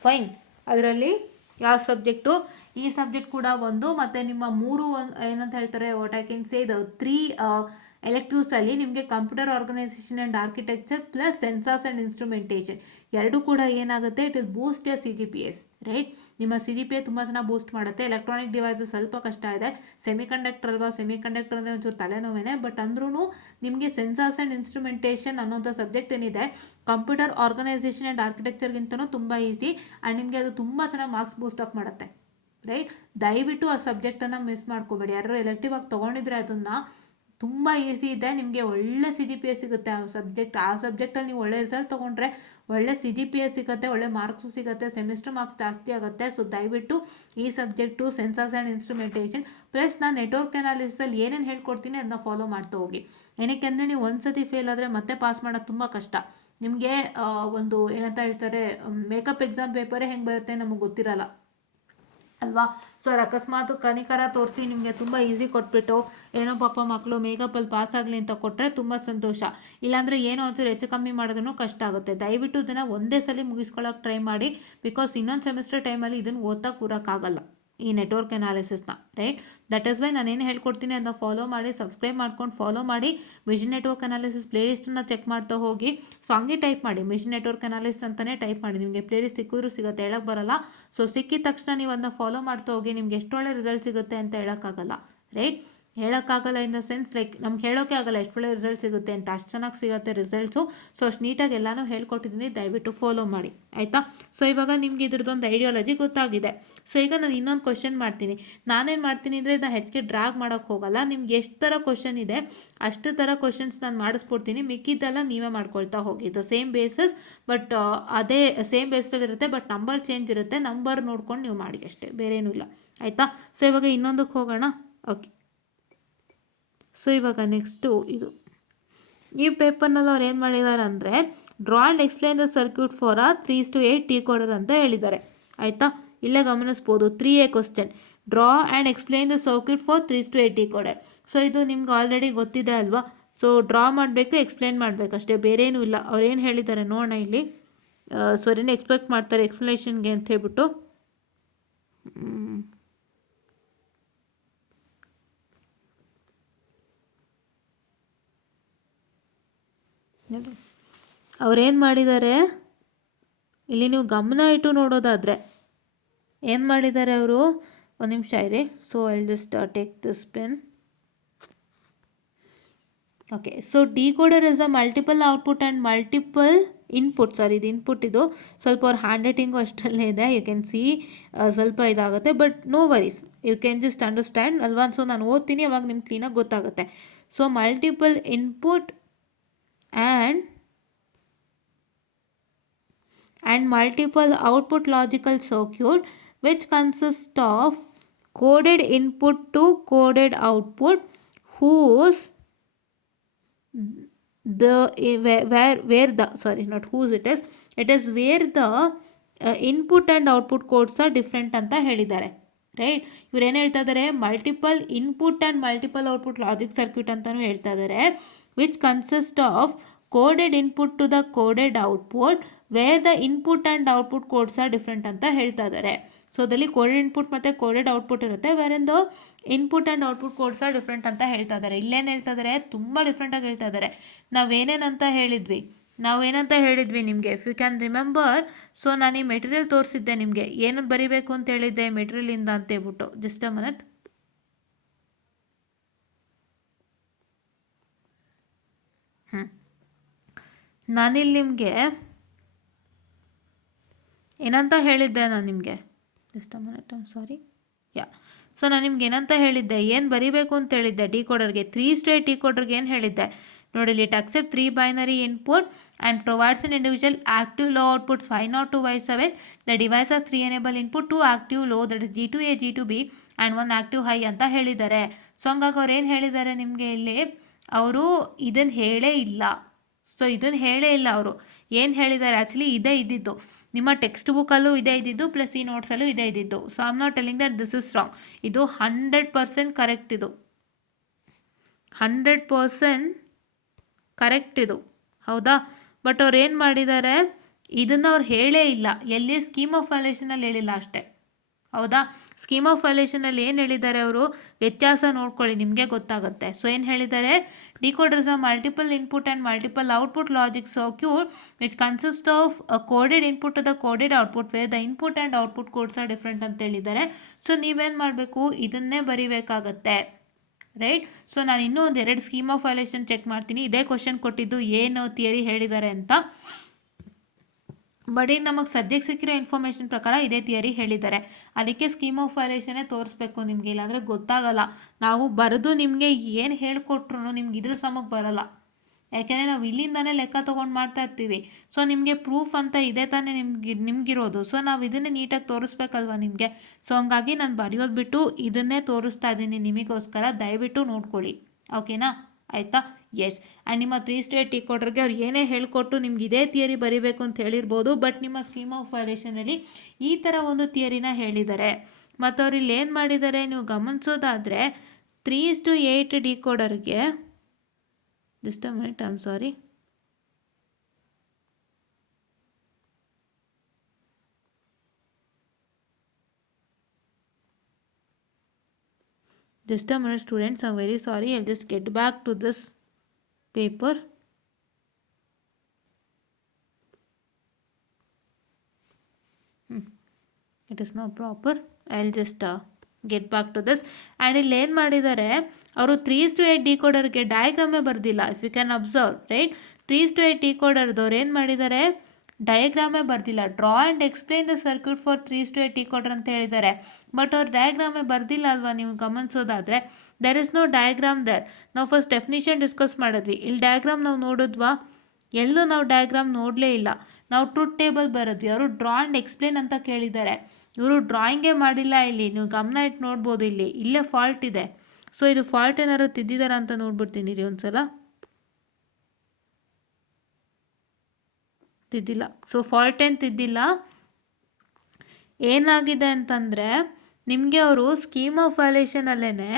ಫೈನ್. ಅದರಲ್ಲಿ ಯಾವ ಸಬ್ಜೆಕ್ಟು, ಈ ಸಬ್ಜೆಕ್ಟ್ ಕೂಡ ಒಂದು. ಮತ್ತು ನಿಮ್ಮ 3 ಏನಂತ ಹೇಳ್ತಾರೆ, what I can say the 3 ಎಲೆಕ್ಟಿವ್ಸಲ್ಲಿ ನಿಮಗೆ computer organisation and architecture plus sensors and instrumentation ಎರಡೂ ಕೂಡ ಏನಾಗುತ್ತೆ, it will boost your CGPAs, right. ನಿಮ್ಮ CGPA ತುಂಬ ಚೆನ್ನಾಗಿ ಬೂಸ್ಟ್ ಮಾಡುತ್ತೆ. ಎಲೆಕ್ಟ್ರಾನಿಕ್ ಡಿವೈಸಸ್ ಸ್ವಲ್ಪ ಕಷ್ಟ ಇದೆ, ಸೆಮಿಕಂಡಕ್ಟರ್ ಅಲ್ವಾ, ಸೆಮಿಕಂಡಕ್ಟರ್ ಅಂದರೆ ಒಂಚೂರು ತಲೆನೋವೇನೆ. ಬಟ್ ಅಂದ್ರೂ ನಿಮಗೆ ಸೆನ್ಸಾರ್ಸ್ ಆ್ಯಂಡ್ ಇನ್ಸ್ಟ್ರುಮೆಂಟೇಷನ್ ಅನ್ನೋಂಥ ಸಬ್ಜೆಕ್ಟ್ ಏನಿದೆ, ಕಂಪ್ಯೂಟರ್ ಆರ್ಗನೈಸೇಷನ್ ಆ್ಯಂಡ್ ಆರ್ಕಿಟೆಕ್ಚರ್ಗಿಂತನೂ ತುಂಬ ಈಸಿ, ಆ್ಯಂಡ್ ನಿಮಗೆ ಅದು ತುಂಬ ಚೆನ್ನಾಗಿ ಮಾರ್ಕ್ಸ್ ಬೂಸ್ಟ್ ಅಪ್ ಮಾಡುತ್ತೆ, ರೈಟ್. ದಯವಿಟ್ಟು ಆ ಸಬ್ಜೆಕ್ಟನ್ನು ಮಿಸ್ ಮಾಡ್ಕೋಬೇಡಿ. ಯಾರು ಎಲೆಕ್ಟಿವ್ ಆಗಿ ತೊಗೊಂಡಿದ್ರೆ ಅದನ್ನು ತುಂಬ ಈಸಿ ಇದೆ, ನಿಮಗೆ ಒಳ್ಳೆ CGPA ಸಿಗುತ್ತೆ ಆ ಸಬ್ಜೆಕ್ಟಲ್ಲಿ ನೀವು ಒಳ್ಳೆ ರಿಸಲ್ಟ್ ತೊಗೊಂಡ್ರೆ ಒಳ್ಳೆ CGPA ಸಿಗುತ್ತೆ, ಒಳ್ಳೆ ಮಾರ್ಕ್ಸು ಸಿಗುತ್ತೆ, ಸೆಮಿಸ್ಟರ್ ಮಾರ್ಕ್ಸ್ ಜಾಸ್ತಿ ಆಗುತ್ತೆ. ಸೊ ದಯವಿಟ್ಟು ಈ subject sensors and instrumentation plus ನಾನು ನೆಟ್ವರ್ಕ್ ಅನಾಲಿಸಿಸಲ್ಲಿ ಏನೇನು ಹೇಳ್ಕೊಡ್ತೀನಿ ಅದನ್ನ ಫಾಲೋ ಮಾಡ್ತಾ ಹೋಗಿ. ಏನಕ್ಕೆ ಅಂದರೆ ನೀವು ಒಂದು ಸತಿ ಫೇಲ್ ಆದರೆ ಮತ್ತೆ ಪಾಸ್ ಮಾಡೋದು ತುಂಬ ಕಷ್ಟ. ನಿಮಗೆ ಒಂದು ಏನಂತ ಹೇಳ್ತಾರೆ, ಮೇಕಪ್ ಎಕ್ಸಾಮ್ ಪೇಪರೇ ಹೆಂಗೆ ಬರುತ್ತೆ ನಮಗೆ ಗೊತ್ತಿರಲ್ಲ ಅಲ್ವಾ. ಸೊ ಅಕಸ್ಮಾತ್ ಕನಿಕರ ತೋರಿಸಿ ನಿಮಗೆ ತುಂಬ ಈಸಿ ಕೊಟ್ಬಿಟ್ಟು ಏನೋ ಪಾಪ ಮಕ್ಕಳು ಮೇಕಪ್ಪಲ್ಲಿ ಪಾಸ್ ಆಗಲಿ ಅಂತ ಕೊಟ್ಟರೆ ತುಂಬ ಸಂತೋಷ. ಇಲ್ಲಾಂದರೆ ಏನೋ ಒಂಚೂರು ಹೆಚ್ಚು ಕಮ್ಮಿ ಮಾಡೋದನ್ನು ಕಷ್ಟ ಆಗುತ್ತೆ. ದಯವಿಟ್ಟು ಇದನ್ನು ಒಂದೇ ಸಲ ಮುಗಿಸ್ಕೊಳ್ಳೋಕೆ ಟ್ರೈ ಮಾಡಿ. ಬಿಕಾಸ್ ಇನ್ನೊಂದು ಸೆಮಿಸ್ಟರ್ ಟೈಮಲ್ಲಿ ಇದನ್ನು ಓದ್ತಾ ಕೂರೋಕ್ಕಾಗಲ್ಲ ಈ ನೆಟ್ವರ್ಕ್ ಅನಾಲಿಸಿಸ್ನ, ರೈಟ್. ದಟ್ ಇಸ್ ವೈ ನಾನೇನು ಹೇಳ್ಕೊಡ್ತೀನಿ ಅದನ್ನ ಫಾಲೋ ಮಾಡಿ, ಸಬ್ಸ್ಕ್ರೈಬ್ ಮಾಡ್ಕೊಂಡು ಫಾಲೋ ಮಾಡಿ. ವಿಷನ್ ನೆಟ್ವರ್ಕ್ ಅನಾಲಿಸಿಸ್ ಪ್ಲೇಲಿಸ್ಟನ್ನು ಚೆಕ್ ಮಾಡ್ತಾ ಹೋಗಿ. ಸೊ ಹಂಗೆ ಟೈಪ್ ಮಾಡಿ, ವಿಷನ್ ನೆಟ್ವರ್ಕ್ ಅನಾಲಿಸಿಸ್ ಅಂತಲೇ ಟೈಪ್ ಮಾಡಿ, ನಿಮಗೆ ಪ್ಲೇಲಿಸ್ಟ್ ಸಿಕ್ಕಿದ್ರು ಸಿಗುತ್ತೆ, ಹೇಳಕ್ಕೆ ಬರಲ್ಲ. ಸೊ ಸಿಕ್ಕಿದ ತಕ್ಷಣ ನೀವು ಅದನ್ನ ಫಾಲೋ ಮಾಡ್ತಾ ಹೋಗಿ, ನಿಮ್ಗೆ ಎಷ್ಟು ಒಳ್ಳೆ ರಿಸಲ್ಟ್ ಸಿಗುತ್ತೆ ಅಂತ ಹೇಳೋಕ್ಕಾಗಲ್ಲ, ರೈಟ್. ಹೇಳೋಕ್ಕಾಗಲ್ಲ ಇನ್ ದ ಸೆನ್ಸ್ ಲೈಕ್ ನಮ್ಗೆ ಹೇಳೋಕ್ಕೆ ಆಗಲ್ಲ ಎಷ್ಟು ಒಳ್ಳೆ ರಿಸಲ್ಟ್ ಸಿಗುತ್ತೆ ಅಂತ, ಅಷ್ಟು ಚೆನ್ನಾಗಿ ಸಿಗುತ್ತೆ ರಿಸಲ್ಟ್ಸು. ಸೊ ಅಷ್ಟು ನೀಟಾಗಿ ಎಲ್ಲನೂ ಹೇಳ್ಕೊಟ್ಟಿದ್ದೀನಿ, ದಯವಿಟ್ಟು ಫಾಲೋ ಮಾಡಿ ಆಯಿತಾ. ಸೊ ಇವಾಗ ನಿಮ್ಗೆ ಇದ್ರದ್ದೊಂದು ಐಡಿಯಾಲಜಿ ಗೊತ್ತಾಗಿದೆ. ಸೊ ಈಗ ನಾನು ಇನ್ನೊಂದು ಕ್ವಶನ್ ಮಾಡ್ತೀನಿ. ನಾನೇನು ಮಾಡ್ತೀನಿ ಅಂದರೆ ಇದನ್ನ ಹೆಚ್ಚಿಗೆ ಡ್ರಾಗ್ ಮಾಡೋಕ್ಕೆ ಹೋಗಲ್ಲ. ನಿಮ್ಗೆ ಎಷ್ಟು ಥರ ಕ್ವಶನ್ ಇದೆ ಅಷ್ಟು ಥರ ಕ್ವಶನ್ಸ್ ನಾನು ಮಾಡಿಸ್ಕೊಡ್ತೀನಿ, ಮಿಕ್ಕಿದ್ದೆಲ್ಲ ನೀವೇ ಮಾಡ್ಕೊಳ್ತಾ ಹೋಗಿ. ದ ಸೇಮ್ ಬೇಸಸ್ ಬಟ್ ಅದೇ ಸೇಮ್ ಬೇಸಲ್ಲಿರುತ್ತೆ, ಬಟ್ ನಂಬರ್ ಚೇಂಜ್ ಇರುತ್ತೆ. ನಂಬರ್ ನೋಡ್ಕೊಂಡು ನೀವು ಮಾಡಿ ಅಷ್ಟೇ, ಬೇರೇನೂ ಇಲ್ಲ ಆಯಿತಾ. ಸೊ ಇವಾಗ ಇನ್ನೊಂದಕ್ಕೆ ಹೋಗೋಣ. ಓಕೆ, ಸೊ ಇವಾಗ ನೆಕ್ಸ್ಟು ಇದು ಈ ಪೇಪರ್ನಲ್ಲಿ ಅವ್ರು ಏನು ಮಾಡಿದ್ದಾರೆ ಅಂದರೆ draw and explain the circuit for ಆ 3:8 ಡಿಕೋಡರ್ ಅಂತ ಹೇಳಿದ್ದಾರೆ ಆಯಿತಾ. ಇಲ್ಲೇ ಗಮನಿಸ್ಬೋದು 3A question, draw and explain the circuit for 3:8 decoder. So ಇದು ನಿಮ್ಗೆ ಆಲ್ರೆಡಿ ಗೊತ್ತಿದೆ ಅಲ್ವಾ. ಸೊ ಡ್ರಾ ಮಾಡಬೇಕು, ಎಕ್ಸ್ಪ್ಲೈನ್ ಮಾಡಬೇಕು ಅಷ್ಟೇ, ಬೇರೇನೂ ಇಲ್ಲ. ಅವ್ರು ಏನು ಹೇಳಿದ್ದಾರೆ ನೋಡೋಣ ಇಲ್ಲಿ. ಸರಿನೇ ಎಕ್ಸ್ಪೆಕ್ಟ್ ಮಾಡ್ತಾರೆ ಎಕ್ಸ್ಪ್ಲನೇಷನ್ಗೆ ಅಂತ ಹೇಳ್ಬಿಟ್ಟು. ಅವ್ರೇನು ಮಾಡಿದ್ದಾರೆ ಇಲ್ಲಿ ನೀವು ಗಮನ ಇಟ್ಟು ನೋಡೋದಾದರೆ ಏನು ಮಾಡಿದ್ದಾರೆ ಅವರು, ಒಂದು ನಿಮಿಷ ಇರಿ. So I just take this pen. Okay, so decoder is a multiple output and multiple input. Sorry, ಇದು ಇನ್ಪುಟ್, ಇದು ಸ್ವಲ್ಪ ಅವ್ರ ಹ್ಯಾಂಡ್ ರೈಟಿಂಗು ಅಷ್ಟರಲ್ಲೇ ಇದೆ, ಯು ಕ್ಯಾನ್ ಸಿ ಸ್ವಲ್ಪ ಇದಾಗುತ್ತೆ, but no worries, you can just understand ಅಲ್ವಾ. ಸೊ ನಾನು ಓದ್ತೀನಿ, ಅವಾಗ ನಿಮ್ಗೆ ಕ್ಲೀನಾಗಿ ಗೊತ್ತಾಗುತ್ತೆ. So multiple input and multiple output logical circuit which consist of coded input to coded output whose the where the sorry not whose it is where the input and output codes are different ಅಂತ ಹೇಳಿದ್ದಾರೆ, right. ಇವ್ರು ಏನು ಹೇಳ್ತಾ ಇದ್ದಾರೆ, multiple input and multiple output logic circuit ಅಂತಲೂ ಹೇಳ್ತಾ ಇದ್ದಾರೆ, which consist of coded input to the coded output where the input and output codes are different ಅಂತ ಹೇಳ್ತಾ ಇದ್ದಾರೆ. ಸೊ ಅದಲ್ಲಿ ಕೋಡೆಡ್ ಇನ್ಪುಟ್ ಮತ್ತು ಕೋಡೆಡ್ ಔಟ್ಪುಟ್ ಇರುತ್ತೆ, ವೇರೆಂದು input and output codes are different ಅಂತ ಹೇಳ್ತಾ ಇದ್ದಾರೆ. ಇಲ್ಲೇನು ಹೇಳ್ತಾ ಇದ್ದಾರೆ, ತುಂಬ ಡಿಫ್ರೆಂಟಾಗಿ ಹೇಳ್ತಾ ಇದ್ದಾರೆ. ನಾವೇನೇನಂತ ಹೇಳಿದ್ವಿ ನಿಮಗೆ, if you can remember. So ನಾನು ಈ ಮೆಟೀರಿಯಲ್ ತೋರಿಸಿದ್ದೆ ನಿಮಗೆ, ಏನು ಬರೀಬೇಕು ಅಂತ ಹೇಳಿದ್ದೆ ಮೆಟೀರಿಯಲಿಂದ ಅಂತ ಹೇಳ್ಬಿಟ್ಟು. Just a minute. ನಾನಿಲ್ಲಿ ನಿಮಗೆ ಏನಂತ ಹೇಳಿದ್ದೆ, ನಾನು ನಿಮಗೆ just a minute, I am sorry, yeah. So ನಾನು ನಿಮ್ಗೆ ಏನಂತ ಹೇಳಿದ್ದೆ, ಏನು ಬರೀಬೇಕು ಅಂತ ಹೇಳಿದ್ದೆ ಡಿಕೋಡರ್ಗೆ, 3:8 ಡಿಕೋಡರ್ಗೆ ಏನು ಹೇಳಿದ್ದೆ ನೋಡಿ. It accept 3 binary input and provides an individual active low outputs 5 to Y7. The device as 3 enable input, 2 active low that is G2A G2B and 1 active high ಅಂತ ಹೇಳಿದ್ದಾರೆ. ಸೊ ಹಂಗಾಗಿ ಅವ್ರು ಏನು ಹೇಳಿದ್ದಾರೆ ನಿಮಗೆ ಇಲ್ಲಿ, ಅವರು ಇದನ್ನು ಹೇಳೇ ಇಲ್ಲ. ಸೊ ಇದನ್ನು ಹೇಳೇ ಇಲ್ಲ ಅವರು. ಏನು ಹೇಳಿದ್ದಾರೆ, ಆ್ಯಕ್ಚುಲಿ ಇದೇ ಇದ್ದಿದ್ದು ನಿಮ್ಮ ಟೆಕ್ಸ್ಟ್ ಬುಕ್ಕಲ್ಲೂ ಇದೇ ಇದ್ದಿದ್ದು, ಪ್ಲಸ್ ಈ ನೋಟ್ಸಲ್ಲೂ ಇದೇ ಇದ್ದಿದ್ದು. So I am not telling that this is wrong. ಇದು 100% ಕರೆಕ್ಟ್, ಇದು 100% ಕರೆಕ್ಟ್ ಇದು, ಹೌದಾ. ಬಟ್ ಅವ್ರು ಏನು ಮಾಡಿದ್ದಾರೆ, ಇದನ್ನು ಅವ್ರು ಹೇಳೇ ಇಲ್ಲ. ಎಲ್ಲಿ ಸ್ಕೀಮ್ ಆಫ್ ವ್ಯಾಲ್ಯೂಷನಲ್ಲಿ ಹೇಳಿಲ್ಲ ಅಷ್ಟೇ, ಹೌದಾ. ಸ್ಕೀಮ್ ಆಫ್ ವ್ಯಾಲ್ಯೂಷನಲ್ಲಿ ಏನು ಹೇಳಿದ್ದಾರೆ ಅವರು, ವ್ಯತ್ಯಾಸ ನೋಡ್ಕೊಳ್ಳಿ, ನಿಮಗೆ ಗೊತ್ತಾಗುತ್ತೆ. ಸೊ ಏನು ಹೇಳಿದ್ದಾರೆ, decoder is a multiple input and multiple output logic circuit which consist of coded input to the coded output where the input and output codes are different ಅಂತ ಹೇಳಿದ್ದಾರೆ. ಸೊ ನೀವೇನು ಮಾಡಬೇಕು, ಇದನ್ನೇ ಬರೀಬೇಕಾಗತ್ತೆ, ರೈಟ್. ಸೊ ನಾನು ಇನ್ನೂ ಒಂದು 2 ಸ್ಕೀಮ್ ಆಫ್ ವ್ಯಾಲ್ಯೂಷನ್ ಚೆಕ್ ಮಾಡ್ತೀನಿ. ಇದೇ ಕ್ವಶನ್ ಕೊಟ್ಟಿದ್ದು ಏನು ಥಿಯರಿ ಹೇಳಿದ್ದಾರೆ ಅಂತ. ಬಟ್ ಈಗ ನಮಗೆ ಸದ್ಯಕ್ಕೆ ಸಿಕ್ಕಿರೋ ಇನ್ಫಾರ್ಮೇಷನ್ ಪ್ರಕಾರ ಇದೇ ಥಿಯರಿ ಹೇಳಿದ್ದಾರೆ. ಅದಕ್ಕೆ ಸ್ಕೀಮ್ ಆಫ್ ವೈಲೇಷನ್ನೇ ತೋರಿಸ್ಬೇಕು ನಿಮಗೆ, ಇಲ್ಲಾಂದರೆ ಗೊತ್ತಾಗಲ್ಲ. ನಾವು ಬರೆದು ನಿಮಗೆ ಏನು ಹೇಳಿಕೊಟ್ರು ನಿಮ್ಗೆ ಇದ್ರ ಸಮಕ್ಕೆ ಬರಲ್ಲ. ಯಾಕೆಂದರೆ ನಾವು ಇಲ್ಲಿಂದನೇ ಲೆಕ್ಕ ತೊಗೊಂಡು ಮಾಡ್ತಾ ಇರ್ತೀವಿ. ಸೊ ನಿಮಗೆ ಪ್ರೂಫ್ ಅಂತ ಇದೆ ತಾನೇ ನಿಮಗಿರೋದು. ಸೊ ನಾವು ಇದನ್ನೇ ನೀಟಾಗಿ ತೋರಿಸ್ಬೇಕಲ್ವ ನಿಮಗೆ. ಸೊ ಹಂಗಾಗಿ ನಾನು ಬರೆಯೋದು ಬಿಟ್ಟು ಇದನ್ನೇ ತೋರಿಸ್ತಾ ಇದ್ದೀನಿ ನಿಮಗೋಸ್ಕರ. ದಯವಿಟ್ಟು ನೋಡ್ಕೊಳ್ಳಿ, ಓಕೆನಾ? ಆಯಿತಾ? ಎಸ್. ಆ್ಯಂಡ್ ನಿಮ್ಮ 3 ಸ್ಟೇಟ್ ಡಿಕೋಡರ್ಗೆ ಅವ್ರು ಏನೇ ಹೇಳಿಕೊಟ್ಟು ನಿಮ್ಗೆ ಇದೇ ಥಿಯರಿ ಬರೀಬೇಕು ಅಂತ ಹೇಳಿರ್ಬೋದು. ಬಟ್ ನಿಮ್ಮ ಸ್ಕೀಮ್ ಆಫ್ ವೈಲೇಷನಲ್ಲಿ ಈ ಥರ ಒಂದು ಥಿಯರಿನ ಹೇಳಿದ್ದಾರೆ. ಮತ್ತು ಅವ್ರು ಇಲ್ಲಿ ಏನು ಮಾಡಿದ್ದಾರೆ ನೀವು ಗಮನಿಸೋದಾದರೆ 3:8 ಡಿಕೋಡರ್ಗೆ just a minute, I am sorry. Just a minute students, I'm very sorry. I'll just get back to this paper. It is not proper. I'll just get back to this. And ಇಲ್ಲಿ ಏನು ಮಾಡಿದ್ದಾರೆ ಅವರು 3:8 ಡಿಕೋಡರ್ಗೆ ಡಯಾಗ್ರಾಮೇ ಬರ್ದಿಲ್ಲ. If you can observe right, 3:8 ಡಿಕೋಡರ್ದವ್ರು ಏನು ಮಾಡಿದ್ದಾರೆ ಡಯಾಗ್ರಾಮೇ ಬರ್ದಿಲ್ಲ. Draw and explain the circuit for 3:8 decoder ಅಂತ ಹೇಳಿದ್ದಾರೆ. ಬಟ್ ಅವ್ರು ಡಯಾಗ್ರಾಮೇ ಬರ್ದಿಲ್ಲ ಅಲ್ವಾ ನೀವು ಗಮನಿಸೋದಾದರೆ. There is no diagram there. ನಾವು ಫಸ್ಟ್ ಡೆಫಿನಿಷನ್ ಡಿಸ್ಕಸ್ ಮಾಡಿದ್ವಿ. ಇಲ್ಲಿ ಡಯಾಗ್ರಾಮ್ ನಾವು ನೋಡಿದ್ವಾ? ಎಲ್ಲೂ ನಾವು ಡಯಾಗ್ರಾಮ್ ನೋಡಲೇ ಇಲ್ಲ. ನಾವು ಟ್ರೂತ್ ಟೇಬಲ್ ಬರೆದ್ವಿ. ಅವರು ಡ್ರಾ ಆ್ಯಂಡ್ ಎಕ್ಸ್ಪ್ಲೇನ್ ಅಂತ ಕೇಳಿದ್ದಾರೆ. ಇವರು ಡ್ರಾಯಿಂಗೇ ಮಾಡಿಲ್ಲ. ಇಲ್ಲಿ ನೀವು ಗಮನ ಇಟ್ಟು ನೋಡ್ಬೋದು, ಇಲ್ಲೇ ಫಾಲ್ಟ್ ಇದೆ. ಸೊ ಇದು ಫಾಲ್ಟ್ ಏನಾದ್ರು ತಿದ್ದಿದಾರ ಅಂತ ನೋಡ್ಬಿಡ್ತೀನಿ ರೀ ಒಂದ್ಸಲ. ತಿದ್ದಿಲ್ಲ. ಸೊ ಫಾಲ್ಟ್ ಏನು ತಿದ್ದಿಲ್ಲ. ಏನಾಗಿದೆ ಅಂತಂದರೆ ನಿಮಗೆ ಅವರು ಸ್ಕೀಮ್ ಆಫ್ ವೈಲೇಷನಲ್ಲೇ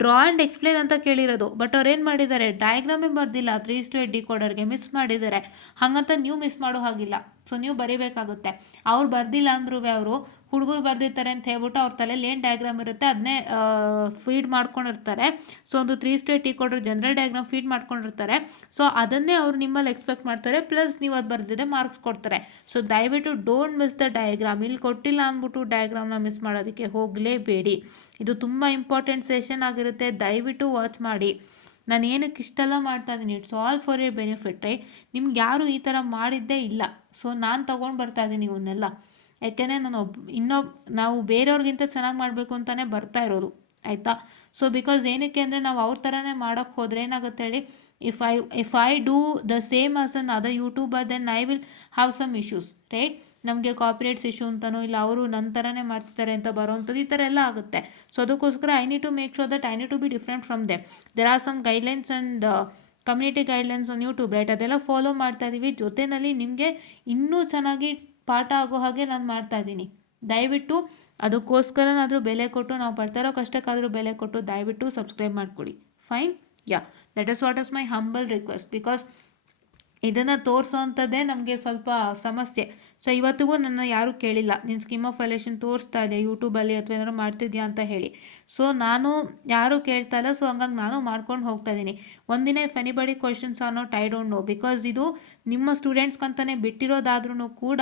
ಡ್ರಾ ಆ್ಯಂಡ್ ಎಕ್ಸ್ಪ್ಲೇನ್ ಅಂತ ಕೇಳಿರೋದು. ಬಟ್ ಅವ್ರು ಏನು ಮಾಡಿದ್ದಾರೆ ಡಯಾಗ್ರಾಮೇ ಬರ್ದಿಲ್ಲ. 3:8 ಡಿಕೋಡರ್ಗೆ ಮಿಸ್ ಮಾಡಿದ್ದಾರೆ. ಹಾಗಂತ ನೀವು ಮಿಸ್ ಮಾಡೋ ಹಾಗಿಲ್ಲ. ಸೊ ನೀವು ಬರೀಬೇಕಾಗುತ್ತೆ. ಅವ್ರು ಬರ್ದಿಲ್ಲ ಅಂದ್ರೂ ಅವರು ಹುಡುಗರು ಬರ್ದಿರ್ತಾರೆ ಅಂತ ಹೇಳ್ಬಿಟ್ಟು ಅವ್ರ ತಲೆಯಲ್ಲಿ ಏನು ಡಯಾಗ್ರಾಮ್ ಇರುತ್ತೆ ಅದನ್ನೇ ಫೀಡ್ ಮಾಡ್ಕೊಂಡಿರ್ತಾರೆ. ಸೊ ಒಂದು 3:8 ಡಿಕೋಡರ್ ಜನರಲ್ ಡಯಾಗ್ರಾಮ್ ಫೀಡ್ ಮಾಡ್ಕೊಂಡಿರ್ತಾರೆ. ಸೊ ಅದನ್ನೇ ಅವ್ರು ನಿಮ್ಮಲ್ಲಿ ಎಕ್ಸ್ಪೆಕ್ಟ್ ಮಾಡ್ತಾರೆ. ಪ್ಲಸ್ ನೀವು ಅದು ಬರ್ದಿದ್ರೆ ಮಾರ್ಕ್ಸ್ ಕೊಡ್ತಾರೆ. ಸೊ ದಯವಿಟ್ಟು ಡೋಂಟ್ ಮಿಸ್ ದ ಡಯಾಗ್ರಾಮ್. ಇಲ್ಲಿ ಕೊಟ್ಟಿಲ್ಲ ಅಂದ್ಬಿಟ್ಟು ಡಯಾಗ್ರಾಮ್ನ ಮಿಸ್ ಮಾಡೋದಕ್ಕೆ ಹೋಗಲೇಬೇಡಿ. ಇದು ತುಂಬ ಇಂಪಾರ್ಟೆಂಟ್ ಸೆಷನ್ ಆಗಿರುತ್ತೆ. ದಯವಿಟ್ಟು ವಾಚ್ ಮಾಡಿ. ನಾನು ಏನಕ್ಕೆ ಇಷ್ಟೆಲ್ಲ ಮಾಡ್ತಾ ಇದ್ದೀನಿ, it's all for your benefit right. ನಿಮ್ಗೆ ಯಾರೂ ಈ ಥರ ಮಾಡಿದ್ದೇ ಇಲ್ಲ. ಸೊ ನಾನು ತೊಗೊಂಡು ಬರ್ತಾ ಇದ್ದೀನಿ ಇವನ್ನೆಲ್ಲ. ಯಾಕೆಂದರೆ ನಾವು ಬೇರೆಯವ್ರಿಗಿಂತ ಚೆನ್ನಾಗಿ ಮಾಡಬೇಕು ಅಂತಲೇ ಬರ್ತಾ ಇರೋರು, ಆಯಿತಾ? ಸೊ ಬಿಕಾಸ್ ಏನಕ್ಕೆ ಅಂದರೆ ನಾವು ಅವ್ರ ಥರನೇ ಮಾಡೋಕ್ಕೆ ಹೋದರೆ ಏನಾಗುತ್ತೆ ಹೇಳಿ, if I do the same as an other YouTuber then I will have some issues right. ನಮಗೆ ಕಾಪಿರೈಟ್ಸ್ ಇಶ್ಯೂ ಅಂತನೋ ಇಲ್ಲ ಅವರು ನನ್ನ ಥರನೇ ಮಾಡ್ತಿದ್ದಾರೆ ಅಂತ ಬರೋವಂಥದ್ದು ಈ ಥರ ಎಲ್ಲ ಆಗುತ್ತೆ. ಸೊ ಅದಕ್ಕೋಸ್ಕರ I need to make sure that I need to be different from them. There are some guidelines and community guidelines on YouTube right. ಅದೆಲ್ಲ ಫಾಲೋ ಮಾಡ್ತಾ ಇದ್ದೀವಿ. ಜೊತೆಯಲ್ಲಿ ನಿಮಗೆ ಇನ್ನೂ ಚೆನ್ನಾಗಿ ಪಾಠ ಆಗೋ ಹಾಗೆ ನಾನು ಮಾಡ್ತಾಯಿದ್ದೀನಿ. ದಯವಿಟ್ಟು ಅದಕ್ಕೋಸ್ಕರನಾದರೂ ಬೆಲೆ ಕೊಟ್ಟು, ನಾವು ಪಡ್ತಾ ಇರೋ ಕಷ್ಟಕ್ಕಾದರೂ ಬೆಲೆ ಕೊಟ್ಟು ದಯವಿಟ್ಟು ಸಬ್ಸ್ಕ್ರೈಬ್ ಮಾಡ್ಕೊಳ್ಳಿ. Fine, yeah, that is what is my humble request. Because ಇದನ್ನು ತೋರಿಸೋ ಅಂಥದ್ದೇ ನಮಗೆ ಸ್ವಲ್ಪ ಸಮಸ್ಯೆ. ಸೊ ಇವತ್ತಿಗೂ ನನ್ನ ಯಾರೂ ಕೇಳಿಲ್ಲ ನೀನು ಸ್ಕೀಮ್ ಆಫ್ ವೈಲೇಷನ್ ತೋರಿಸ್ತಾ ಇದೆ ಯೂಟ್ಯೂಬಲ್ಲಿ ಅಥವಾ ಏನಾದ್ರು ಮಾಡ್ತಿದ್ಯಾ ಅಂತ ಹೇಳಿ. ಸೊ ನಾನು ಯಾರೂ ಕೇಳ್ತಾ ಇಲ್ಲ. ಸೊ ಹಂಗಾಗಿ ನಾನು ಮಾಡ್ಕೊಂಡು ಹೋಗ್ತಾ ಇದ್ದೀನಿ. ಒಂದಿನ if anybody questions are not, I don't no. Because ಇದು ನಿಮ್ಮ ಸ್ಟೂಡೆಂಟ್ಸ್ಗಂತಲೇ ಬಿಟ್ಟಿರೋದಾದ್ರೂ ಕೂಡ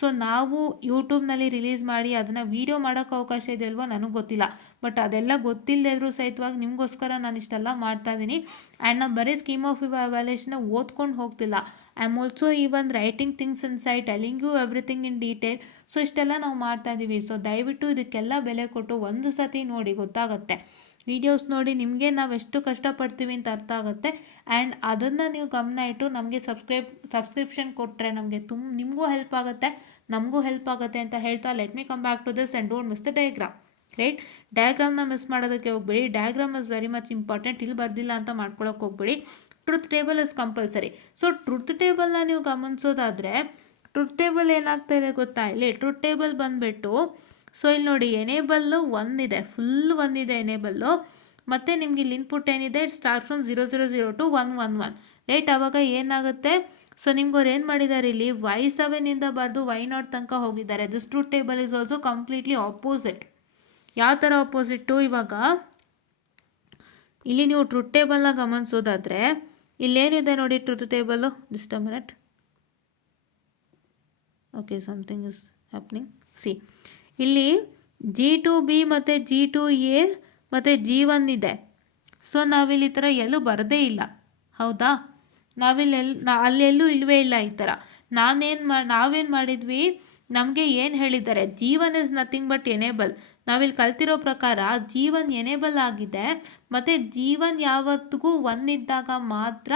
ಸೊ ನಾವು ಯೂಟ್ಯೂಬ್ನಲ್ಲಿ ರಿಲೀಸ್ ಮಾಡಿ ಅದನ್ನು ವೀಡಿಯೋ ಮಾಡೋಕ್ಕೆ ಅವಕಾಶ ಇದೆ ಅಲ್ವೋ ನನಗೆ ಗೊತ್ತಿಲ್ಲ. ಬಟ್ ಅದೆಲ್ಲ ಗೊತ್ತಿಲ್ಲದೆ ಇದ್ರೂ ಸಹಿತವಾಗಿ ನಿಮಗೋಸ್ಕರ ನಾನು ಇಷ್ಟೆಲ್ಲ ಮಾಡ್ತಾಯಿದ್ದೀನಿ. ಆ್ಯಂಡ್ ನಾನು ಬರೀ ಸ್ಕೀಮ್ ಆಫ್ ವ್ಯಾಲ್ಯೂಷನ್ನ ಓದ್ಕೊಂಡು ಹೋಗ್ತಿಲ್ಲ. I am also even writing things inside, telling you everything in detail. So ಇಷ್ಟೆಲ್ಲ ನಾವು ಮಾಡ್ತಾಯಿದ್ದೀವಿ. ಸೊ ದಯವಿಟ್ಟು ಇದಕ್ಕೆಲ್ಲ ಬೆಲೆ ಕೊಟ್ಟು ಒಂದು ಸತಿ ನೋಡಿ, ಗೊತ್ತಾಗುತ್ತೆ. ವೀಡಿಯೋಸ್ ನೋಡಿ ನಿಮಗೆ ನಾವು ಎಷ್ಟು ಕಷ್ಟಪಡ್ತೀವಿ ಅಂತ ಅರ್ಥ ಆಗುತ್ತೆ. ಆ್ಯಂಡ್ ಅದನ್ನು ನೀವು ಗಮನ ಇಟ್ಟು ನಮಗೆ ಸಬ್ಸ್ಕ್ರಿಪ್ಷನ್ ಕೊಟ್ಟರೆ ನಮಗೆ ನಿಮಗೂ ಹೆಲ್ಪ್ ಆಗುತ್ತೆ, ನಮಗೂ ಹೆಲ್ಪ್ ಆಗುತ್ತೆ ಅಂತ ಹೇಳ್ತಾ let me come back to this and don't miss the diagram right. ಡಯಾಗ್ರಾಮ್ನ ಮಿಸ್ ಮಾಡೋದಕ್ಕೆ ಹೋಗ್ಬೇಡಿ. Diagram is very much important. ಇಲ್ಲಿ ಬರ್ದಿಲ್ಲ ಅಂತ ಮಾಡ್ಕೊಳಕ್ಕೆ ಹೋಗ್ಬೇಡಿ. Truth table is compulsory. So truth ಟೇಬಲ್ನ ನೀವು ಗಮನಿಸೋದಾದರೆ ಟ್ರುತ್ ಟೇಬಲ್ ಏನಾಗ್ತಾ ಇದೆ ಗೊತ್ತಾ? ಇಲ್ಲಿ ಟ್ರುತ್ ಟೇಬಲ್ ಬಂದುಬಿಟ್ಟು ಸೊ ಇಲ್ಲಿ ನೋಡಿ ಎನೇಬಲ್ಲು ಒಂದಿದೆ, ಫುಲ್ ಒಂದಿದೆ ಎನೇಬಲ್ಲು. ಮತ್ತು ನಿಮ್ಗೆ ಇಲ್ಲಿ ಇನ್ಪುಟ್ ಏನಿದೆ ಸ್ಟಾರ್ಟ್ ಫ್ರಮ್ 000 to 111 ರೈಟ್. ಆವಾಗ ಏನಾಗುತ್ತೆ ಸೊ ನಿಮ್ಗೆ ಅವ್ರು ಏನು ಮಾಡಿದ್ದಾರೆ ಇಲ್ಲಿ Y7 ಬರೆದು Y0 ತನಕ ಹೋಗಿದ್ದಾರೆ. This truth table is also completely opposite. ಯಾವ ಥರ ಆಪೋಸಿಟ್ಟು? ಇವಾಗ ಇಲ್ಲಿ ನೀವು ಟ್ರುತ್ ಟೇಬಲ್ನ ಗಮನಿಸೋದಾದರೆ ಇಲ್ಲೇನಿದೆ ನೋಡಿ truth table. Just a minute. Okay, something is happening. C, ಇಲ್ಲಿ G2B ಮತ್ತು G2A ಮತ್ತು G1 ಇದೆ. ಸೊ ನಾವಿಲ್ಲಿ ಈ ಥರ ಎಲ್ಲೂ ಬರದೇ ಇಲ್ಲ, ಹೌದಾ? ಅಲ್ಲೆಲ್ಲೂ ಇಲ್ಲವೇ ಇಲ್ಲ ಈ ಥರ. ನಾವೇನು ಮಾಡಿದ್ವಿ, ನಮಗೆ ಏನು ಹೇಳಿದ್ದಾರೆ, Jeevan is nothing but enable. ನಾವಿಲ್ಲಿ ಕಲ್ತಿರೋ ಪ್ರಕಾರ ಜೀವನ್ ಎನೇಬಲ್ ಆಗಿದೆ, ಮತ್ತು ಜೀವನ್ ಯಾವತ್ತಿಗೂ ಒಂದಿದ್ದಾಗ ಮಾತ್ರ,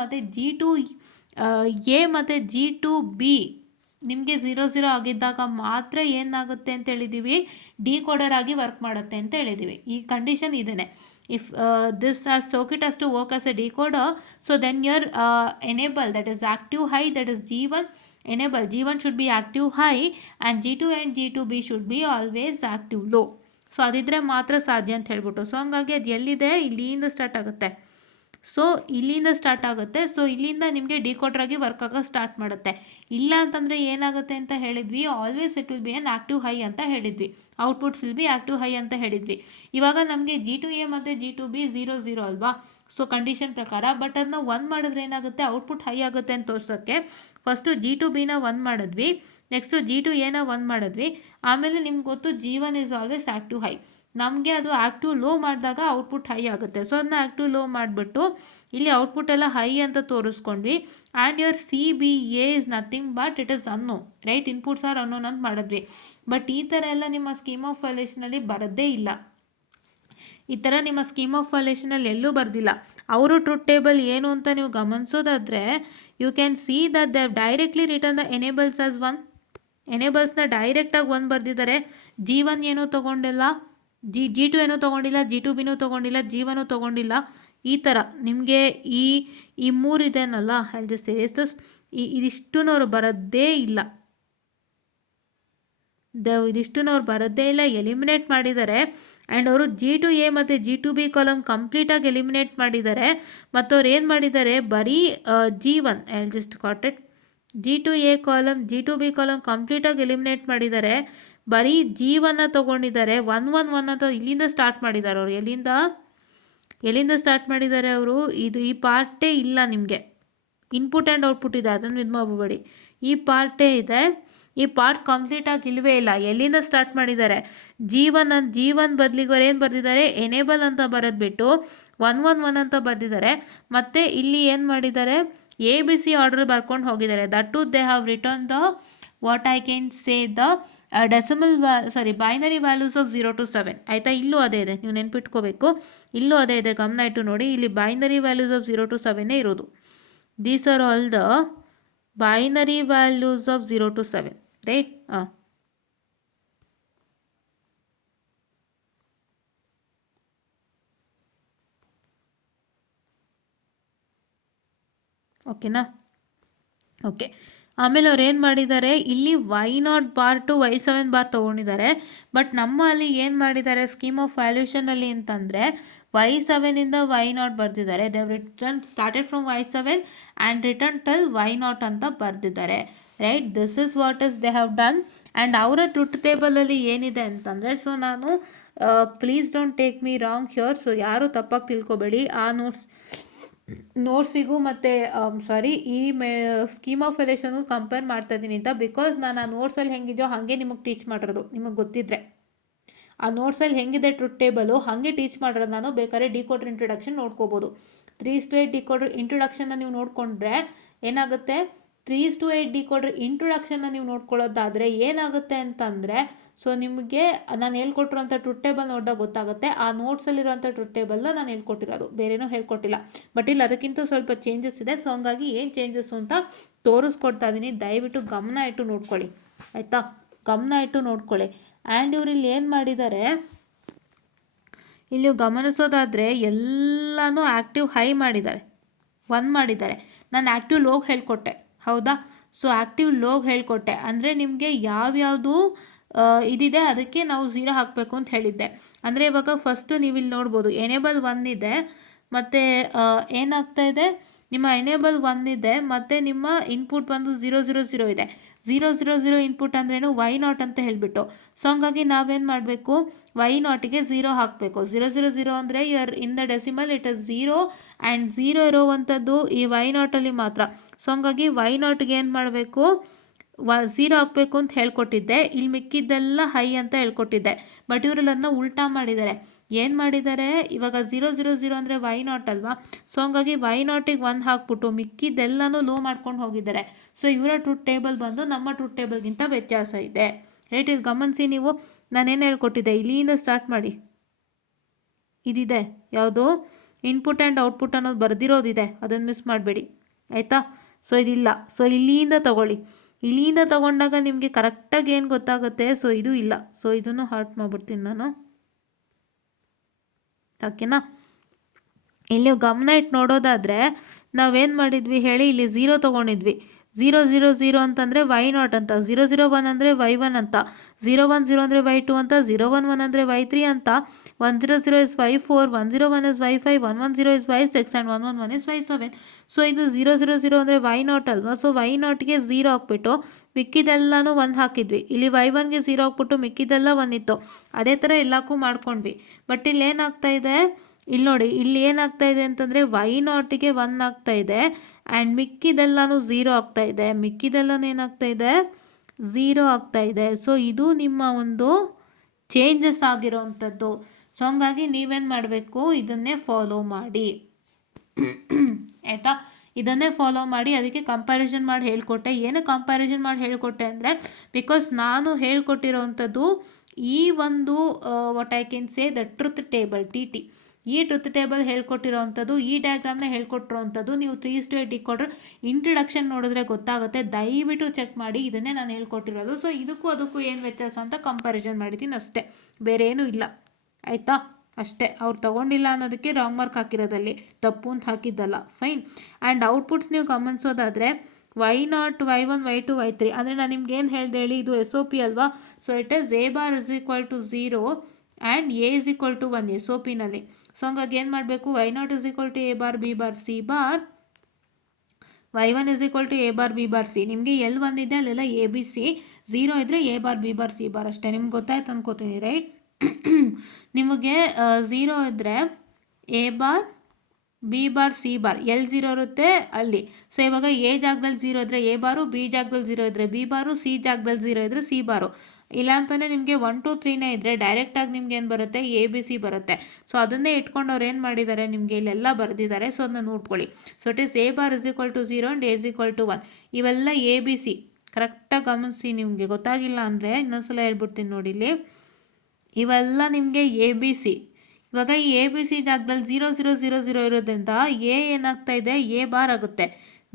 ಮತ್ತು G2A ಮತ್ತು G2B ನಿಮಗೆ 0 ಆಗಿದ್ದಾಗ ಮಾತ್ರ ಏನಾಗುತ್ತೆ ಅಂತ ಹೇಳಿದ್ದೀವಿ, ಡಿಕೋಡರ್ ಆಗಿ ವರ್ಕ್ ಮಾಡುತ್ತೆ ಅಂತ ಹೇಳಿದ್ದೀವಿ. ಈ ಕಂಡೀಷನ್ ಇದೇನೆ. If this circuit has to work as a decoder, so then your enable, that is active high, that is G1 enable, G1 should be active high and G2 and G2B should be always active low. So ಅದಿದ್ರೆ ಮಾತ್ರ ಸಾಧ್ಯ ಅಂತ ಹೇಳ್ಬಿಟ್ಟು. So ಹಂಗಾಗಿ ಅದು ಎಲ್ಲಿದೆ, ಇಲ್ಲಿಂದ start ಆಗುತ್ತೆ. ಸೊ ಇಲ್ಲಿಂದ ನಿಮಗೆ ಡಿಕೋಡ್ರಾಗಿ ವರ್ಕ್ ಆಗೋಕೆ ಸ್ಟಾರ್ಟ್ ಮಾಡುತ್ತೆ. ಇಲ್ಲ ಅಂತಂದರೆ ಏನಾಗುತ್ತೆ ಅಂತ ಹೇಳಿದ್ವಿ, always it will be on active high ಅಂತ ಹೇಳಿದ್ವಿ, outputs will be active high ಅಂತ ಹೇಳಿದ್ವಿ. ಇವಾಗ ನಮಗೆ G2A ಮತ್ತು G2B 0 ಅಲ್ವಾ, ಸೊ ಕಂಡೀಷನ್ ಪ್ರಕಾರ. ಬಟ್ ಅದನ್ನ 1 ಮಾಡಿದ್ರೆ ಏನಾಗುತ್ತೆ, ಔಟ್ಪುಟ್ ಹೈ ಆಗುತ್ತೆ ಅಂತ ತೋರ್ಸೋಕ್ಕೆ ಫಸ್ಟು G2Bನ 1 ಮಾಡಿದ್ವಿ, ನೆಕ್ಸ್ಟು G2Aನ 1 ಮಾಡಿದ್ವಿ, ಆಮೇಲೆ ನಿಮ್ಗೆ ಗೊತ್ತು G1 is always active high. ನಮಗೆ ಅದು ಆಕ್ಟಿವ್ ಲೋ ಮಾಡಿದಾಗ ಔಟ್ಪುಟ್ ಹೈ ಆಗುತ್ತೆ. ಸೊ ಅದನ್ನ ಆಕ್ಟಿವ್ ಲೋ ಮಾಡಿಬಿಟ್ಟು ಇಲ್ಲಿ ಔಟ್ಪುಟ್ ಎಲ್ಲ ಹೈ ಅಂತ ತೋರಿಸ್ಕೊಂಡ್ವಿ. And your CBA is nothing but it is unknown, right, inputs are unknown ಅಂತ ಮಾಡಿದ್ವಿ. ಬಟ್ ಈ ಥರ ಎಲ್ಲ ನಿಮ್ಮ ಸ್ಕೀಮ್ ಆಫ್ ವೈಲೇಷನಲ್ಲಿ ಬರೋದೇ ಇಲ್ಲ. ಈ ಥರ ನಿಮ್ಮ ಸ್ಕೀಮ್ ಆಫ್ ವೈಲೇಷನಲ್ಲಿ ಎಲ್ಲೂ ಬರ್ದಿಲ್ಲ. ಅವರು ಟ್ರೂತ್ ಟೇಬಲ್ ಏನು ಅಂತ ನೀವು ಗಮನಿಸೋದಾದರೆ, you can see that they have directly return the enables as 1. ಎನೇಬಲ್ಸ್ನ ಡೈರೆಕ್ಟಾಗಿ 1 ಬರ್ದಿದ್ದಾರೆ. G1 ಏನೂ ತೊಗೊಂಡಿಲ್ಲ, G2 ಏನೂ ತೊಗೊಂಡಿಲ್ಲ, G2Bನೂ ತೊಗೊಂಡಿಲ್ಲ, G1 ತೊಗೊಂಡಿಲ್ಲ. ಈ ಥರ ನಿಮಗೆ ಈ 3 ಇದೆನಲ್ಲ, ಅಲ್ಲಿ ಜಸ್ಟ್ ಇದಿಷ್ಟೂ ಅವ್ರು ಬರೋದೇ ಇಲ್ಲ. ಎಲಿಮಿನೇಟ್ ಮಾಡಿದ್ದಾರೆ. ಆ್ಯಂಡ್ ಅವರು G2A ಮತ್ತು G2B ಕಾಲಮ್ ಕಂಪ್ಲೀಟಾಗಿ ಎಲಿಮಿನೇಟ್ ಮಾಡಿದ್ದಾರೆ. ಮತ್ತು ಅವ್ರು ಏನು ಮಾಡಿದ್ದಾರೆ, ಬರೀ G1 I just caught it, G2A column G2B column ಕಂಪ್ಲೀಟಾಗಿ ಎಲಿಮಿನೇಟ್ ಮಾಡಿದ್ದಾರೆ. ಬರೀ G1 ತೊಗೊಂಡಿದ್ದಾರೆ. 1 ಅಂತ ಇಲ್ಲಿಂದ ಸ್ಟಾರ್ಟ್ ಮಾಡಿದ್ದಾರೆ ಅವರು. ಎಲ್ಲಿಂದ ಸ್ಟಾರ್ಟ್ ಮಾಡಿದ್ದಾರೆ ಅವರು, ಈ ಪಾರ್ಟೇ ಇಲ್ಲ ನಿಮಗೆ. ಇನ್ಪುಟ್ ಆ್ಯಂಡ್ ಔಟ್ಪುಟ್ ಇದೆ, ಅದನ್ನು ಇದು ಮಾಡಬೇಡಿ. ಈ ಪಾರ್ಟೇ ಇದೆ, ಈ ಪಾರ್ಟ್ ಕಂಪ್ಲೀಟಾಗಿ ಇಲ್ಲವೇ ಇಲ್ಲ. ಎಲ್ಲಿಂದ ಸ್ಟಾರ್ಟ್ ಮಾಡಿದ್ದಾರೆ, G1 ಬದಲಿಗೆ ಅವ್ರು ಏನು ಬರೆದಿದ್ದಾರೆ, ಎನೇಬಲ್ ಅಂತ ಬರೆದ್ಬಿಟ್ಟು 1 ಅಂತ ಬರೆದಿದ್ದಾರೆ. ಮತ್ತು ಇಲ್ಲಿ ಏನು ಮಾಡಿದ್ದಾರೆ, ABC ಆರ್ಡರ್ ಬರ್ಕೊಂಡು ಹೋಗಿದ್ದಾರೆ. That to they have return the what I can say the binary values of 0 to 7. ಆಯಿತಾ, ಇಲ್ಲೂ ಅದೇ ಇದೆ, ನೀವು ನೆನ್ಪಿಟ್ಕೋಬೇಕು. ಇಲ್ಲೂ ಅದೇ ಇದೆ, ಗಮನ ಇಟ್ಟು ನೋಡಿ. ಇಲ್ಲಿ ಬೈನರಿ ವ್ಯಾಲ್ಯೂಸ್ ಆಫ್ 0 to 7 ಇರೋದು. These are all the binary values of 0 to 7, right. ಓಕೆನಾ, ಓಕೆ. ಆಮೇಲೆ ಅವ್ರು ಏನು ಮಾಡಿದ್ದಾರೆ, ಇಲ್ಲಿ Y0 bar to Y7 bar ತೊಗೊಂಡಿದ್ದಾರೆ. ಬಟ್ ನಮ್ಮಲ್ಲಿ ಏನು ಮಾಡಿದ್ದಾರೆ ಸ್ಕೀಮ್ ಆಫ್ ವ್ಯಾಲ್ಯೂಷನಲ್ಲಿ ಅಂತಂದರೆ, Y7ಇಂದ Y0 ಬರೆದಿದ್ದಾರೆ. They return started from Y7 and return till Y0 ಅಂತ ಬರೆದಿದ್ದಾರೆ, right. This is what is they have done. And ಅವರ ಟ್ರೂತ್ ಟೇಬಲಲ್ಲಿ ಏನಿದೆ ಅಂತಂದರೆ, ಸೊ ನಾನು please don't take me wrong here, so ಯಾರೂ ತಪ್ಪಾಗಿ ತಿಳ್ಕೊಬೇಡಿ. ಆ ನೋಟ್ಸಿಗೂ ಮತ್ತು ಈ ಸ್ಕೀಮ್ ಆಫ್ ವ್ಯಾಲ್ಯೂಷನ್ಗೂ ಕಂಪೇರ್ ಮಾಡ್ತಾ ಇದ್ದೀನಿ ಅಂತ. ಬಿಕಾಸ್ ನಾನು ಆ ನೋಟ್ಸಲ್ಲಿ ಹೆಂಗಿದೆಯೋ ಹಾಗೆ ನಿಮಗೆ ಟೀಚ್ ಮಾಡಿರೋದು. ನಿಮಗೆ ಗೊತ್ತಿದ್ದರೆ ಆ ನೋಟ್ಸಲ್ಲಿ ಹೆಂಗಿದೆ ಟ್ರೂತ್ ಟೇಬಲು ಹಾಗೆ ಟೀಚ್ ಮಾಡಿರೋದು ನಾನು. ಬೇಕಾದ್ರೆ ಡಿಕೋಡರ್ ಇಂಟ್ರೊಡಕ್ಷನ್ ನೋಡ್ಕೋಬೋದು. 3:8 ಡಿಕೋಡರ್ ಇಂಟ್ರೊಡಕ್ಷನ್ನ ನೀವು ನೋಡಿಕೊಂಡ್ರೆ ಏನಾಗುತ್ತೆ, 3:8 ಡಿಕೋಡರ್ ಇಂಟ್ರೊಡಕ್ಷನ್ನ ನೀವು ನೋಡ್ಕೊಳ್ಳೋದಾದರೆ ಏನಾಗುತ್ತೆ ಅಂತಂದರೆ, ಸೊ ನಿಮಗೆ ನಾನು ಹೇಳ್ಕೊಟ್ಟಿರೋಂಥ ಟ್ರೂತ್ ಟೇಬಲ್ ನೋಡಿದಾಗ ಗೊತ್ತಾಗುತ್ತೆ. ಆ ನೋಟ್ಸಲ್ಲಿರೋಂಥ ಟ್ರೂತ್ ಟೇಬಲ್ನ ನಾನು ಹೇಳ್ಕೊಟ್ಟಿರೋದು, ಬೇರೇನೂ ಹೇಳ್ಕೊಟ್ಟಿಲ್ಲ. ಬಟ್ ಇಲ್ಲಿ ಅದಕ್ಕಿಂತ ಸ್ವಲ್ಪ ಚೇಂಜಸ್ ಇದೆ. ಸೊ ಹಂಗಾಗಿ ಏನು ಚೇಂಜಸ್ಸು ಅಂತ ತೋರಿಸ್ಕೊಡ್ತಾ ಇದ್ದೀನಿ. ದಯವಿಟ್ಟು ಗಮನ ಇಟ್ಟು ನೋಡ್ಕೊಳ್ಳಿ, ಆಯಿತಾ, ಗಮನ ಇಟ್ಟು ನೋಡ್ಕೊಳ್ಳಿ. ಆ್ಯಂಡ್ ಇವ್ರು ಇಲ್ಲಿ ಏನು ಮಾಡಿದ್ದಾರೆ, ಇಲ್ಲಿ ಗಮನಿಸೋದಾದರೆ ಎಲ್ಲನೂ ಆ್ಯಕ್ಟಿವ್ ಹೈ ಮಾಡಿದ್ದಾರೆ, 1 ಮಾಡಿದ್ದಾರೆ. ನಾನು ಆ್ಯಕ್ಟಿವ್ ಲೋಗ್ ಹೇಳ್ಕೊಟ್ಟೆ, ಹೌದಾ. ಸೊ ಆ್ಯಕ್ಟಿವ್ ಲೋಗ್ ಹೇಳ್ಕೊಟ್ಟೆ ಅಂದರೆ ನಿಮಗೆ ಯಾವ್ಯಾವುದು ಇದಿದೆ ಅದಕ್ಕೆ ನಾವು 0 ಹಾಕಬೇಕು ಅಂತ ಹೇಳಿದ್ದೆ. ಅಂದರೆ ಇವಾಗ ಫಸ್ಟು ನೀವು ಇಲ್ಲಿ ನೋಡ್ಬೋದು, ಎನೇಬಲ್ 1 ಇದೆ, ಮತ್ತು ಏನಾಗ್ತಾ ಇದೆ, ನಿಮ್ಮ ಎನೇಬಲ್ 1 ಇದೆ, ಮತ್ತು ನಿಮ್ಮ ಇನ್ಪುಟ್ ಬಂದು 0 ಇದೆ. 0 ಇನ್ಪುಟ್ ಅಂದ್ರೇನು, Y0 ಅಂತ ಹೇಳಿಬಿಟ್ಟು. ಸೊ ಹಂಗಾಗಿ ನಾವೇನು ಮಾಡಬೇಕು, Y0ಗೆ 0 ಹಾಕಬೇಕು. 0 ಅಂದರೆ in the decimal it is 0 and 0 ಇರೋವಂಥದ್ದು ಈ Y0ಅಲ್ಲಿ ಮಾತ್ರ. ಸೊ ಹಂಗಾಗಿ Y0ಗೆ ಏನು ಮಾಡಬೇಕು, ಝೀರೋ ಹಾಕಬೇಕು ಅಂತ ಹೇಳ್ಕೊಟ್ಟಿದ್ದೆ, ಇಲ್ಲಿ ಮಿಕ್ಕಿದ್ದೆಲ್ಲ ಹೈ ಅಂತ ಹೇಳ್ಕೊಟ್ಟಿದ್ದೆ. ಬಟ್ ಇವರಲ್ಲಿ ಅದನ್ನ ಉಲ್ಟಾ ಮಾಡಿದ್ದಾರೆ. ಏನು ಮಾಡಿದ್ದಾರೆ, ಇವಾಗ 0 0 0 ಅಂದರೆ ವೈ ನಾಟ್ ಅಲ್ವಾ, ಸೊ ಹಂಗಾಗಿ ವೈ ನಾಟಿಗೆ 1 ಹಾಕ್ಬಿಟ್ಟು ಮಿಕ್ಕಿದ್ದೆಲ್ಲನೂ ಲೋ ಮಾಡ್ಕೊಂಡು ಹೋಗಿದ್ದಾರೆ. ಸೊ ಇವರ ಟ್ರೂತ್ ಟೇಬಲ್ ಬಂದು ನಮ್ಮ ಟ್ರೂತ್ ಟೇಬಲ್ಗಿಂತ ವ್ಯತ್ಯಾಸ ಇದೆ. ರೈಟ್, ಇಲ್ಲಿ ಗಮನಿಸಿ ನೀವು, ನಾನೇನು ಹೇಳ್ಕೊಟ್ಟಿದ್ದೆ, ಇಲ್ಲಿಂದ ಸ್ಟಾರ್ಟ್ ಮಾಡಿ. ಇದಿದೆ ಯಾವುದು, ಇನ್ಪುಟ್ ಆ್ಯಂಡ್ ಔಟ್ಪುಟ್ ಅನ್ನೋದು ಬರೆದಿರೋದಿದೆ, ಅದನ್ನು ಮಿಸ್ ಮಾಡಬೇಡಿ ಆಯಿತಾ. ಸೊ ಇದಿಲ್ಲ, ಸೊ ಇಲ್ಲಿಂದ ತಗೊಳ್ಳಿ. ಇಲ್ಲಿಂದ ತೊಗೊಂಡಾಗ ನಿಮಗೆ ಕರೆಕ್ಟಾಗಿ ಏನು ಗೊತ್ತಾಗುತ್ತೆ. ಸೊ ಇದು ಇಲ್ಲ, ಸೊ ಇದನ್ನು ಹಾರ್ಟ್ ಮಾಡಿಬಿಡ್ತೀನಿ ನಾನು, ಓಕೆನಾ. ಇಲ್ಲಿ ಗಮನ ಇಟ್ಟು ನೋಡೋದಾದರೆ ನಾವೇನು ಮಾಡಿದ್ವಿ ಹೇಳಿ, ಇಲ್ಲಿ 0 ತೊಗೊಂಡಿದ್ವಿ. 0 0 0 ಅಂತಂದರೆ ವೈ ನಾಟ್ ಅಂತ, 0 0 1 ಅಂದರೆ y1 ಅಂತ, 0 1 0 ಅಂದರೆ y2 ಅಂತ, 0 1 1 ಅಂದರೆ y3 ಅಂತ, 1 0 0 is y4, 1 0 1 is y5, 1 1 0 is y6 and 1 1 1 is y7. So ಇದು 0 0 0 ಅಂದರೆ ವೈ ನಾಟ್ ಅಲ್ವಾ, ಸೊ ವೈ ನಾಟ್ಗೆ 0 ಹಾಕ್ಬಿಟ್ಟು ಮಿಕ್ಕಿದೆಲ್ಲನೂ 1 ಹಾಕಿದ್ವಿ. ಇಲ್ಲಿ y1ಗೆ 0 ಹಾಕ್ಬಿಟ್ಟು ಮಿಕ್ಕಿದೆಲ್ಲ 1 ಇತ್ತು. ಅದೇ ಥರ ಎಲ್ಲಕ್ಕೂ ಮಾಡ್ಕೊಂಡ್ವಿ. ಬಟ್ ಇಲ್ಲಿ ಏನಾಗ್ತಾ ಇದೆ, ಇಲ್ಲಿ ನೋಡಿ, ಇಲ್ಲಿ ಏನಾಗ್ತಾ ಇದೆ ಅಂತಂದರೆ ವೈ ನಾಟಿಗೆ 1 ಆಗ್ತಾ ಇದೆ ಆ್ಯಂಡ್ ಮಿಕ್ಕಿದೆಲ್ಲನೂ 0 ಆಗ್ತಾ ಇದೆ. ಮಿಕ್ಕಿದೆಲ್ಲನೂ ಏನಾಗ್ತಾ ಇದೆ, 0 ಆಗ್ತಾ ಇದೆ. ಸೊ ಇದು ನಿಮ್ಮ ಒಂದು ಚೇಂಜಸ್ ಆಗಿರೋವಂಥದ್ದು. ಸೊ ಹಂಗಾಗಿ ನೀವೇನು ಮಾಡಬೇಕು, ಇದನ್ನೇ ಫಾಲೋ ಮಾಡಿ ಆಯಿತಾ. ಇದನ್ನೇ ಫಾಲೋ ಮಾಡಿ. ಅದಕ್ಕೆ ಕಂಪ್ಯಾರಿಸನ್ ಮಾಡಿ ಹೇಳ್ಕೊಟ್ಟೆ. ಏನು ಕಂಪ್ಯಾರಿಸನ್ ಮಾಡಿ ಹೇಳ್ಕೊಟ್ಟೆ ಅಂದರೆ, ಬಿಕಾಸ್ ನಾನು ಹೇಳ್ಕೊಟ್ಟಿರೋವಂಥದ್ದು ಈ ಒಂದು what I can say the truth table TT, ಈ ಟ್ರುತ್ ಟೇಬಲ್ ಹೇಳ್ಕೊಟ್ಟಿರೋವಂಥದ್ದು, ಈ ಡಯಾಗ್ರಾಮ್ನ ಹೇಳ್ಕೊಟ್ಟಿರೋವಂಥದ್ದು. ನೀವು 3:8 ಡಿಕೋಡರ್ ಇಂಟ್ರಡಕ್ಷನ್ ನೋಡಿದ್ರೆ ಗೊತ್ತಾಗುತ್ತೆ. ದಯವಿಟ್ಟು ಚೆಕ್ ಮಾಡಿ, ಇದನ್ನೇ ನಾನು ಹೇಳ್ಕೊಟ್ಟಿರೋದು. ಸೊ ಇದಕ್ಕೂ ಅದಕ್ಕೂ ಏನು ವ್ಯತ್ಯಾಸ ಅಂತ ಕಂಪ್ಯಾರಿಸನ್ ಮಾಡಿದ್ದೀನಿ ಅಷ್ಟೇ, ಬೇರೆ ಏನೂ ಇಲ್ಲ ಆಯಿತಾ. ಅಷ್ಟೇ, ಅವ್ರು ತೊಗೊಂಡಿಲ್ಲ ಅನ್ನೋದಕ್ಕೆ ರಾಂಗ್ ಮಾರ್ಕ್ ಹಾಕಿರೋದಲ್ಲಿ, ತಪ್ಪು ಅಂತ ಹಾಕಿದ್ದಲ್ಲ. ಫೈನ್. ಆ್ಯಂಡ್ ಔಟ್ಪುಟ್ಸ್ ನೀವು ಗಮನಿಸೋದಾದರೆ why not, y1, y2, y3 ಅಂದರೆ ನಾನು ನಿಮ್ಗೆ ಏನು ಹೇಳಿದೆ ಹೇಳಿ, ಇದು SOP ಅಲ್ವಾ. So it is a bar is equal to 0 and a is equal to 1 SOPನಲ್ಲಿ. ಸೊ ಹಂಗಾಗಿ ಏನು ಮಾಡಬೇಕು, y not is equal to a bar b bar c bar, y1 is equal to a bar b bar c. ನಿಮಗೆ ಎಲ್ಲಿ 1 ಇದೆ ಅಲ್ಲೆಲ್ಲ ABC, 0 ಇದ್ದರೆ a bar b bar c bar ಅಷ್ಟೇ. ನಿಮ್ಗೆ ಗೊತ್ತಾಯ್ತು ಅನ್ಕೋತೀನಿ, ರೈಟ್. ನಿಮಗೆ 0 ಇದ್ದರೆ a bar b bar c bar, ಎಲ್ಲಿ 0 ಇರುತ್ತೆ ಅಲ್ಲಿ. ಸೊ ಇವಾಗ a ಜಾಗದಲ್ಲಿ 0 ಇದ್ದರೆ a ಬಾರು, b ಜಾಗದಲ್ಲಿ 0 ಇದ್ದರೆ b ಬಾರು, c ಜಾಗದಲ್ಲಿ 0 ಇದ್ದರೆ c ಬಾರು. ಇಲ್ಲ ಅಂತಲೇ ನಿಮಗೆ 1 2 3ನೇ ಇದ್ದರೆ ಡೈರೆಕ್ಟಾಗಿ ನಿಮ್ಗೆ ಏನು ಬರುತ್ತೆ, ABC ಬರುತ್ತೆ. ಸೊ ಅದನ್ನೇ ಇಟ್ಕೊಂಡು ಅವ್ರು ಏನು ಮಾಡಿದ್ದಾರೆ, ನಿಮಗೆ ಇಲ್ಲೆಲ್ಲ ಬರೆದಿದ್ದಾರೆ. ಸೊ ಅದನ್ನ ನೋಡ್ಕೊಳ್ಳಿ. So it is a bar is equal to 0 and a is equal to 1. ಇವೆಲ್ಲ ABC ಕರೆಕ್ಟಾಗಿ ಗಮನಿಸಿ. ನಿಮಗೆ ಗೊತ್ತಾಗಿಲ್ಲ ಅಂದರೆ ಇನ್ನೊಂದ್ಸಲ ಹೇಳ್ಬಿಡ್ತೀನಿ ನೋಡಿ. ಇಲ್ಲಿ ಇವೆಲ್ಲ ನಿಮಗೆ ABC. ಇವಾಗ ಈ ABC ಜಾಗದಲ್ಲಿ 0 0 0 0 ಇರೋದ್ರಿಂದ A ಏನಾಗ್ತಾ ಇದೆ, A ಬಾರ್ ಆಗುತ್ತೆ.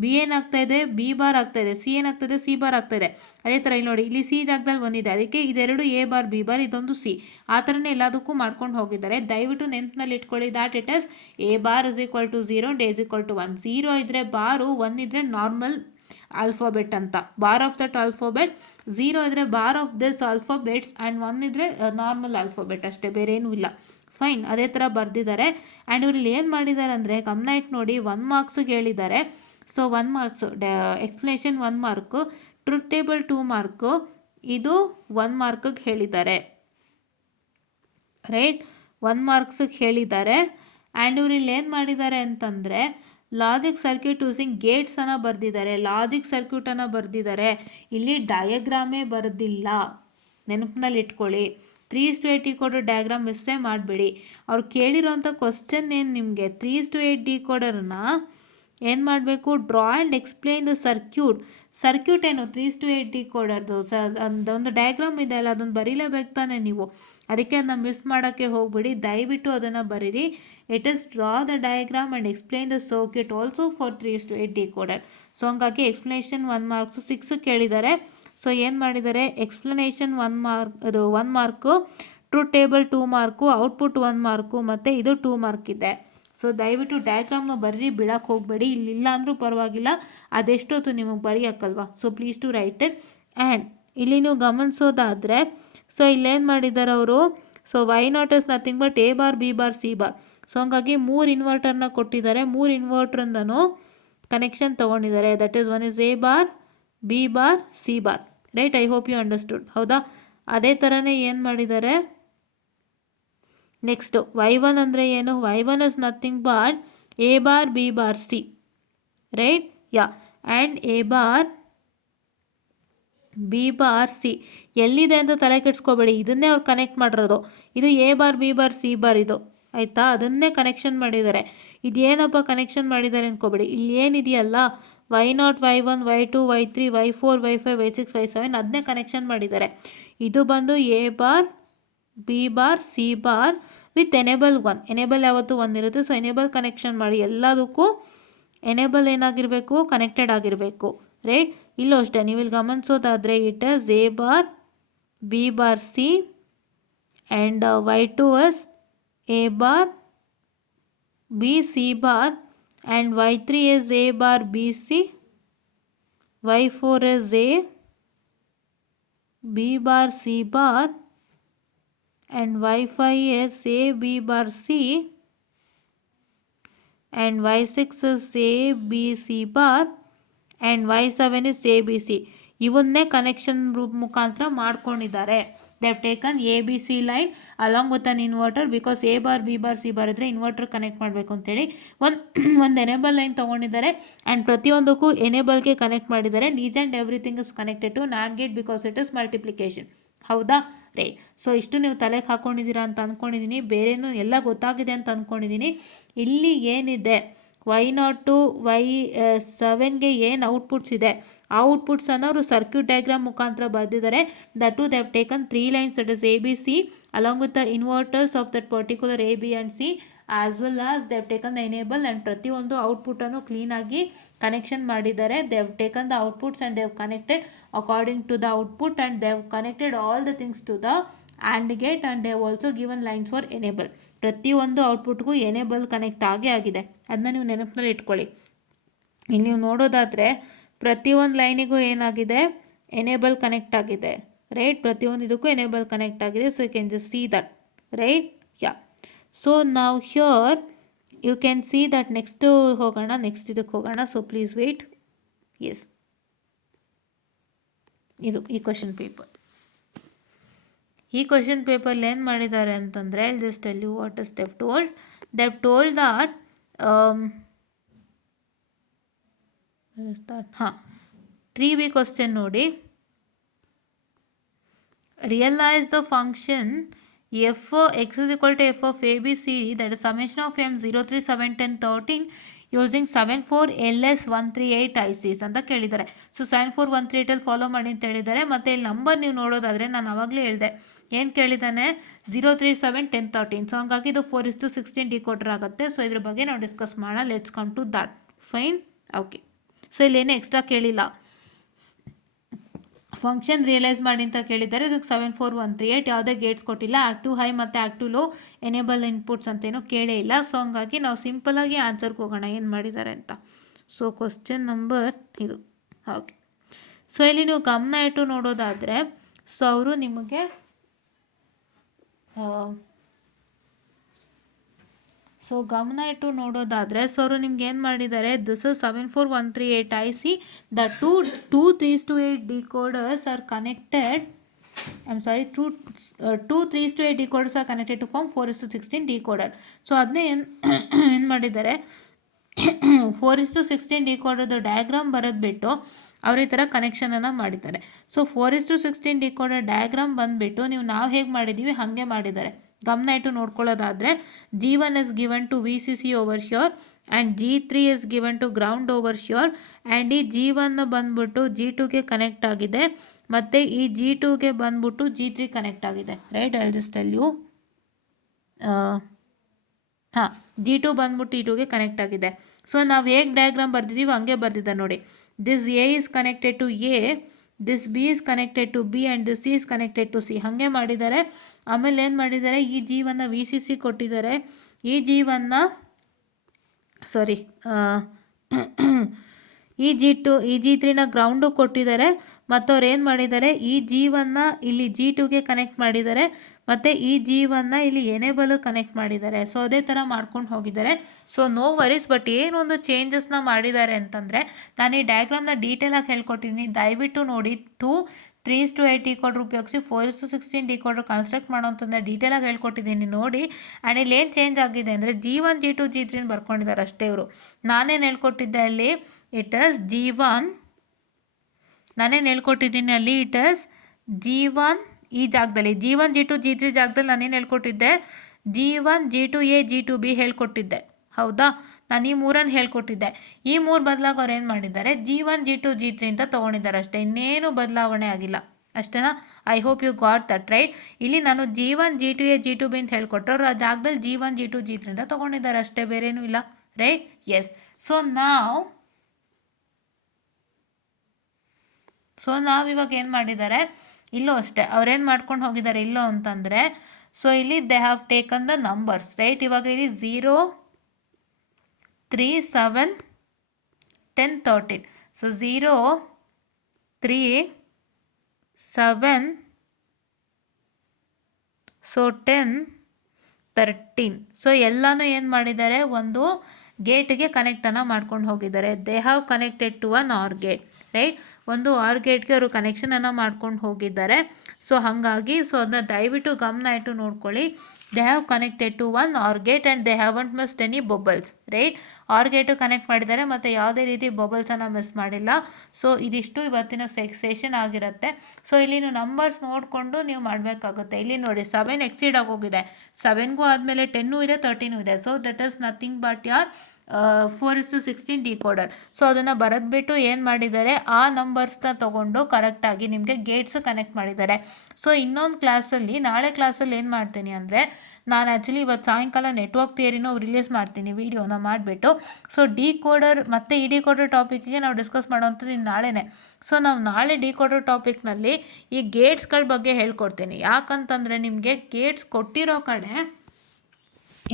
B ಏನಾಗ್ತಾ ಇದೆ, B ಬಾರ್ ಆಗ್ತಾ ಇದೆ. C ಏನಾಗ್ತದೆ, C ಬಾರ್ ಆಗ್ತಾ ಇದೆ. ಅದೇ ಥರ ಇಲ್ಲಿ ನೋಡಿ, ಇಲ್ಲಿ C ಜಾಗದಲ್ಲಿ ಒಂದಿದೆ, ಅದಕ್ಕೆ ಇದೆರಡು A ಬಾರ್ B ಬಾರ್, ಇದೊಂದು C. ಆ ಥರನೇ ಎಲ್ಲದಕ್ಕೂ ಮಾಡ್ಕೊಂಡು ಹೋಗಿದ್ದಾರೆ. ದಯವಿಟ್ಟು ನೆನಪಿನಲ್ಲಿ ಇಟ್ಕೊಳ್ಳಿ. That it is A bar is equal to 0 and A is equal to 1. 0 ಇದ್ದರೆ ಬಾರು, 1 ಇದ್ದರೆ ನಾರ್ಮಲ್ ಆಲ್ಫಾಬೆಟ್ ಅಂತ, ಬಾರ್ ಆಫ್ ದಟ್ ಆಲ್ಫಾಬೆಟ್. 0 ಇದ್ದರೆ bar of this alphabets and 1 ಇದ್ದರೆ ನಾರ್ಮಲ್ ಆಲ್ಫಾಬೆಟ್ ಅಷ್ಟೇ, ಬೇರೆ ಏನೂ ಇಲ್ಲ. ಫೈನ್, ಅದೇ ಥರ ಬರೆದಿದ್ದಾರೆ. ಆ್ಯಂಡ್ ಇವ್ರಲ್ಲಿ ಏನು ಮಾಡಿದ್ದಾರೆ ಅಂದರೆ, ಗಮನ ಇಟ್ಟು ನೋಡಿ, 1 ಮಾರ್ಕ್ಸಿಗೆ ಹೇಳಿದ್ದಾರೆ. So 1 marks explanation 1 mark, truth table 2 mark, ಇದು 1 ಮಾರ್ಕಿಗೆ ಹೇಳಿದ್ದಾರೆ, ರೈಟ್. 1 ಮಾರ್ಕ್ಸಿಗೆ ಹೇಳಿದ್ದಾರೆ. ಆ್ಯಂಡ್ ಇವ್ರು ಇಲ್ಲಿ ಏನು ಮಾಡಿದ್ದಾರೆ ಅಂತಂದರೆ, ಲಾಜಿಕ್ ಸರ್ಕ್ಯೂಟ್ ಯೂಸಿಂಗ್ ಗೇಟ್ಸನ್ನು ಬರೆದಿದ್ದಾರೆ, ಲಾಜಿಕ್ ಸರ್ಕ್ಯೂಟನ್ನು ಬರೆದಿದ್ದಾರೆ. ಇಲ್ಲಿ ಡಯಾಗ್ರಾಮೇ ಬರೆದಿಲ್ಲ, ನೆನಪಿನಲ್ಲಿ ಇಟ್ಕೊಳ್ಳಿ. 3:8 ಡಿಕೋಡರ್ ಡಯಾಗ್ರಾಮ್ ಮಿಸ್ಸೇ ಮಾಡಬೇಡಿ. ಅವ್ರು ಕೇಳಿರೋಂಥ ಕ್ವಶನ್ ಏನು, ನಿಮಗೆ 3:8 ಡಿಕೋಡರ್ನ ಏನು ಮಾಡಬೇಕು, draw and explain the circuit ಏನು 3:8 ಡಿಕೋಡರ್ದು ಅದೊಂದು ಡಯಾಗ್ರಾಮ್ ಇದೆ ಅಲ್ಲ, ಅದನ್ನು ಬರೀಲೇಬೇಕು ತಾನೆ ನೀವು. ಅದಕ್ಕೆ ಅದನ್ನ ಮಿಸ್ ಮಾಡೋಕ್ಕೆ ಹೋಗ್ಬಿಡಿ, ದಯವಿಟ್ಟು ಅದನ್ನು ಬರೀರಿ. It is draw the diagram and explain the circuit also for 3:8 decoder. So ಹಂಗಾಗಿ ಎಕ್ಸ್ಪ್ಲನೇಷನ್ 1 ಮಾರ್ಕ್ಸ್ 6 ಕೇಳಿದ್ದಾರೆ. ಸೊ ಏನು ಮಾಡಿದ್ದಾರೆ, ಎಕ್ಸ್ಪ್ಲನೇಷನ್ 1 ಮಾರ್ಕ್, ಅದು 1 mark, truth table 2 mark, output 1 mark, ಮತ್ತು ಇದು 2 ಮಾರ್ಕ್ ಇದೆ. ಸೊ ದಯವಿಟ್ಟು ಡಯಾಗ್ರಾಮ್ನ ಬರೀ ಬಿಡಕ್ಕೆ ಹೋಗಬೇಡಿ. ಇಲ್ಲಿಲ್ಲ ಅಂದರೂ ಪರವಾಗಿಲ್ಲ, ಅದೆಷ್ಟೊತ್ತು ನಿಮಗೆ ಬರೆಯೋಕ್ಕಲ್ವಾ. So please to write it. And ಇಲ್ಲಿ ನೀವು ಗಮನಿಸೋದಾದರೆ, ಸೊ ಇಲ್ಲೇನು ಮಾಡಿದ್ದಾರೆ ಅವರು, so Y not is nothing but A bar B bar C bar. So ಹಂಗಾಗಿ 3 ಇನ್ವರ್ಟರ್ನ ಕೊಟ್ಟಿದ್ದಾರೆ. 3 ಇನ್ವರ್ಟ್ರಿಂದನೂ ಕನೆಕ್ಷನ್ ತೊಗೊಂಡಿದ್ದಾರೆ. That is 1 is A bar B bar C bar, right. I hope you understood, ಹೌದಾ. ಅದೇ ಥರನೇ ಏನು ಮಾಡಿದ್ದಾರೆ ನೆಕ್ಸ್ಟು, y1 ಅಂದರೆ ಏನು, y1 is nothing but A bar B bar C, right. Yeah, and A bar B bar C ಎಲ್ಲಿದೆ ಅಂತ ತಲೆ ಕೆಡಿಸ್ಕೋಬೇಡಿ, ಇದನ್ನೇ ಅವ್ರು ಕನೆಕ್ಟ್ ಮಾಡಿರೋದು. ಇದು A bar B bar C bar ಇದು ಆಯಿತಾ, ಅದನ್ನೇ ಕನೆಕ್ಷನ್ ಮಾಡಿದ್ದಾರೆ. ಇದೇನಪ್ಪ ಕನೆಕ್ಷನ್ ಮಾಡಿದ್ದಾರೆ ಅಂದ್ಕೋಬೇಡಿ, ಇಲ್ಲಿ ಏನಿದೆಯಲ್ಲ Y0 Y1 Y2 Y3 Y4 Y5 Y6 Y7 ಅದನ್ನೇ ಕನೆಕ್ಷನ್ ಮಾಡಿದ್ದಾರೆ. ಇದು ಬಂದು A bar B bar C bar with enable 1. Enable ಯಾವತ್ತು 1 ಇರುತ್ತೆ. ಸೊ ಎನೇಬಲ್ ಕನೆಕ್ಷನ್ ಮಾಡಿ, ಎಲ್ಲದಕ್ಕೂ ಎನೇಬಲ್ ಏನಾಗಿರಬೇಕು, ಕನೆಕ್ಟೆಡ್ ಆಗಿರಬೇಕು, ರೈಟ್. ಇಲ್ಲೂ ಅಷ್ಟೇ ನೀವು ಇಲ್ಲಿ ಗಮನಿಸೋದಾದರೆ it is A bar B bar C and Y2 is A bar B C bar and Y3 is A bar B C, Y4 is A B bar C bar and Y5 is A B bar C and Y6 is A B C bar and Y7 is A B C. ಇವನ್ನೇ connection ಮುಖಾಂತರ ಮಾಡ್ಕೊಂಡಿದ್ದಾರೆ. They have taken A B C line along with an inverter, because A bar B bar C bar ಇದ್ದರೆ inverter connect ಮಾಡಬೇಕು ಅಂತೇಳಿ ಒಂದು enable line ತೊಗೊಂಡಿದ್ದಾರೆ and ಪ್ರತಿಯೊಂದಕ್ಕೂ ಎನೇಬಲ್ಗೆ ಕನೆಕ್ಟ್ ಮಾಡಿದ್ದಾರೆ. Each and everything is connected to not gate because it is multiplication. ಹೌದಾ ರೇ? ಸೊ ಇಷ್ಟು ನೀವು ತಲೆಗೆ ಹಾಕ್ಕೊಂಡಿದ್ದೀರಾ ಅಂತ ಅಂದ್ಕೊಂಡಿದ್ದೀನಿ, ಬೇರೇನು ಎಲ್ಲ ಗೊತ್ತಾಗಿದೆ ಅಂತ ಅಂದ್ಕೊಂಡಿದ್ದೀನಿ. ಇಲ್ಲಿ ಏನಿದೆ Y0 ಟು Y7ಗೆ ಏನು ಔಟ್ಪುಟ್ಸ್ ಇದೆ ಆ ಔಟ್ಪುಟ್ಸನ್ನು ಅವರು ಸರ್ಕ್ಯೂಟ್ ಡಯಾಗ್ರಾಮ್ ಮುಖಾಂತರ ಬರೆದಿದ್ದಾರೆ. That to they have taken 3 lines, that is A B C along with the inverters of that particular A B and C as well as they have taken the enable and ಪ್ರತಿಯೊಂದು ಔಟ್ಪುಟನ್ನು ಕ್ಲೀನಾಗಿ connection ಮಾಡಿದ್ದಾರೆ. They have taken the outputs and they have connected according to the output and they have connected all the things to the and gate and they have also given lines for enable. ಪ್ರತಿಯೊಂದು ಔಟ್ಪುಟ್ಗೂ enable connect ಆಗಿದೆ, ಅದನ್ನ ನೀವು ನೆನಪಿನಲ್ಲಿ ಇಟ್ಕೊಳ್ಳಿ. ಇಲ್ಲಿ ನೀವು ನೋಡೋದಾದರೆ ಪ್ರತಿಯೊಂದು ಲೈನಿಗೂ ಏನಾಗಿದೆ, ಎನೇಬಲ್ ಕನೆಕ್ಟ್ ಆಗಿದೆ, ರೈಟ್. ಪ್ರತಿಯೊಂದು ಇದಕ್ಕೂ ಎನೇಬಲ್ ಕನೆಕ್ಟ್ ಆಗಿದೆ. So you can just see that, right. Yeah, so ನಾವು here you can see that. Next ಹೋಗೋಣ, ನೆಕ್ಸ್ಟ್ ಇದಕ್ಕೆ ಹೋಗೋಣ. So please wait. ಎಸ್, ಇದು ಈ ಕ್ವಶನ್ ಪೇಪರ್. ಈ ಕ್ವಶನ್ ಪೇಪರ್ಲಿ ಏನು ಮಾಡಿದ್ದಾರೆ ಅಂತಂದರೆ, I just tell you what is they told. They told that ಹಾಂ 3B ಕ್ವಶನ್ ನೋಡಿ. Realise the function f x is equal to f of a b c d, that is summation of m 0 3 7 10 13 using 74LS138 ICs ಅಂತ ಕೇಳಿದ್ದಾರೆ. So 74 138 follow ಮಾಡಿ ಅಂತ ಹೇಳಿದ್ದಾರೆ. ಮತ್ತು ಇಲ್ಲಿ number ನೀವು ನೋಡೋದಾದರೆ ನಾನು ಆವಾಗಲೇ ಹೇಳಿದೆ, ಏನು ಕೇಳಿದ್ದಾನೆ, 0 3 7 10 13. ಸೊ ಹಂಗಾಗಿ ಇದು 4:16 ಡಿಕೋಡರ್ ಆಗುತ್ತೆ. ಸೊ ಇದ್ರ ಬಗ್ಗೆ ನಾವು ಡಿಸ್ಕಸ್ ಮಾಡೋಣ. Let's come to that. Fine, okay. So ಇಲ್ಲೇನು ಎಕ್ಸ್ಟ್ರಾ ಕೇಳಿಲ್ಲ, ಫಂಕ್ಷನ್ ರಿಯಲೈಸ್ ಮಾಡಿ ಅಂತ ಕೇಳಿದ್ದಾರೆ. ಇದಕ್ಕೆ 74 138 ಯಾವುದೇ ಗೇಟ್ಸ್ ಕೊಟ್ಟಿಲ್ಲ. ಆ್ಯಕ್ಟಿವ್ ಹೈ ಮತ್ತು ಆ್ಯಕ್ಟಿವ್ ಲೋ ಎನೇಬಲ್ ಇನ್ಪುಟ್ಸ್ ಅಂತೇನೋ ಕೇಳೇ ಇಲ್ಲ. ಸೊ ಹಂಗಾಗಿ ನಾವು ಸಿಂಪಲಾಗಿ ಆನ್ಸರ್ಗೆ ಹೋಗೋಣ ಏನು ಮಾಡಿದ್ದಾರೆ ಅಂತ. ಸೊ ಕ್ವಶನ್ ನಂಬರ್ ಇದು, ಓಕೆ. ಸೊ ಇಲ್ಲಿ ನೀವು ಗಮನ ಇಟ್ಟು ನೋಡೋದಾದರೆ, ಸೊ ಅವರು ನಿಮಗೆ ಸೊ ಅವರು ನಿಮ್ಗೆ ಏನು ಮಾಡಿದ್ದಾರೆ, this is 74138 IC. The two 3:8 decoders are connected. I'm sorry, two 3:8 decoders are connected to form 4:16 decoder. So ಅದನ್ನೇ ಏನು ಮಾಡಿದ್ದಾರೆ, 4:16 ಡಿಕೋಡರ್ದು ಡಯಾಗ್ರಾಮ್ ಬರೆದ್ಬಿಟ್ಟು ಅವ್ರ ಈ ಥರ ಕನೆಕ್ಷನನ್ನು ಮಾಡಿದ್ದಾರೆ. ಸೊ 4:16 ಡಿಕೋಡರ್ ಡಯಾಗ್ರಾಮ್ ಬಂದುಬಿಟ್ಟು ನಾವು ಹೇಗೆ ಮಾಡಿದ್ದೀವಿ ಹಾಗೆ ಮಾಡಿದ್ದಾರೆ. ಗಮನ ಇಟ್ಟು ನೋಡ್ಕೊಳ್ಳೋದಾದರೆ, G1 is given to VCC over here and G3 is given to ground over here and ಈ G1 ಬಂದ್ಬಿಟ್ಟು G2ಗೆ ಕನೆಕ್ಟ್ ಆಗಿದೆ ಮತ್ತು ಈ G2ಗೆ ಬಂದ್ಬಿಟ್ಟು G3 ಕನೆಕ್ಟ್ ಆಗಿದೆ, right. I will just tell you. ಹಾಂ, G2 ಬಂದ್ಬಿಟ್ಟು E2ಗೆ ಕನೆಕ್ಟ್ ಆಗಿದೆ. ಸೊ ನಾವು ಹೇಗೆ ಡಯಾಗ್ರಾಮ್ ಬರ್ದಿದ್ದೀವಿ ಹಂಗೆ ಬರ್ದಿದ್ದಾರೆ ನೋಡಿ. This A is connected to A, this B is connected to B and this C is connected to C. ಹಾಗೆ ಮಾಡಿದ್ದಾರೆ. ಆಮೇಲೆ ಏನು ಮಾಡಿದ್ದಾರೆ, ಈ G1 VCC ಕೊಟ್ಟಿದ್ದಾರೆ, ಈ G1 ಸಾರಿ ಈ G3 ಗ್ರೌಂಡು ಕೊಟ್ಟಿದ್ದಾರೆ. ಮತ್ತು ಅವ್ರು ಏನು ಮಾಡಿದ್ದಾರೆ, ಈ G1 ಇಲ್ಲಿ G2ಗೆ ಕನೆಕ್ಟ್ ಮಾಡಿದ್ದಾರೆ ಮತ್ತು ಈ G1 ಇಲ್ಲಿ ಎನೇಬಲ್ ಕನೆಕ್ಟ್ ಮಾಡಿದ್ದಾರೆ. ಸೊ ಅದೇ ಥರ ಮಾಡ್ಕೊಂಡು ಹೋಗಿದ್ದಾರೆ. So no worries. ಬಟ್ ಏನೊಂದು ಚೇಂಜಸ್ನ ಮಾಡಿದ್ದಾರೆ ಅಂತಂದರೆ, ನಾನು ಈ ಡಯಾಗ್ರಾಮ್ನ ಡೀಟೇಲಾಗಿ ಹೇಳ್ಕೊಟ್ಟಿದ್ದೀನಿ, ದಯವಿಟ್ಟು ನೋಡಿ. 2 3:8 ಡಿಕೋಡರ್ ಉಪಯೋಗಿಸಿ 4:16 ಡಿಕೋಡರ್ ಕನ್ಸ್ಟ್ರಕ್ಟ್ ಮಾಡೋಂಥದ್ದನ್ನ ಡೀಟೇಲಾಗಿ ಹೇಳ್ಕೊಟ್ಟಿದ್ದೀನಿ ನೋಡಿ. ಆ್ಯಂಡ್ ಇಲ್ಲಿ ಏನು ಚೇಂಜ್ ಆಗಿದೆ ಅಂದರೆ, G1 G2 G3 ಬರ್ಕೊಂಡಿದ್ದಾರೆ ಅಷ್ಟೇ ಇವರು. ನಾನೇನು ಹೇಳ್ಕೊಟ್ಟಿದ್ದೆ ಅಲ್ಲಿ, ಇಟ್ ಇಸ್ G1, ನಾನೇನು ಹೇಳ್ಕೊಟ್ಟಿದ್ದೀನಿ ಅಲ್ಲಿ, ಇಟ್ ಇಸ್ G1 ಈ ಜಾಗದಲ್ಲಿ G1 G2 G3 ಜಾಗದಲ್ಲಿ ನಾನೇನು ಹೇಳ್ಕೊಟ್ಟಿದ್ದೆ, G1 G2 A G2 B ಹೇಳ್ಕೊಟ್ಟಿದ್ದೆ. ಹೌದಾ, ನಾನು ಈ ಮೂರನ್ನು ಹೇಳ್ಕೊಟ್ಟಿದ್ದೆ. ಈ ಮೂರು ಬದಲಾಗಿ ಅವ್ರು ಏನು ಮಾಡಿದ್ದಾರೆ, G1 G2 G3 ಅಂತ ತೊಗೊಂಡಿದ್ದಾರೆ ಅಷ್ಟೇ, ಇನ್ನೇನು ಬದಲಾವಣೆ ಆಗಿಲ್ಲ ಅಷ್ಟೇನಾ. I hope you got that right. ಇಲ್ಲಿ ನಾನು G1 G2 A G2 B ಅಂತ ಹೇಳ್ಕೊಟ್ರು, ಅವ್ರು ಆ ಜಾಗದಲ್ಲಿ G1 G2 G3 ಅಂತ ತೊಗೊಂಡಿದ್ದಾರೆ ಅಷ್ಟೇ, ಬೇರೇನೂ ಇಲ್ಲ ರೈಟ್. ಎಸ್. ಸೊ ನಾವು ಇವಾಗ ಏನು ಮಾಡಿದ್ದಾರೆ, ಇಲ್ಲೂ ಅಷ್ಟೇ ಅವ್ರೇನು ಮಾಡ್ಕೊಂಡು ಹೋಗಿದ್ದಾರೆ ಇಲ್ಲೋ ಅಂತಂದರೆ, ಸೊ ಇಲ್ಲಿ they have taken the numbers right. ಇವಾಗ ಇಲ್ಲಿ 0 3 7 10 13. So 0 3 7 so 10 13. ಸೊ ಎಲ್ಲನೂ ಏನು ಮಾಡಿದ್ದಾರೆ, ಒಂದು ಗೇಟಿಗೆ ಕನೆಕ್ಟನ್ನು ಮಾಡ್ಕೊಂಡು ಹೋಗಿದ್ದಾರೆ. They have connected to an or gate right. ಒಂದು ಆರ್ ಗೇಟ್ಗೆ ಅವರು ಕನೆಕ್ಷನನ್ನು ಮಾಡ್ಕೊಂಡು ಹೋಗಿದ್ದಾರೆ. ಸೊ ಹಾಗಾಗಿ ಅದನ್ನ ದಯವಿಟ್ಟು ಗಮನ ಇಟ್ಟು ನೋಡ್ಕೊಳ್ಳಿ. They have connected to one or gate and they haven't missed any bubbles right. Or gate connect ಮಾಡಿದ್ದಾರೆ ಮತ್ತು ಯಾವುದೇ ರೀತಿ ಬಬಲ್ಸನ್ನು ಮಿಸ್ ಮಾಡಿಲ್ಲ. ಸೊ ಇದಿಷ್ಟು ಇವತ್ತಿನ ಸೆಷನ್ ಆಗಿರುತ್ತೆ. ಸೊ ಇಲ್ಲಿ ನೀವು ನಂಬರ್ಸ್ ನೋಡಿಕೊಂಡು ನೀವು ಮಾಡಬೇಕಾಗುತ್ತೆ. ಇಲ್ಲಿ ನೋಡಿ 7 ಎಕ್ಸೀಡ್ ಆಗೋಗಿದೆ, 7ಗೂ ಆದಮೇಲೆ 10 ಇದೆ 13 ಇದೆ. So that is nothing but ಯಾರ್ 4:16 ಡಿಕೋಡರ್. ಸೊ ಅದನ್ನು ಬರೆದ್ಬಿಟ್ಟು ಏನು ಮಾಡಿದ್ದಾರೆ, ಆ ನಂಬರ್ಸ್ನ ತೊಗೊಂಡು ಕರೆಕ್ಟಾಗಿ ನಿಮಗೆ ಗೇಟ್ಸ್ ಕನೆಕ್ಟ್ ಮಾಡಿದ್ದಾರೆ. ಸೊ ಇನ್ನೊಂದು ಕ್ಲಾಸಲ್ಲಿ, ನಾಳೆ ಕ್ಲಾಸಲ್ಲಿ ಏನು ಮಾಡ್ತೀನಿ ಅಂದರೆ, ನಾನು ಆ್ಯಕ್ಚುಲಿ ಇವತ್ತು ಸಾಯಂಕಾಲ ನೆಟ್ವರ್ಕ್ ಥಿಯರಿನೂ ರಿಲೀಸ್ ಮಾಡ್ತೀನಿ ವಿಡಿಯೋನ ಮಾಡಿಬಿಟ್ಟು. ಸೊ ಡಿಕೋಡರ್ ಮತ್ತು ಈ ಡಿಕೋಡರ್ ಟಾಪಿಕ್ಗೆ ನಾವು ಡಿಸ್ಕಸ್ ಮಾಡೋವಂಥದ್ದು ಇನ್ನು ನಾಳೆನೇ. ಸೊ ನಾವು ನಾಳೆ ಡಿಕೋಡರ್ ಟಾಪಿಕ್ನಲ್ಲಿ ಈ ಗೇಟ್ಸ್ಗಳ ಬಗ್ಗೆ ಹೇಳ್ಕೊಡ್ತೀನಿ. ಯಾಕಂತಂದರೆ ನಿಮಗೆ ಗೇಟ್ಸ್ ಕೊಟ್ಟಿರೋ ಕಡೆ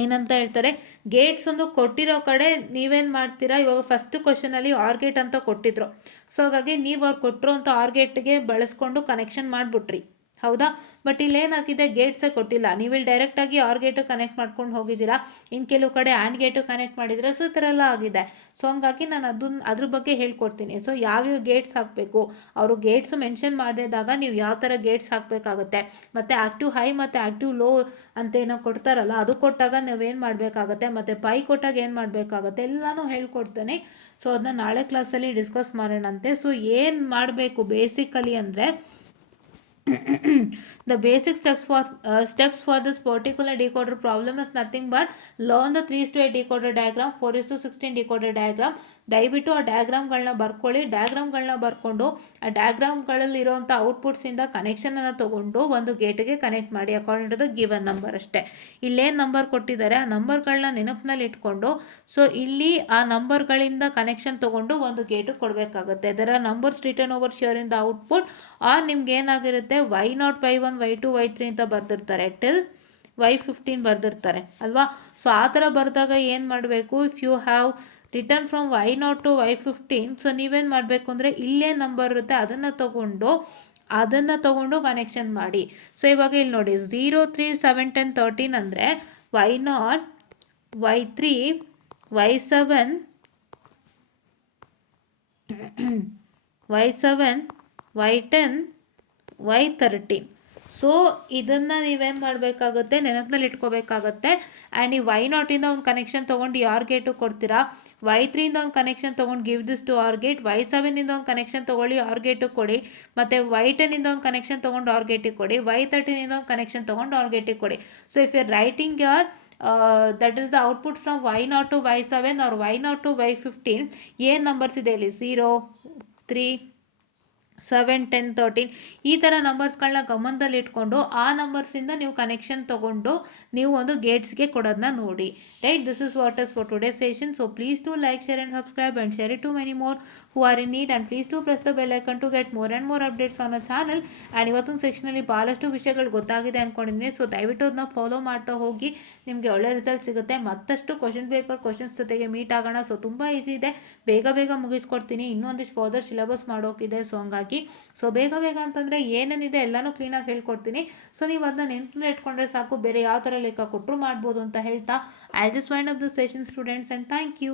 ಏನಂತ ಹೇಳ್ತಾರೆ, ಗೇಟ್ಸ್ ಒಂದು ಕೊಟ್ಟಿರೋ ಕಡೆ ನೀವೇನು ಮಾಡ್ತೀರಾ, ಇವಾಗ ಫಸ್ಟ್ ಕ್ವಶನಲ್ಲಿ ಆರ್ ಗೇಟ್ ಅಂತ ಕೊಟ್ಟಿದ್ರು. ಸೊ ಹಾಗಾಗಿ ನೀವು ಅವ್ರು ಕೊಟ್ಟಿರೋ ಅಂಥ ಆರ್ ಗೇಟ್ಗೆ ಬಳಸ್ಕೊಂಡು ಕನೆಕ್ಷನ್ ಮಾಡಿಬಿಟ್ರಿ. ಹೌದಾ, ಬಟ್ ಇಲ್ಲೇನಾಗಿದೆ, ಗೇಟ್ಸೇ ಕೊಟ್ಟಿಲ್ಲ. ನೀವು ಇಲ್ಲಿ ಡೈರೆಕ್ಟಾಗಿ ಆರ್ ಗೇಟು ಕನೆಕ್ಟ್ ಮಾಡ್ಕೊಂಡು ಹೋಗಿದ್ದೀರಾ, ಇನ್ನು ಕೆಲವು ಕಡೆ ಆ್ಯಂಡ್ ಗೇಟು ಕನೆಕ್ಟ್ ಮಾಡಿದರೆ, ಸೊ ಈ ಥರ ಎಲ್ಲ ಆಗಿದೆ. ಸೊ ಹಂಗಾಗಿ ನಾನು ಅದ್ರ ಬಗ್ಗೆ ಹೇಳ್ಕೊಡ್ತೀನಿ. ಸೊ ಯಾವ್ಯಾವ ಗೇಟ್ಸ್ ಹಾಕಬೇಕು, ಅವರು ಗೇಟ್ಸು ಮೆನ್ಷನ್ ಮಾಡಿದಾಗ ನೀವು ಯಾವ ಥರ ಗೇಟ್ಸ್ ಹಾಕಬೇಕಾಗತ್ತೆ, ಮತ್ತು ಆ್ಯಕ್ಟಿವ್ ಹೈ ಮತ್ತು ಆ್ಯಕ್ಟಿವ್ ಲೋ ಅಂತ ಏನೋ ಕೊಡ್ತಾರಲ್ಲ, ಅದು ಕೊಟ್ಟಾಗ ನಾವೇನು ಮಾಡಬೇಕಾಗತ್ತೆ, ಮತ್ತು ಪೈ ಕೊಟ್ಟಾಗ ಏನು ಮಾಡಬೇಕಾಗತ್ತೆ, ಎಲ್ಲನೂ ಹೇಳ್ಕೊಡ್ತೇನೆ. ಸೊ ಅದನ್ನ ನಾಳೆ ಕ್ಲಾಸಲ್ಲಿ ಡಿಸ್ಕಸ್ ಮಾಡೋಣಂತೆ. ಸೊ ಏನು ಮಾಡಬೇಕು ಬೇಸಿಕಲಿ ಅಂದರೆ, the basic steps for this particular decoder problem is nothing but learn the 3:8 decoder diagram, 4:16 decoder diagram. ದಯವಿಟ್ಟು ಆ ಡಯಾಗ್ರಾಮ್ಗಳನ್ನ ಬರ್ಕೊಳ್ಳಿ. ಡಯಾಗ್ರಾಮ್ಗಳನ್ನ ಬರ್ಕೊಂಡು ಆ ಡಯಾಗ್ರಾಮ್ಗಳಲ್ಲಿರುವಂಥ ಔಟ್ಪುಟ್ಸಿಂದ ಕನೆಕ್ಷನನ್ನು ತೊಗೊಂಡು ಒಂದು ಗೇಟಿಗೆ ಕನೆಕ್ಟ್ ಮಾಡಿ according to the given number ಅಷ್ಟೇ. ಇಲ್ಲೇನು ನಂಬರ್ ಕೊಟ್ಟಿದ್ದಾರೆ ಆ ನಂಬರ್ಗಳನ್ನ ನೆನಪಿನಲ್ಲಿ ಇಟ್ಕೊಂಡು, ಸೊ ಇಲ್ಲಿ ಆ ನಂಬರ್ಗಳಿಂದ ಕನೆಕ್ಷನ್ ತೊಗೊಂಡು ಒಂದು ಗೇಟಿಗೆ ಕೊಡಬೇಕಾಗುತ್ತೆ. There are numbers return over here in the output, or ನಿಮ್ಗೆ ಏನಾಗಿರುತ್ತೆ Y0 Y1 Y2 Y3 ಅಂತ ಬರ್ದಿರ್ತಾರೆ, ಟಿಲ್ Y15 ಬರ್ದಿರ್ತಾರೆ ಅಲ್ವಾ. ಸೊ ಆ ಥರ ಬರೆದಾಗ ಏನು ಮಾಡಬೇಕು, if you have return from Y0 to Y15, so ನೀವೇನು ಮಾಡಬೇಕು ಅಂದರೆ ಇಲ್ಲೇ ನಂಬರ್ ಇರುತ್ತೆ ಅದನ್ನು ತೊಗೊಂಡು ಕನೆಕ್ಷನ್ ಮಾಡಿ. ಸೊ ಇವಾಗ ಇಲ್ಲಿ ನೋಡಿ 0 3 7 10 13 ಅಂದರೆ Y0 Y3 Y7 Y7 Y10 Y13. So ಇದನ್ನು ನೀವೇನು ಮಾಡಬೇಕಾಗುತ್ತೆ, ನೆನಪಿನಲ್ಲಿ ಇಟ್ಕೋಬೇಕಾಗತ್ತೆ. ಆ್ಯಂಡ್ ಈ Y0 ಒಂದು ಕನೆಕ್ಷನ್ ತೊಗೊಂಡು ಆರ್ ಗೇಟು ಕೊಡ್ತೀರಾ, Y3 ಒಂದು ಕನೆಕ್ಷನ್ ತೊಗೊಂಡು give this to or gate, Y7 ಒಂದು ಕನೆಕ್ಷನ್ ತೊಗೊಳ್ಳಿ ಆರ್ ಗೇಟು ಕೊಡಿ, ಮತ್ತು Y10 ಒಂದು ಕನೆಕ್ಷನ್ ತೊಗೊಂಡು ಆರ್ ಗೇಟಿಗೆ ಕೊಡಿ, Y13 ಒಂದು ಕನೆಕ್ಷನ್ ತೊಗೊಂಡು ಆರ್ ಗೇಟಿಗೆ ಕೊಡಿ. So if you are writing ಯಾರ್ that is the output from Y0 to Y7 or Y0 to Y15, ಏನು ನಂಬರ್ಸ್ ಇದೆ ಇಲ್ಲಿ 0 3 7 10 13 ಈ ಥರ ನಂಬರ್ಸ್ಗಳನ್ನ ಗಮನದಲ್ಲಿ ಇಟ್ಕೊಂಡು ಆ ನಂಬರ್ಸಿಂದ ನೀವು ಕನೆಕ್ಷನ್ ತೊಗೊಂಡು ನೀವು ಒಂದು ಗೇಟ್ಸ್ಗೆ ಕೊಡೋದನ್ನ ನೋಡಿ right. This is what is for today session. So please to like, share and subscribe and share it to many more who are in need, and please to press the bell icon to get more and more updates on a channel. And ಇವತ್ತೊಂದು ಸೆಕ್ಷನಲ್ಲಿ ಭಾಳಷ್ಟು ವಿಷಯಗಳು ಗೊತ್ತಾಗಿದೆ ಅಂದ್ಕೊಂಡಿದ್ದೀನಿ. So ದಯವಿಟ್ಟು ಅದನ್ನ follow ಮಾಡ್ತಾ ಹೋಗಿ, ನಿಮಗೆ ಒಳ್ಳೆ ರಿಸಲ್ಟ್ ಸಿಗುತ್ತೆ. ಮತ್ತಷ್ಟು ಕ್ವಶನ್ಸ್ ಜೊತೆಗೆ ಮೀಟ್ ಆಗೋಣ. ಸೊ ತುಂಬ ಈಸಿ ಇದೆ, ಬೇಗ ಮುಗಿಸ್ಕೊಡ್ತೀನಿ. ಇನ್ನೊಂದಿಷ್ಟು ಫರ್ದರ್ ಸಿಲೆಬಸ್ ಮಾಡೋಕಿದೆ. ಸೊ ಹಂಗಾಗಿ ಸೊ ಬೇಗ ಅಂತಂದರೆ ಏನೇನಿದೆ ಎಲ್ಲನೂ ಕ್ಲೀನಾಗಿ ಹೇಳ್ಕೊಡ್ತೀನಿ. ಸೊ ನೀವು ಅದನ್ನ ನೆನಪಲ್ಲಿ ಇಟ್ಕೊಂಡ್ರೆ ಸಾಕು, ಬೇರೆ ಯಾವ ಥರ ಲೆಕ್ಕ ಕೊಟ್ಟರು ಮಾಡ್ಬೋದು ಅಂತ ಹೇಳ್ತಾ I just wind up the session students, and thank you.